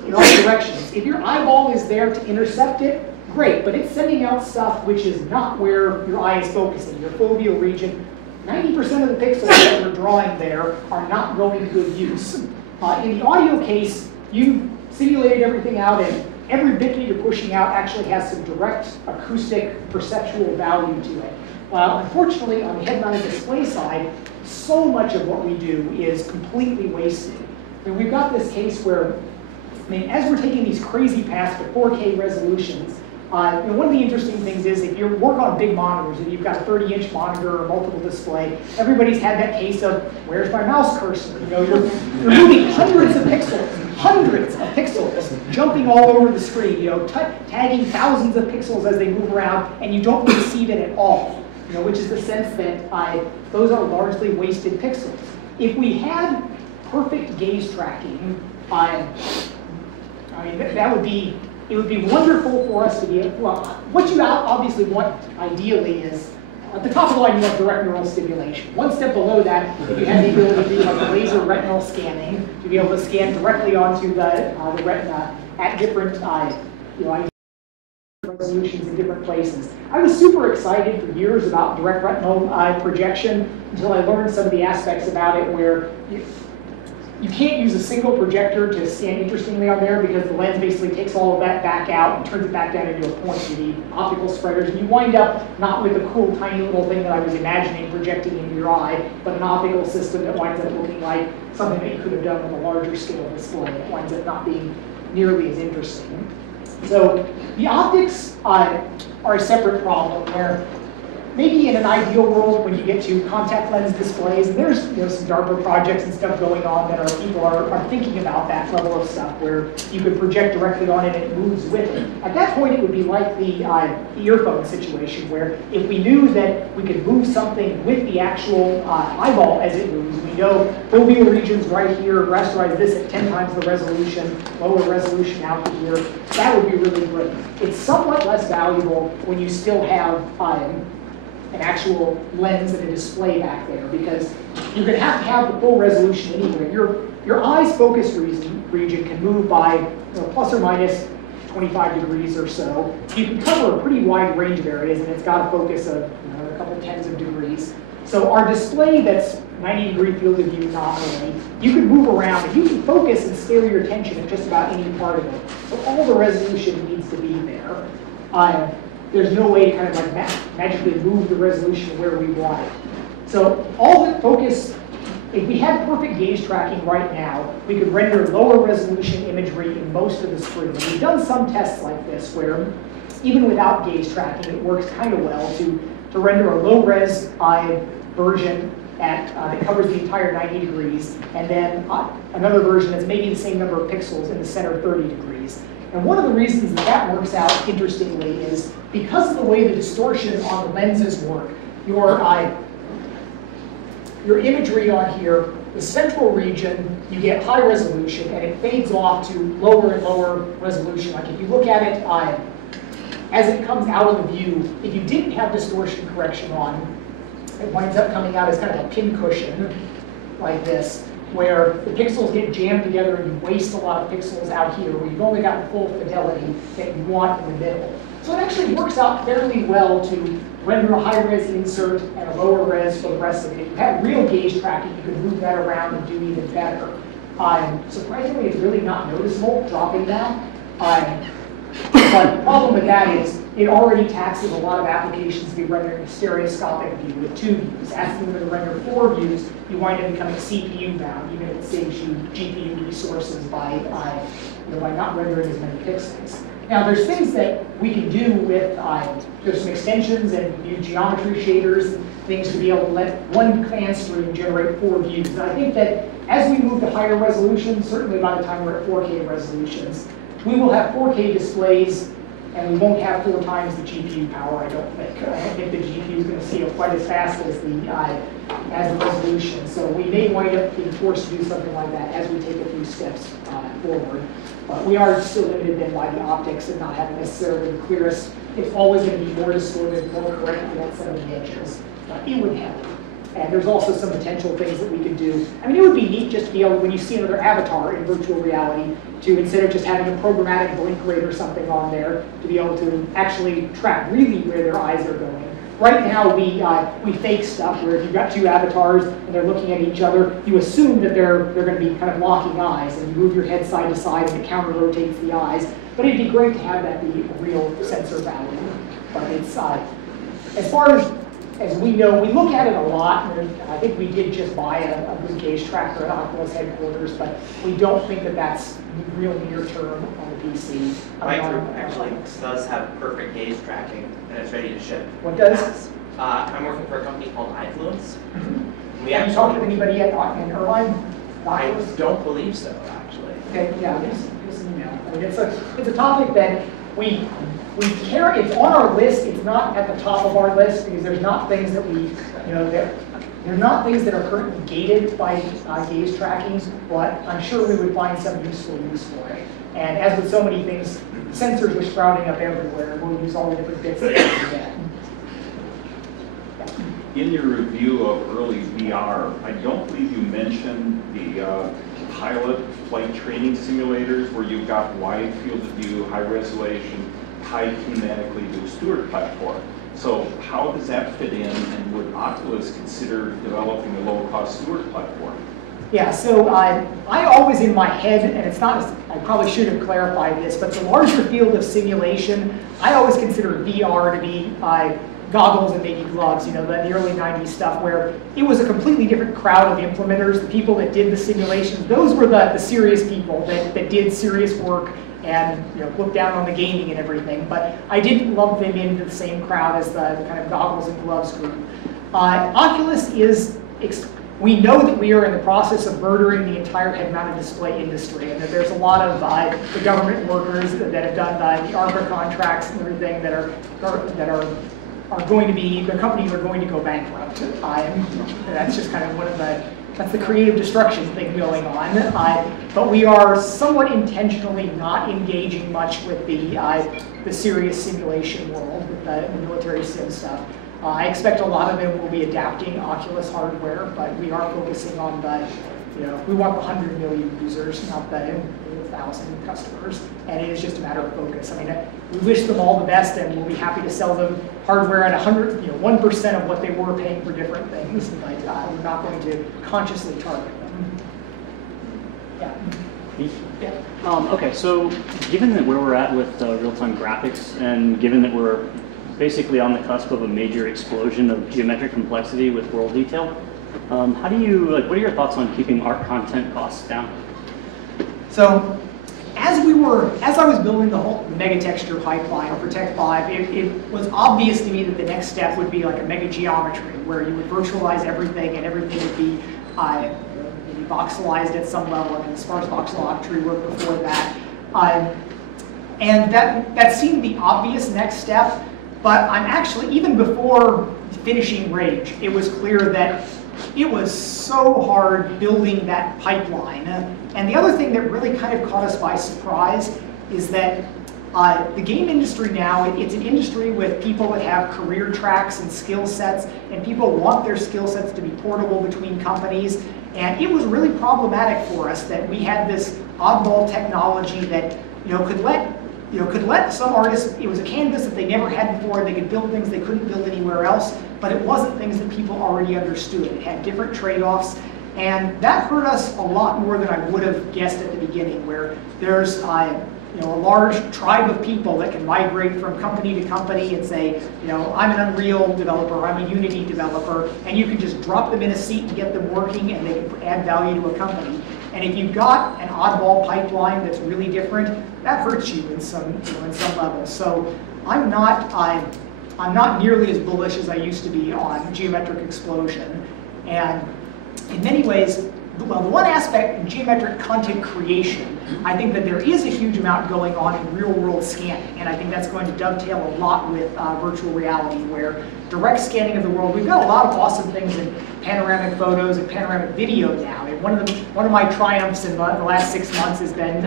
in all directions. If your eyeball is there to intercept it, great, but it's sending out stuff which is not where your eye is focusing, your foveal region. 90% of the pixels that we're drawing there are not going to good use. In the audio case, you simulated everything out, and every bit that you're pushing out actually has some direct acoustic perceptual value to it. While unfortunately, on the head-mounted display side, so much of what we do is completely wasted. And we've got this case where, as we're taking these crazy paths to 4K resolutions, one of the interesting things is if you work on big monitors and you've got a 30-inch monitor or multiple display, everybody's had that case of, where's my mouse cursor? You're moving hundreds of pixels, jumping all over the screen, tagging thousands of pixels as they move around, and you don't perceive it at all, which is the sense that those are largely wasted pixels. If we had perfect gaze tracking, it would be wonderful for us to be able, well, what you obviously want ideally is, at the top of the line, you want direct neural stimulation. One step below that, if you have the ability to do like laser retinal scanning, to be able to scan directly onto the retina at different resolutions in different places. I was super excited for years about direct retinal projection until I learned some of the aspects about it where you can't use a single projector to stand interestingly on there because the lens basically takes all of that back out and turns it back down into a point. You need optical spreaders, and you wind up not with a cool tiny little thing that I was imagining projecting into your eye, but an optical system that winds up looking like something that you could have done with a larger scale display that winds up not being nearly as interesting. So the optics are a separate problem where maybe in an ideal world when you get to contact lens displays, and there's some DARPA projects and stuff going on that people are thinking about that level of stuff where you could project directly on it and it moves with it. At that point it would be like the earphone situation where if we knew that we could move something with the actual eyeball as it moves, we know foveal regions right here, rasterize this at 10 times the resolution, lower resolution out to here, that would be really great. It's somewhat less valuable when you still have an actual lens and a display back there because you're going to have the full resolution anyway. Your eye's focus region can move by plus or minus 25 degrees or so. You can cover a pretty wide range of areas, and it's got a focus of a couple tens of degrees. So our display that's 90-degree field of view nominally, you can move around and you can focus and steer your attention at just about any part of it. So all the resolution needs to be there. There's no way to kind of like magically move the resolution where we want it. So all the focus, if we had perfect gaze tracking right now, we could render lower resolution imagery in most of the screen. And we've done some tests like this where even without gaze tracking, it works kind of well to render a low res version that covers the entire 90 degrees, and then another version that's maybe the same number of pixels in the center 30 degrees. And one of the reasons that works out interestingly is because of the way the distortion on the lenses work, your imagery on here, the central region, you get high resolution, and it fades off to lower and lower resolution. Like if you look at it as it comes out of the view, if you didn't have distortion correction on, it winds up coming out as kind of a pin cushion like this, where the pixels get jammed together and you waste a lot of pixels out here, where you've only got full fidelity that you want in the middle. So it actually works out fairly well to render a high-res insert and a lower res for the rest of it. If you had real gaze tracking, you could move that around and do even better. Surprisingly, it's really not noticeable dropping that. But the problem with that is it already taxes a lot of applications to be rendering a stereoscopic view with 2 views. Asking them to render 4 views, you wind up becoming CPU bound, even if it saves you GPU resources by not rendering as many pixels. Now there's things that we can do with, there's some extensions and new geometry shaders, and things to be able to let one command stream generate 4 views. And I think that as we move to higher resolutions, certainly by the time we're at 4K resolutions, we will have 4K displays, and we won't have 4 times the GPU power, I don't think. I don't think the GPU is going to scale quite as fast as the resolution. So we may wind up being forced to do something like that as we take a few steps forward. But we are still limited then by the optics and not having necessarily the clearest. It's always going to be more distorted, more correctly on some of the edges. It would help. And there's also some potential things that we could do. I mean, it would be neat just to be able, when you see another avatar in virtual reality, to instead of just having a programmatic blink rate or something on there, to be able to actually track really where their eyes are going. Right now, we fake stuff where if you've got 2 avatars and they're looking at each other, you assume that they're going to be kind of locking eyes, and you move your head side to side and it counter rotates the eyes. But it'd be great to have that be a real sensor value. But it's as far as we know, we look at it a lot, and I think we did just buy a good gaze tracker at Oculus headquarters, but we don't think that that's real near term on the PC. My group actually does have perfect gaze tracking, and it's ready to ship. What does? I'm working for a company called iFluence. Have you talked with anybody yet in Irvine? I don't believe so, actually. Okay, yeah, give us an email. I mean, it's a topic that we care. It's on our list. It's not at the top of our list because there's not things that we, they're not things that are currently gated by gaze tracking. But I'm sure we would find some useful use for it. And as with so many things, sensors are sprouting up everywhere. We'll use all the different bits that we can get. In your review of early VR, I don't believe you mentioned the pilot flight training simulators where you've got wide field of view, high resolution, tied kinetically to a Stewart platform. So how does that fit in, and would Oculus consider developing a low-cost Stewart platform? Yeah, so I always in my head, and it's not, I probably should have clarified this, but the larger field of simulation, I always consider VR to be goggles and maybe gloves, you know, the early 90s stuff where it was a completely different crowd of implementers. The people that did the simulations, those were the serious people that did serious work and, you know, looked down on the gaming and everything. But I didn't lump them into the same crowd as the kind of goggles and gloves group. Oculus is, we know that we are in the process of murdering the entire head-mounted display industry, and that there's a lot of the government workers that have done the ARPA contracts and everything that are going to be, the companies are going to go bankrupt. That's just kind of one of that's the creative destruction thing going on. But we are somewhat intentionally not engaging much with the serious simulation world, with the military sim stuff. I expect a lot of them will be adapting Oculus hardware, but we are focusing on we want the 100 million users, not the 1,000 customers, and it is just a matter of focus. I mean, we wish them all the best, and we'll be happy to sell them hardware at 1% of what they were paying for different things, but we're not going to consciously target them. Yeah. Yeah. Okay, so given that where we're at with real-time graphics, and given that we're basically on the cusp of a major explosion of geometric complexity with world detail, how do you, what are your thoughts on keeping art content costs down? So, as I was building the whole mega texture pipeline for Tech 5, it was obvious to me that the next step would be like a mega geometry, where you would virtualize everything and everything would be maybe voxelized at some level. I mean, sparse voxelometry worked before that. And that seemed the obvious next step, but I'm actually, even before finishing Rage, it was clear that it was so hard building that pipeline. And the other thing that really kind of caught us by surprise is that the game industry now, it's an industry with people that have career tracks and skill sets, and people want their skill sets to be portable between companies. And it was really problematic for us that we had this oddball technology that could let some artists, it was a canvas that they never had before, they could build things they couldn't build anywhere else, but it wasn't things that people already understood. It had different trade-offs, and that hurt us a lot more than I would have guessed at the beginning, where there's a large tribe of people that can migrate from company to company and say, I'm an Unreal developer, I'm a Unity developer, and you can just drop them in a seat and get them working, and they can add value to a company. And if you've got an oddball pipeline that's really different, that hurts you in some level. So I'm not nearly as bullish as I used to be on geometric explosion. And in many ways, well, the one aspect in geometric content creation, I think that there is a huge amount going on in real-world scanning, and I think that's going to dovetail a lot with virtual reality, where direct scanning of the world, we've got a lot of awesome things in panoramic photos and panoramic video now. And one of my triumphs in the last 6 months has been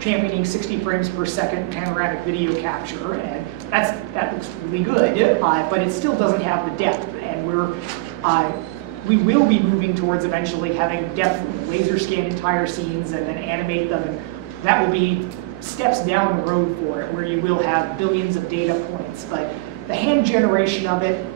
championing 60 frames per second panoramic video capture, and that looks really good, but it still doesn't have the depth, and we will be moving towards eventually having depth laser scan entire scenes and then animate them, and that will be steps down the road for it, where you will have billions of data points. But the hand generation of it,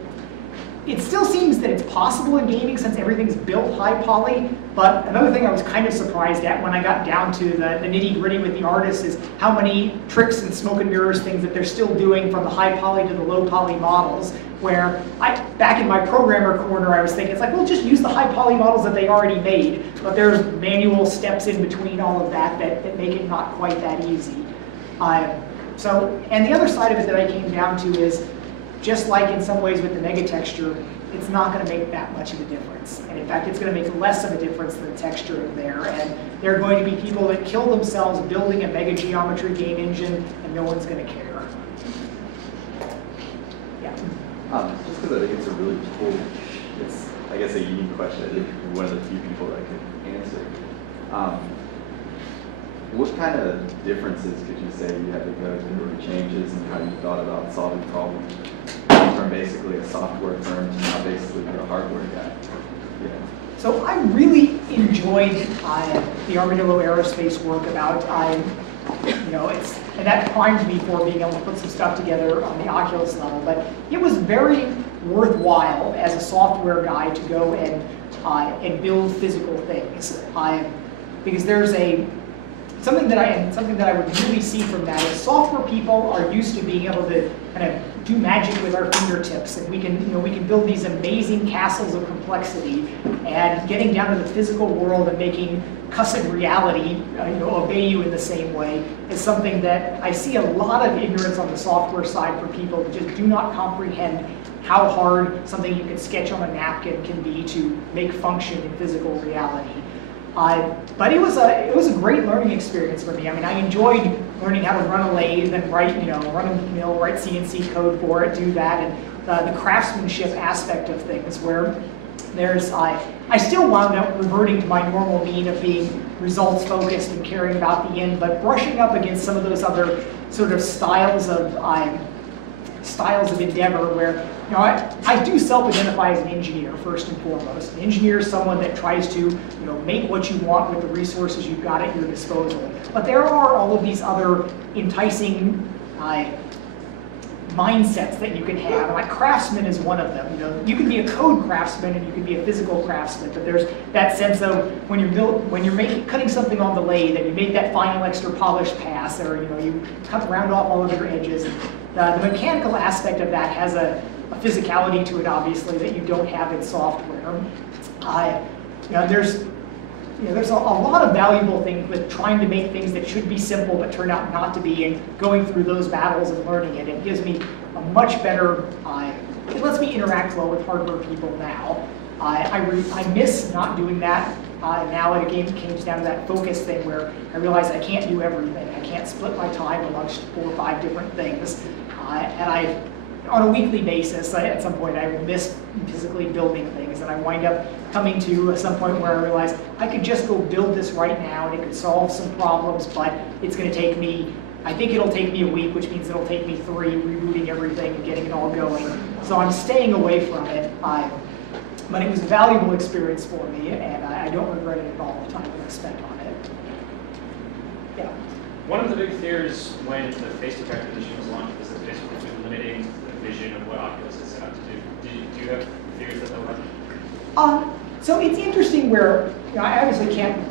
it still seems that it's possible in gaming since everything's built high poly, but another thing I was kind of surprised at when I got down to the nitty gritty with the artists is how many tricks and smoke and mirrors things that they're still doing from the high poly to the low poly models, where back in my programmer corner I was thinking, it's like, well, just use the high poly models that they already made, but there's manual steps in between all of that make it not quite that easy. And the other side of it that I came down to is, just like in some ways with the mega texture, it's not going to make that much of a difference. And in fact, it's going to make less of a difference than the texture in there. And there are going to be people that kill themselves building a mega geometry game engine, and no one's going to care. Yeah. Just because I think it's a really cool, it's, I guess, a unique question. I think you're one of the few people that could answer. What kind of differences could you say you had to go through, or changes in how you thought about solving problems from basically a software firm to now basically a hardware guy? Yeah. So I really enjoyed the Armadillo Aerospace work about, and that primed me for being able to put some stuff together on the Oculus level. But it was very worthwhile as a software guy to go and build physical things. Because there's something that I would really see from that is software people are used to being able to kind of do magic with our fingertips, and we can build these amazing castles of complexity, and getting down to the physical world and making cussed reality obey you in the same way is something that I see a lot of ignorance on the software side for people who just do not comprehend how hard something you can sketch on a napkin can be to make function in physical reality. But it was a great learning experience for me. I mean, I enjoyed learning how to run a lathe and run a mill, write CNC code for it, do that, and the craftsmanship aspect of things where I still wound up reverting to my normal mean of being results focused and caring about the end, but brushing up against some of those other sort of styles of endeavor where, I do self-identify as an engineer first and foremost. An engineer is someone that tries to, make what you want with the resources you've got at your disposal. But there are all of these other enticing mindsets that you can have. Like craftsman is one of them. You can be a code craftsman and you can be a physical craftsman. But there's that sense of when you're cutting something on the lathe and you make that final extra polish pass, or you round off all of your edges. The mechanical aspect of that has a physicality to it, obviously, that you don't have in software. There's a lot of valuable things with trying to make things that should be simple but turn out not to be, and going through those battles and learning it. It gives me a much better, it lets me interact well with hardware people now. I miss not doing that. Now it again comes down to that focus thing where I realize I can't do everything. I can't split my time amongst 4 or 5 different things. And on a weekly basis, at some point I will miss physically building things, and I wind up coming to some point where I realize I could just go build this right now and it could solve some problems, but it's going to take me, I think it'll take me a week, which means it'll take me 3, rebooting everything and getting it all going. So I'm staying away from it. But it was a valuable experience for me, and I don't regret it at all, the time that I spent on it. Yeah. One of the big fears when the Facebook acquisition was launched was that Facebook would be limiting the vision of what Oculus is set out to do. Do you have fears that they'll run? So it's interesting where, I obviously can't,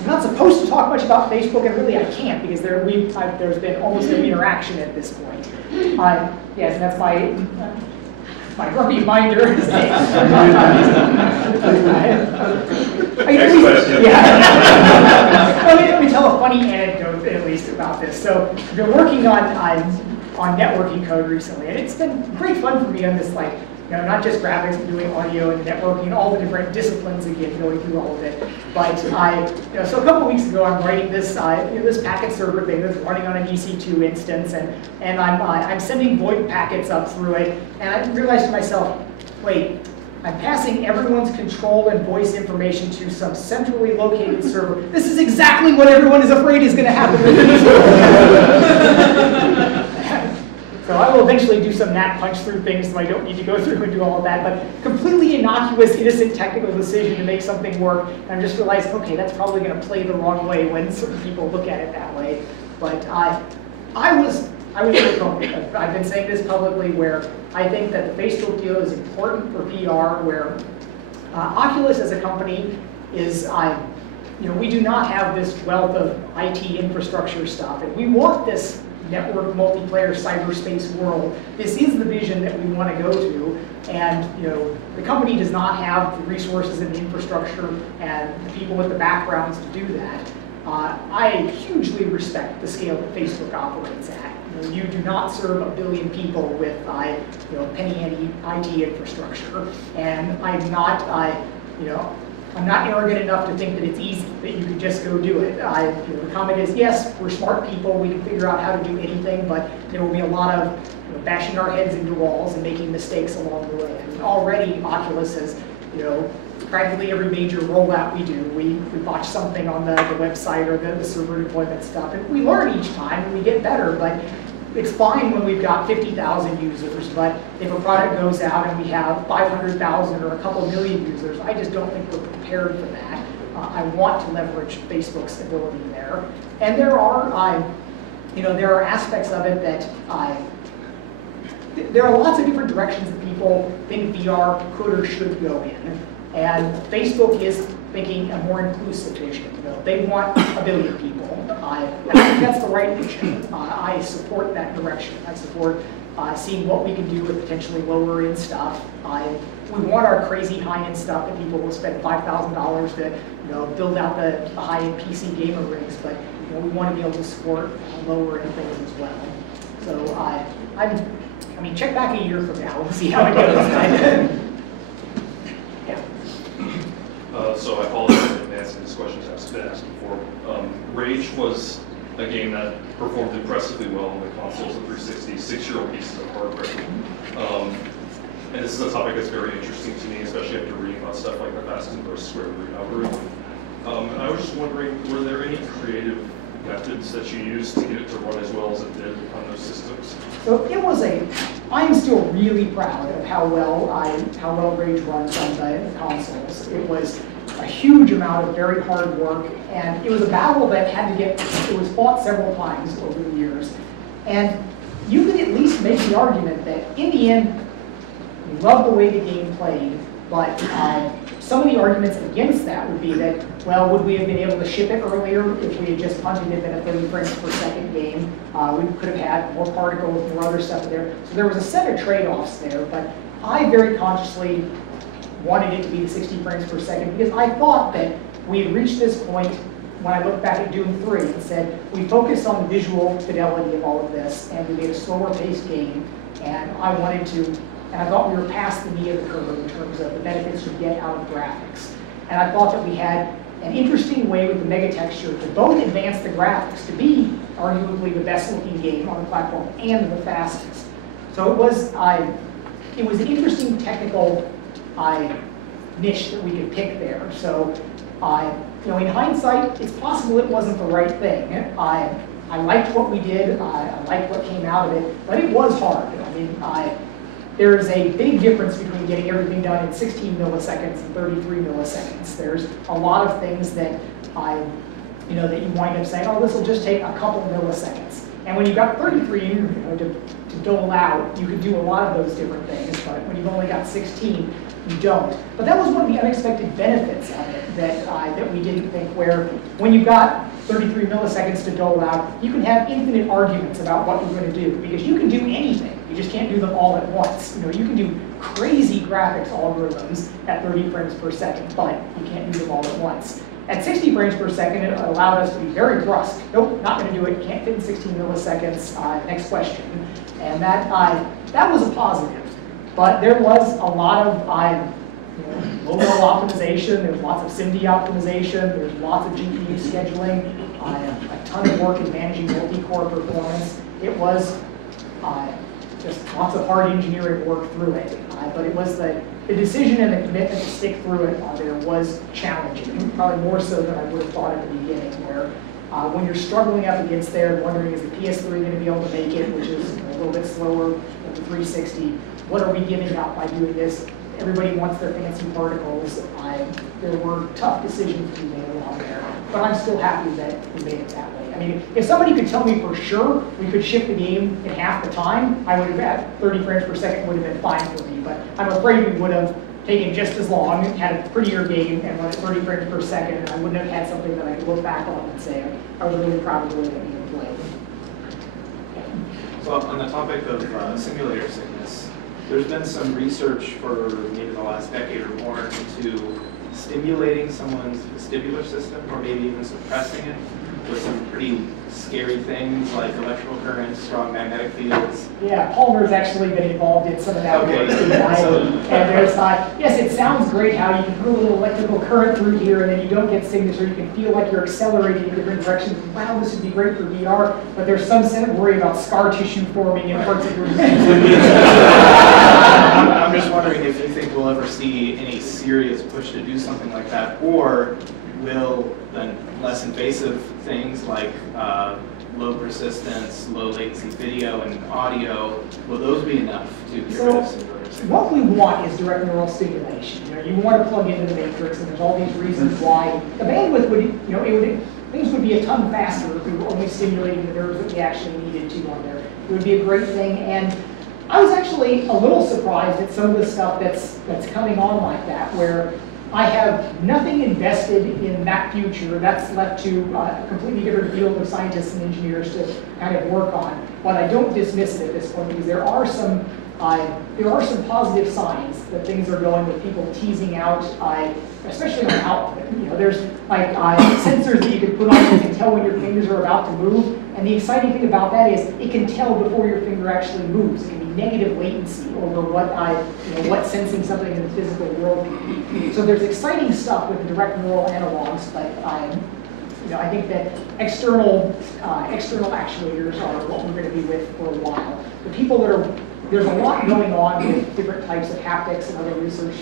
I'm not supposed to talk much about Facebook, and really I can't, because there's been almost no interaction at this point. Yes, and that's my grumpy minder. Next question. Yeah. Let me tell a funny anecdote at least about this. So I've been working on networking code recently, and it's been great fun for me on this, not just graphics, but doing audio and networking, all the different disciplines again, going through all of it. But so a couple weeks ago, I'm writing this this packet server thing that's running on an EC2 instance, and I'm sending VoIP packets up through it, and I realized to myself, wait, I'm passing everyone's control and voice information to some centrally located server. This is exactly what everyone is afraid is going to happen with this world. So I will eventually do some NAT punch through things so I don't need to go through and do all of that, but completely innocuous, innocent technical decision to make something work, and I just realized, okay, that's probably going to play the wrong way when certain people look at it that way. But I was very confident. I've been saying this publicly, where I think that the Facebook deal is important for PR, where Oculus as a company is, we do not have this wealth of IT infrastructure stuff, and we want this network multiplayer cyberspace world. This is the vision that we want to go to, and the company does not have the resources and the infrastructure and the people with the backgrounds to do that. I hugely respect the scale that Facebook operates at. You do not serve 1 billion people with penny IT infrastructure, and I'm not arrogant enough to think that it's easy, that you can just go do it. The comment is, yes, we're smart people, we can figure out how to do anything, but there will be a lot of bashing our heads into walls and making mistakes along the way. I mean, already Oculus has, practically every major rollout we do, we botch something on the website or the server deployment stuff, and we learn each time and we get better, but it's fine when we've got 50,000 users, but if a product goes out and we have 500,000 or a couple million users, I just don't think we're prepared for that. I want to leverage Facebook's ability there. And there are aspects of it that there are lots of different directions that people think VR could or should go in. And Facebook is thinking a more inclusive vision. You know, they want 1 billion people. I think that's the right vision. I support that direction. I support seeing what we can do with potentially lower end stuff. We want our crazy high-end stuff that people will spend $5,000 to, build out the high-end PC gamer rigs, but we want to be able to support lower end things as well. So I mean, check back a year from now. We'll see how it goes. Yeah. So I apologize in advance if this question has been asked before. Rage was a game that performed impressively well on the consoles of 360, 6-year-old pieces of hardware. And this is a topic that's very interesting to me, especially after reading about stuff like the fast inverse square root algorithm. And I was just wondering, were there any creative methods that you used to get it to run as well as it did on those systems? So it was I'm still really proud of how well Rage runs on the consoles. It was a huge amount of very hard work, and it was a battle that it was fought several times over the years. And you could at least make the argument that in the end, we love the way the game played, but some of the arguments against that would be that, well, would we have been able to ship it earlier if we had just punted it in a 30 frames per second game? We could have had more particles, more other stuff there. So there was a set of trade-offs there, but I very consciously wanted it to be the 60 frames per second because I thought that we had reached this point when I looked back at Doom 3 and said, we focused on the visual fidelity of all of this, and we made a slower paced game, and I thought we were past the knee of the curve in terms of the benefits we get out of graphics. And I thought that we had an interesting way with the mega texture to both advance the graphics, to be arguably the best looking game on the platform and the fastest. So it was an interesting technical niche that we could pick there. So in hindsight, it's possible it wasn't the right thing. I liked what we did, I liked what came out of it, but it was hard. There is a big difference between getting everything done in 16 milliseconds and 33 milliseconds. There's a lot of things that that you wind up saying, oh, this will just take a couple milliseconds. And when you've got 33 to dole out, you could do a lot of those different things, but when you've only got 16, you don't. But that was one of the unexpected benefits of it that we didn't think, where when you've got 33 milliseconds to dole out, you can have infinite arguments about what you're going to do, because you can do anything. You just can't do them all at once. You can do crazy graphics algorithms at 30 frames per second, but you can't do them all at once. At 60 frames per second, it allowed us to be very brusque. Nope, not going to do it. Can't fit in 16 milliseconds. Next question. And that was a positive. But there was a lot of low-level optimization. There's lots of SIMD optimization. There's lots of GPU scheduling. A ton of work in managing multi-core performance. It was just lots of hard engineering work through it. But it was the decision and the commitment to stick through it there was challenging, probably more so than I would have thought at the beginning, where when you're struggling up against there and wondering, is the PS3 going to be able to make it, which is a little bit slower than the 360, what are we giving up by doing this? Everybody wants their fancy particles. There were tough decisions to be made along there, but I'm still happy that we made it that way. I mean, if somebody could tell me for sure we could ship the game in half the time, I would have, at 30 frames per second, would have been fine for me. But I'm afraid we would have taken just as long, had a prettier game, and run at 30 frames per second, and I wouldn't have had something that I could look back on and say, I was really proud of the way that we played. So on the topic of simulator sickness, there's been some research for maybe the last decade or more into stimulating someone's vestibular system, or maybe even suppressing it with some pretty scary things like electrical currents, strong magnetic fields. Yeah, Palmer's actually been involved in some of that work too. And there's yes, it sounds great how you can put a little electrical current through here and then you don't get signals, or you can feel like you're accelerating in different directions. Wow, this would be great for VR, but there's some worry about scar tissue forming in parts of your I'm just wondering if you think we'll ever see any serious push to do something like that, or will the less invasive things like low persistence, low latency video and audio, will those be enough to get rid of simulator signals? What we want is direct neural stimulation. You want to plug into the matrix, and there's all these reasons why the bandwidth would, things would be a ton faster if we were only stimulating the nerves that we actually needed to on there. It would be a great thing, and I was actually a little surprised at some of the stuff that's coming on like that, where I have nothing invested in that future. That's left to a completely different field of scientists and engineers to kind of work on. But I don't dismiss it at this point, because there are some positive signs that things are going with people teasing out, especially on output. You know, there's like sensors that you can put on that can tell when your fingers are about to move. And the exciting thing about that is it can tell before your finger actually moves. It can be negative latency over what sensing something in the physical world can be. So there's exciting stuff with direct neural analogs, but I think that external actuators are what we're going to be with for a while. The people that are there's a lot going on with different types of haptics and other research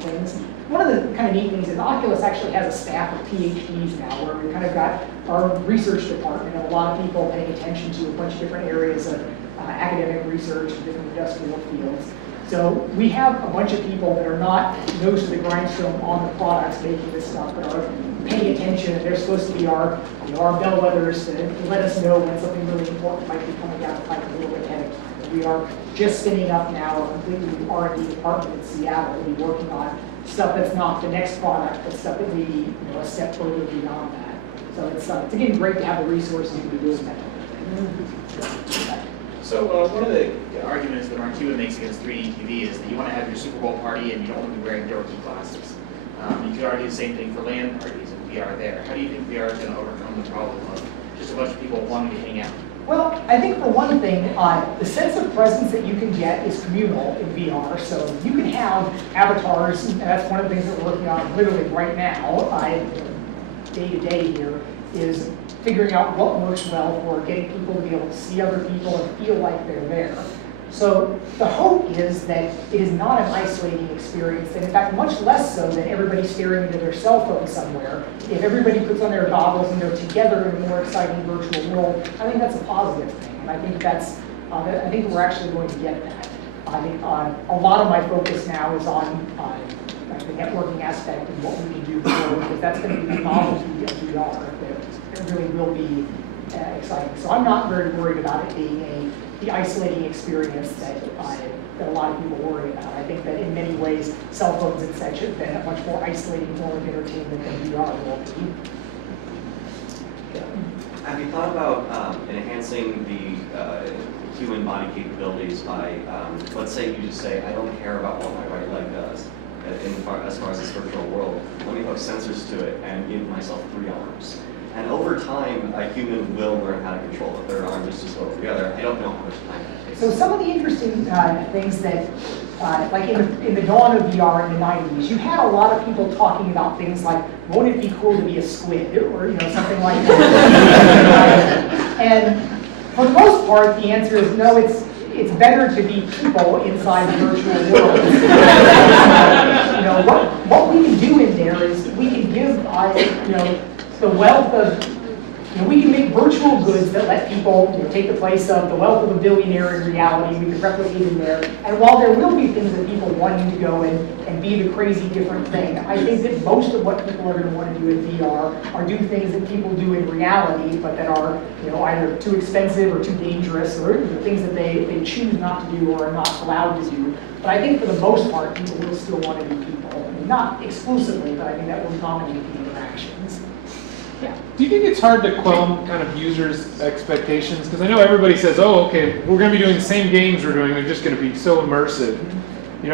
things. One of the kind of neat things is Oculus actually has a staff of PhDs now, where we kind of got our research department and a lot of people paying attention to a bunch of different areas of academic research and different industrial fields. So we have a bunch of people that are not nose to the grindstone on the products making this stuff, but are paying attention, and they're supposed to be our bellwethers to let us know when something really important might be coming down the pipe a little bit ahead of time. We are just spinning up now a completely new R&D department in Seattle to be working on stuff that's not the next product, but stuff that may be a step further beyond that. So it's again great to have the resources to be doing that. So one of the arguments that Marquette makes against 3D TV is that you want to have your Super Bowl party and you don't want to be wearing dorky glasses. You could argue the same thing for LAN parties and VR there. How do you think VR is going to overcome the problem of just a bunch of people wanting to hang out? Well, I think for one thing, the sense of presence that you can get is communal in VR. So you can have avatars, and that's one of the things that we're working on literally right now, day to day here, is figuring out what works well for getting people to be able to see other people and feel like they're there. So the hope is that it is not an isolating experience, and in fact much less so than everybody staring into their cell phone somewhere. If everybody puts on their goggles and they're together in a more exciting virtual world, I think that's a positive thing, and I think we're actually going to get that. I think a lot of my focus now is on the networking aspect and what we can do forward, because that's going to be the novelty of VR. It really will be exciting. So I'm not very worried about it being the isolating experience that a lot of people worry about. I think that in many ways, cell phones and such have been a much more isolating form of entertainment than VR will be. Have you thought about enhancing the human body capabilities by, let's say you just say, I don't care about what my right leg does as far as this virtual world. Let me hook sensors to it and give myself 3 arms. And over time, a human will learn how to control the third arm just as well as the other. I don't know how much time that takes. So some of the interesting things that, like in the dawn of VR in the 90s, you had a lot of people talking about things like, won't it be cool to be a squid, or something like that. And for the most part, the answer is no. It's better to be people inside the virtual world. What we can do in there is we can give the wealth of, we can make virtual goods that let people take the place of the wealth of a billionaire in reality. We can replicate in there. And while there will be things that people wanting to go and be the crazy different thing, I think that most of what people are going to want to do in VR are do things that people do in reality, but that are either too expensive or too dangerous, or things that they choose not to do or are not allowed to do. But I think for the most part, people will still want to be people. I mean, not exclusively, but I think that will dominate the interactions. Yeah. Do you think it's hard to quell kind of users' expectations? Because I know everybody says, oh, okay, we're going to be doing the same games we're doing, they're just going to be so immersive. And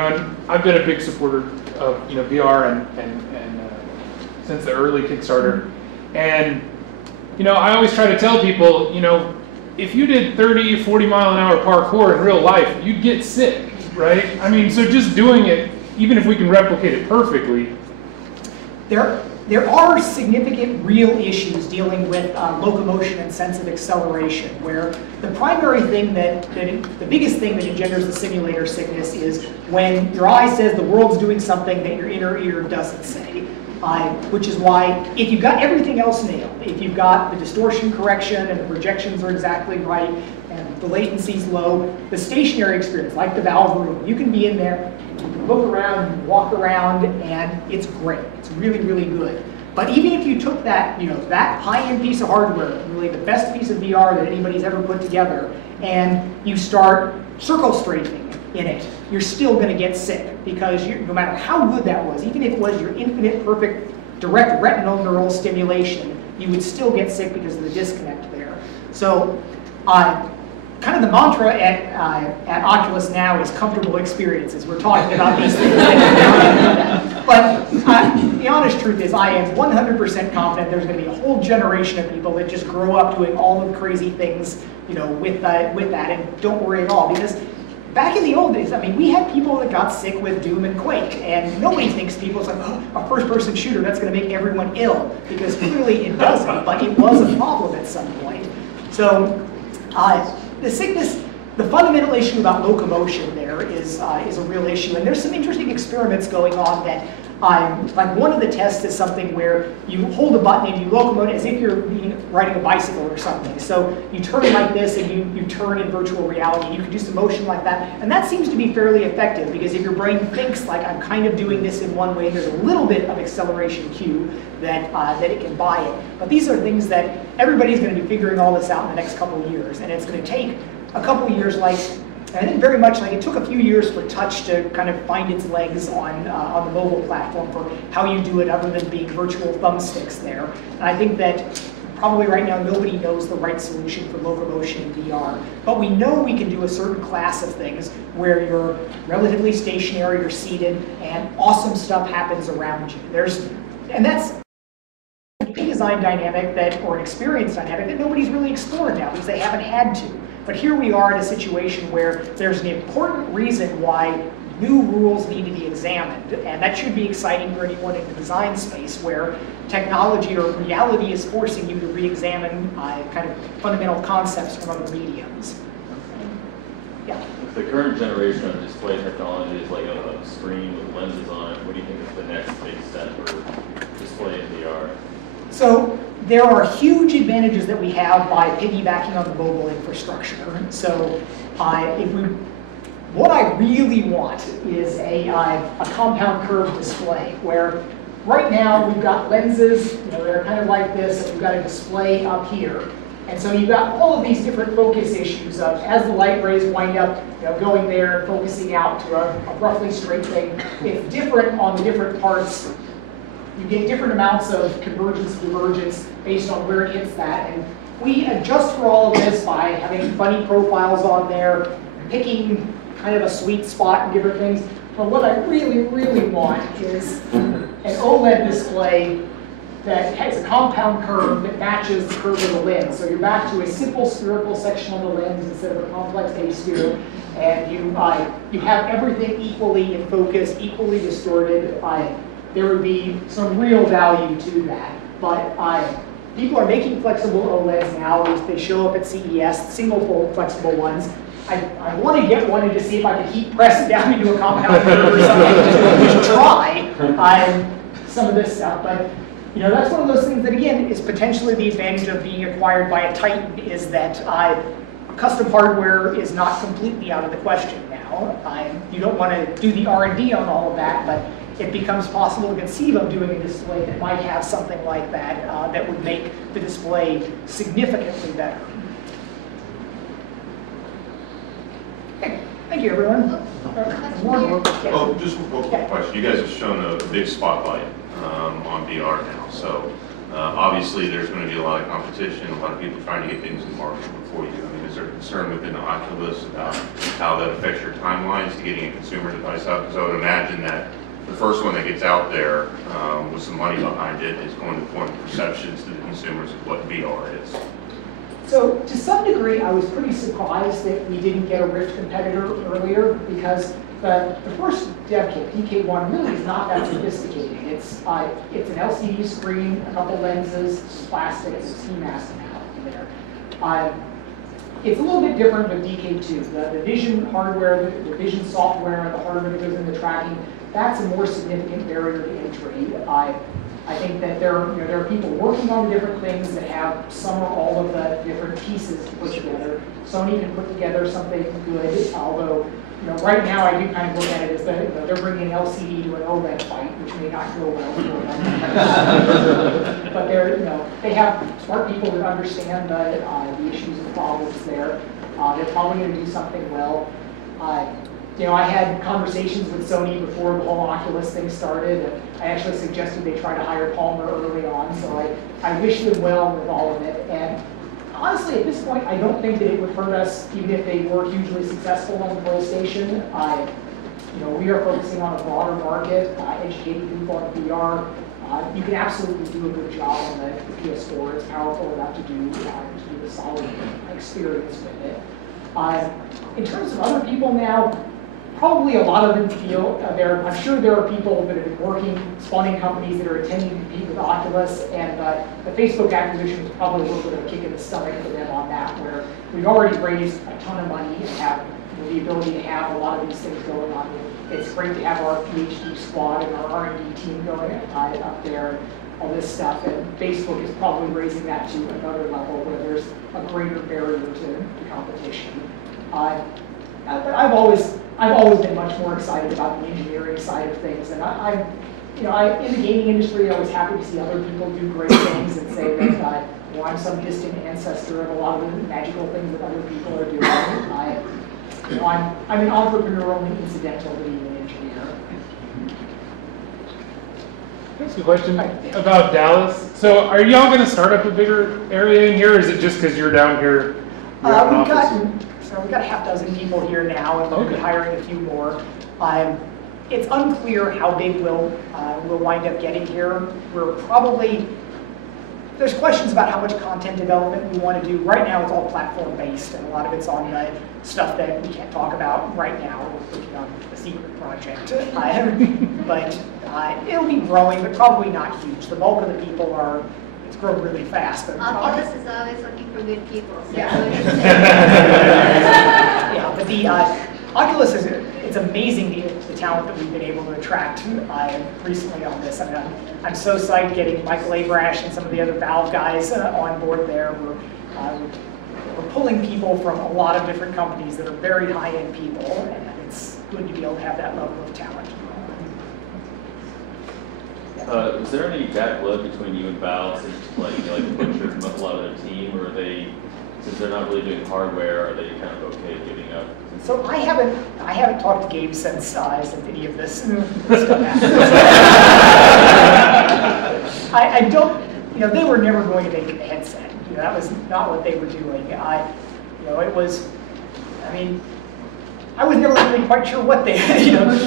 I've been a big supporter of VR and since the early Kickstarter. And I always try to tell people, if you did 30, 40 mile an hour parkour in real life, you'd get sick, right? I mean, so just doing it, even if we can replicate it perfectly. There are significant real issues dealing with locomotion and sense of acceleration, where the primary thing the biggest thing that engenders the simulator sickness is when your eye says the world's doing something that your inner ear doesn't say. Which is why, if you've got everything else nailed, if you've got the distortion correction and the projections are exactly right, and the latency's low, the stationary experience, like the Valve room, you can be in there, you can look around, you can walk around, and it's great. It's really, really good. But even if you took that, that high-end piece of hardware, really the best piece of VR that anybody's ever put together, and you start circle straightening in it, you're still going to get sick because no matter how good that was, even if it was your infinite, perfect, direct retinal neural stimulation, you would still get sick because of the disconnect there. So kind of the mantra at Oculus now is comfortable experiences. We're talking about these things. But the honest truth is I am 100% confident there's going to be a whole generation of people that just grow up doing all the crazy things with that, and don't worry at all. Because back in the old days, I mean, we had people that got sick with Doom and Quake, and nobody thinks people, it's like, oh, a first-person shooter, that's going to make everyone ill, because clearly it doesn't, but it was a problem at some point. So the sickness, the fundamental issue about locomotion there is a real issue, and there's some interesting experiments going on that, like one of the tests is something where you hold a button and you locomote as if you're riding a bicycle or something. So you turn like this and you turn in virtual reality. You can do some motion like that, and that seems to be fairly effective because if your brain thinks like I'm kind of doing this in one way, there's a little bit of acceleration cue that it can buy it. But these are things that everybody's going to be figuring all this out in the next couple of years, and it's going to take a couple of years, like I think very much like it took a few years for touch to kind of find its legs on the mobile platform for how you do it other than being virtual thumbsticks there. And I think that probably right now nobody knows the right solution for locomotion in VR. But we know we can do a certain class of things where you're relatively stationary, you're seated, and awesome stuff happens around you. And that's a design dynamic or an experience dynamic that nobody's really explored now because they haven't had to. But here we are in a situation where there's an important reason why new rules need to be examined, and that should be exciting for anyone in the design space where technology or reality is forcing you to re-examine kind of fundamental concepts from other mediums. Yeah? If the current generation of display technology is like a screen with lenses on it, what do you think is the next big step for display in VR? So there are huge advantages that we have by piggybacking on the mobile infrastructure. So what I really want is a compound curve display where right now we've got lenses that are kind of like this, and we've got a display up here. And so you've got all of these different focus issues of as the light rays wind up going there and focusing out to a roughly straight thing. It's different on the different parts. You get different amounts of convergence and divergence based on where it hits that. And we adjust for all of this by having funny profiles on there, picking kind of a sweet spot and different things. But what I really, really want is an OLED display that has a compound curve that matches the curve of the lens. So you're back to a simple spherical section on the lens instead of a complex asphere. And you have everything equally in focus, equally distorted. There would be some real value to that. But people are making flexible OLEDs now. They show up at CES, single-fold flexible ones. I want to get one and to see if I can heat press it down into a compound curve or something to try some of this stuff. But that's one of those things that, again, is potentially the advantage of being acquired by a Titan, is that custom hardware is not completely out of the question now. You don't want to do the R&D on all of that, but it becomes possible to conceive of doing a display that might have something like that that would make the display significantly better. Okay. Thank you, everyone. Oh, just one quick question. You guys have shown a big spotlight on VR now, so obviously there's going to be a lot of competition, a lot of people trying to get things in market before you. I mean, is there concern within the Oculus about how that affects your timelines to getting a consumer device out? Because I would imagine that the first one that gets out there with some money behind it is going to form perceptions to the consumers of what VR is. So to some degree, I was pretty surprised that we didn't get a Rift competitor earlier because the first dev kit, DK1, really is not that sophisticated. It's an LCD screen, a couple lenses, plastic, and a ski mask now there. It's a little bit different with DK2. The vision hardware, the vision software, and the hardware that goes into tracking, that's a more significant barrier to entry. I think that there are people working on different things that have some or all of the different pieces to put together. Sony can put together something good, although right now I do kind of look at it as that they're bringing an LCD to an OLED fight, which may not go well for them. But they have smart people that understand the issues and problems there. They're probably going to do something well. I had conversations with Sony before the whole Oculus thing started, and I actually suggested they try to hire Palmer early on, so I wish them well with all of it. And honestly, at this point, I don't think that it would hurt us, even if they were hugely successful on the PlayStation. We are focusing on a broader market, educating people on VR. You can absolutely do a good job on the PS4. It's powerful enough to do a solid experience with it. In terms of other people now, probably a lot of them feel I'm sure there are people that have been working, spawning companies that are intending to compete with Oculus, and the Facebook acquisition was probably a little bit of a kick in the stomach for them on that, where we've already raised a ton of money and have the ability to have a lot of these things going on. It's great to have our PhD squad and our R&D team going up there and all this stuff, and Facebook is probably raising that to another level where there's a greater barrier to competition. But I've always been much more excited about the engineering side of things, and in the gaming industry, I was happy to see other people do great things and say that I'm some distant ancestor of a lot of the magical things that other people are doing. I'm an entrepreneur only incidental to being an engineer. Can I ask a question about Dallas? So are y'all going to start up a bigger area in here, or is it just because you're down here? We've got a half dozen people here now, and we'll be hiring a few more. It's unclear how big we'll wind up getting here. There's questions about how much content development we want to do. Right now, it's all platform-based, and a lot of it's on stuff that we can't talk about right now. We're working on a secret project. But it'll be growing, but probably not huge. The bulk of the people it's grown really fast. Oculus is always looking for good people. So Yeah, but the Oculus it's amazing the talent that we've been able to attract recently on this. I mean, I'm so psyched getting Michael Abrash and some of the other Valve guys on board there. We're pulling people from a lot of different companies that are very high-end people, and it's good to be able to have that level of talent. Was there any bad blood between you and Valve since you butchered a lot of their team, or are they, since they're not really doing hardware, are they kind of okay giving up? So I haven't talked to Gabe since any of this stuff happened. I don't, they were never going to make a headset. That was not what they were doing. I was never really quite sure what they,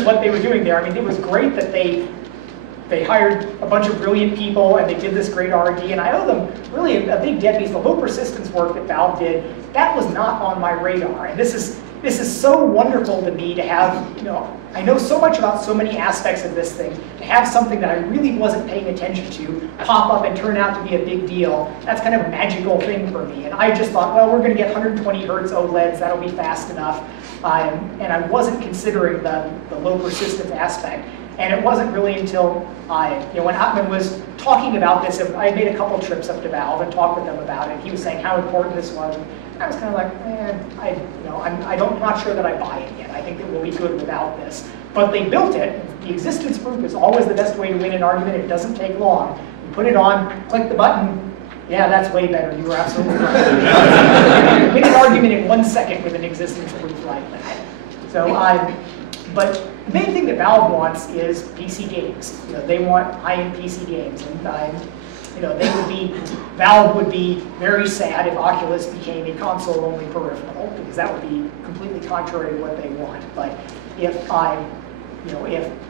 what they were doing there. I mean, it was great that they hired a bunch of brilliant people and they did this great R&D, and I owe them really a big debt because the low persistence work that Valve did, that was not on my radar. And this is so wonderful to me to have, I know so much about so many aspects of this thing, to have something that I really wasn't paying attention to pop up and turn out to be a big deal. That's kind of a magical thing for me. And I just thought, well, we're going to get 120 hertz OLEDs, that'll be fast enough. And I wasn't considering the low persistence aspect. And it wasn't really until when Atman was talking about this, I made a couple trips up to Valve and talked with them about it. He was saying how important this was. And I was kind of like, I'm not sure that I buy it yet. I think that we'll be good without this. But they built it. The existence proof is always the best way to win an argument. It doesn't take long. You put it on, click the button. Yeah, that's way better. You were absolutely right. Win an argument in 1 second with an existence proof like that. So, but the main thing that Valve wants is PC games. They want high-end PC games, and Valve would be very sad if Oculus became a console-only peripheral, because that would be completely contrary to what they want. But if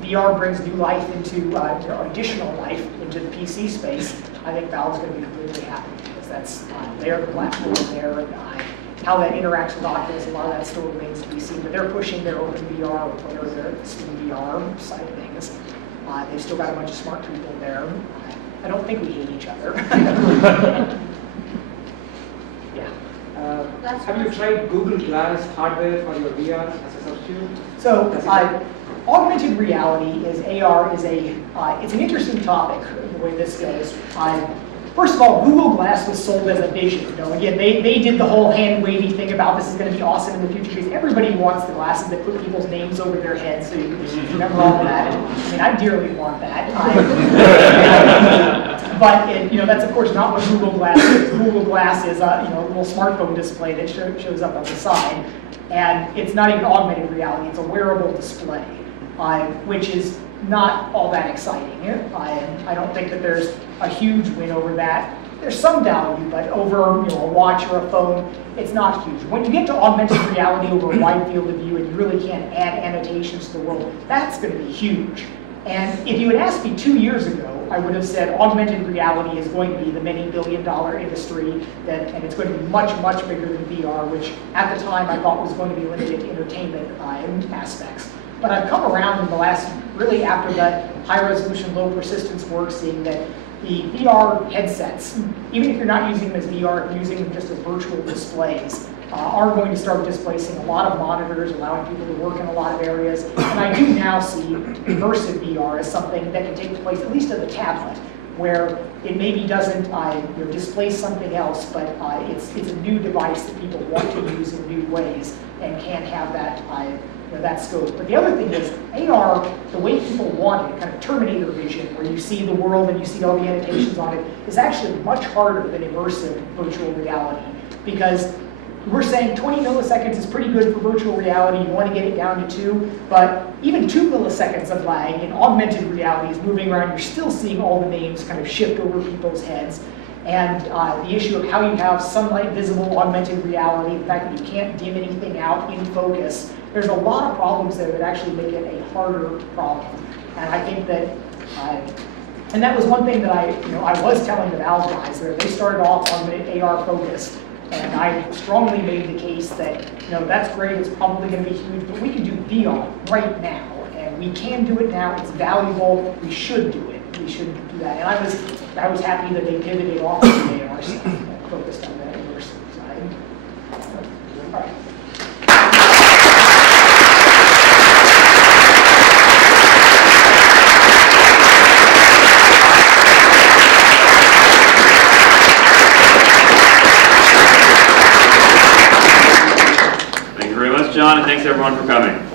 VR brings new life into additional life into the PC space, I think Valve's going to be completely happy because that's their platform there. And how that interacts with Oculus, a lot of that still remains to be seen. But they're pushing their open VR or their Steam VR side of things. They've still got a bunch of smart people there. I don't think we hate each other. Yeah. Have you tried Google Glass hardware for your VR as a substitute? So, augmented reality AR is it's an interesting topic the way this goes. First of all, Google Glass was sold as a vision. You know, again, they did the whole hand-wavy thing about this is going to be awesome in the future because everybody wants the glasses that put people's names over their heads so you remember all of that. I mean, I dearly want that. But you know, that's of course not what Google Glass is. Google Glass is a little smartphone display that shows up on the side, and it's not even augmented reality. It's a wearable display, which is not all that exciting. I don't think that there's a huge win over that. There's some value, but over a watch or a phone, it's not huge. When you get to augmented reality over a wide field of view and you really can't add annotations to the world, that's going to be huge. And if you had asked me 2 years ago, I would have said augmented reality is going to be the many billion-dollar industry, and it's going to be much, much bigger than VR, which at the time I thought was going to be limited to entertainment aspects. But I've come around in the last, really after that high-resolution, low-persistence work, seeing that the VR headsets, even if you're not using them as VR, if you're using them just as virtual displays, are going to start displacing a lot of monitors, allowing people to work in a lot of areas. And I do now see immersive VR as something that can take place, at least at the tablet, where it maybe doesn't displace something else, but it's a new device that people want to use in new ways and can't have that that scope. But the other thing is, AR, the way people want it, kind of Terminator vision, where you see the world and you see all the annotations on it, is actually much harder than immersive virtual reality. Because we're saying 20 milliseconds is pretty good for virtual reality, you want to get it down to 2, but even 2 milliseconds of lag in augmented reality is moving around, you're still seeing all the names kind of shift over people's heads. And the issue of how you have sunlight visible augmented reality, the fact that you can't dim anything out in focus, there's a lot of problems there that actually make it a harder problem. And I think that, and that was one thing that I was telling the Valve guys there. They started off augmented AR focused, and I strongly made the case that that's great, it's probably going to be huge, but we can do VR right now, and we can do it now. It's valuable. We should do it. We should do that. And I was happy that they pivoted off of the AR stuff and focused on that immersive side. All right. John, and thanks everyone for coming.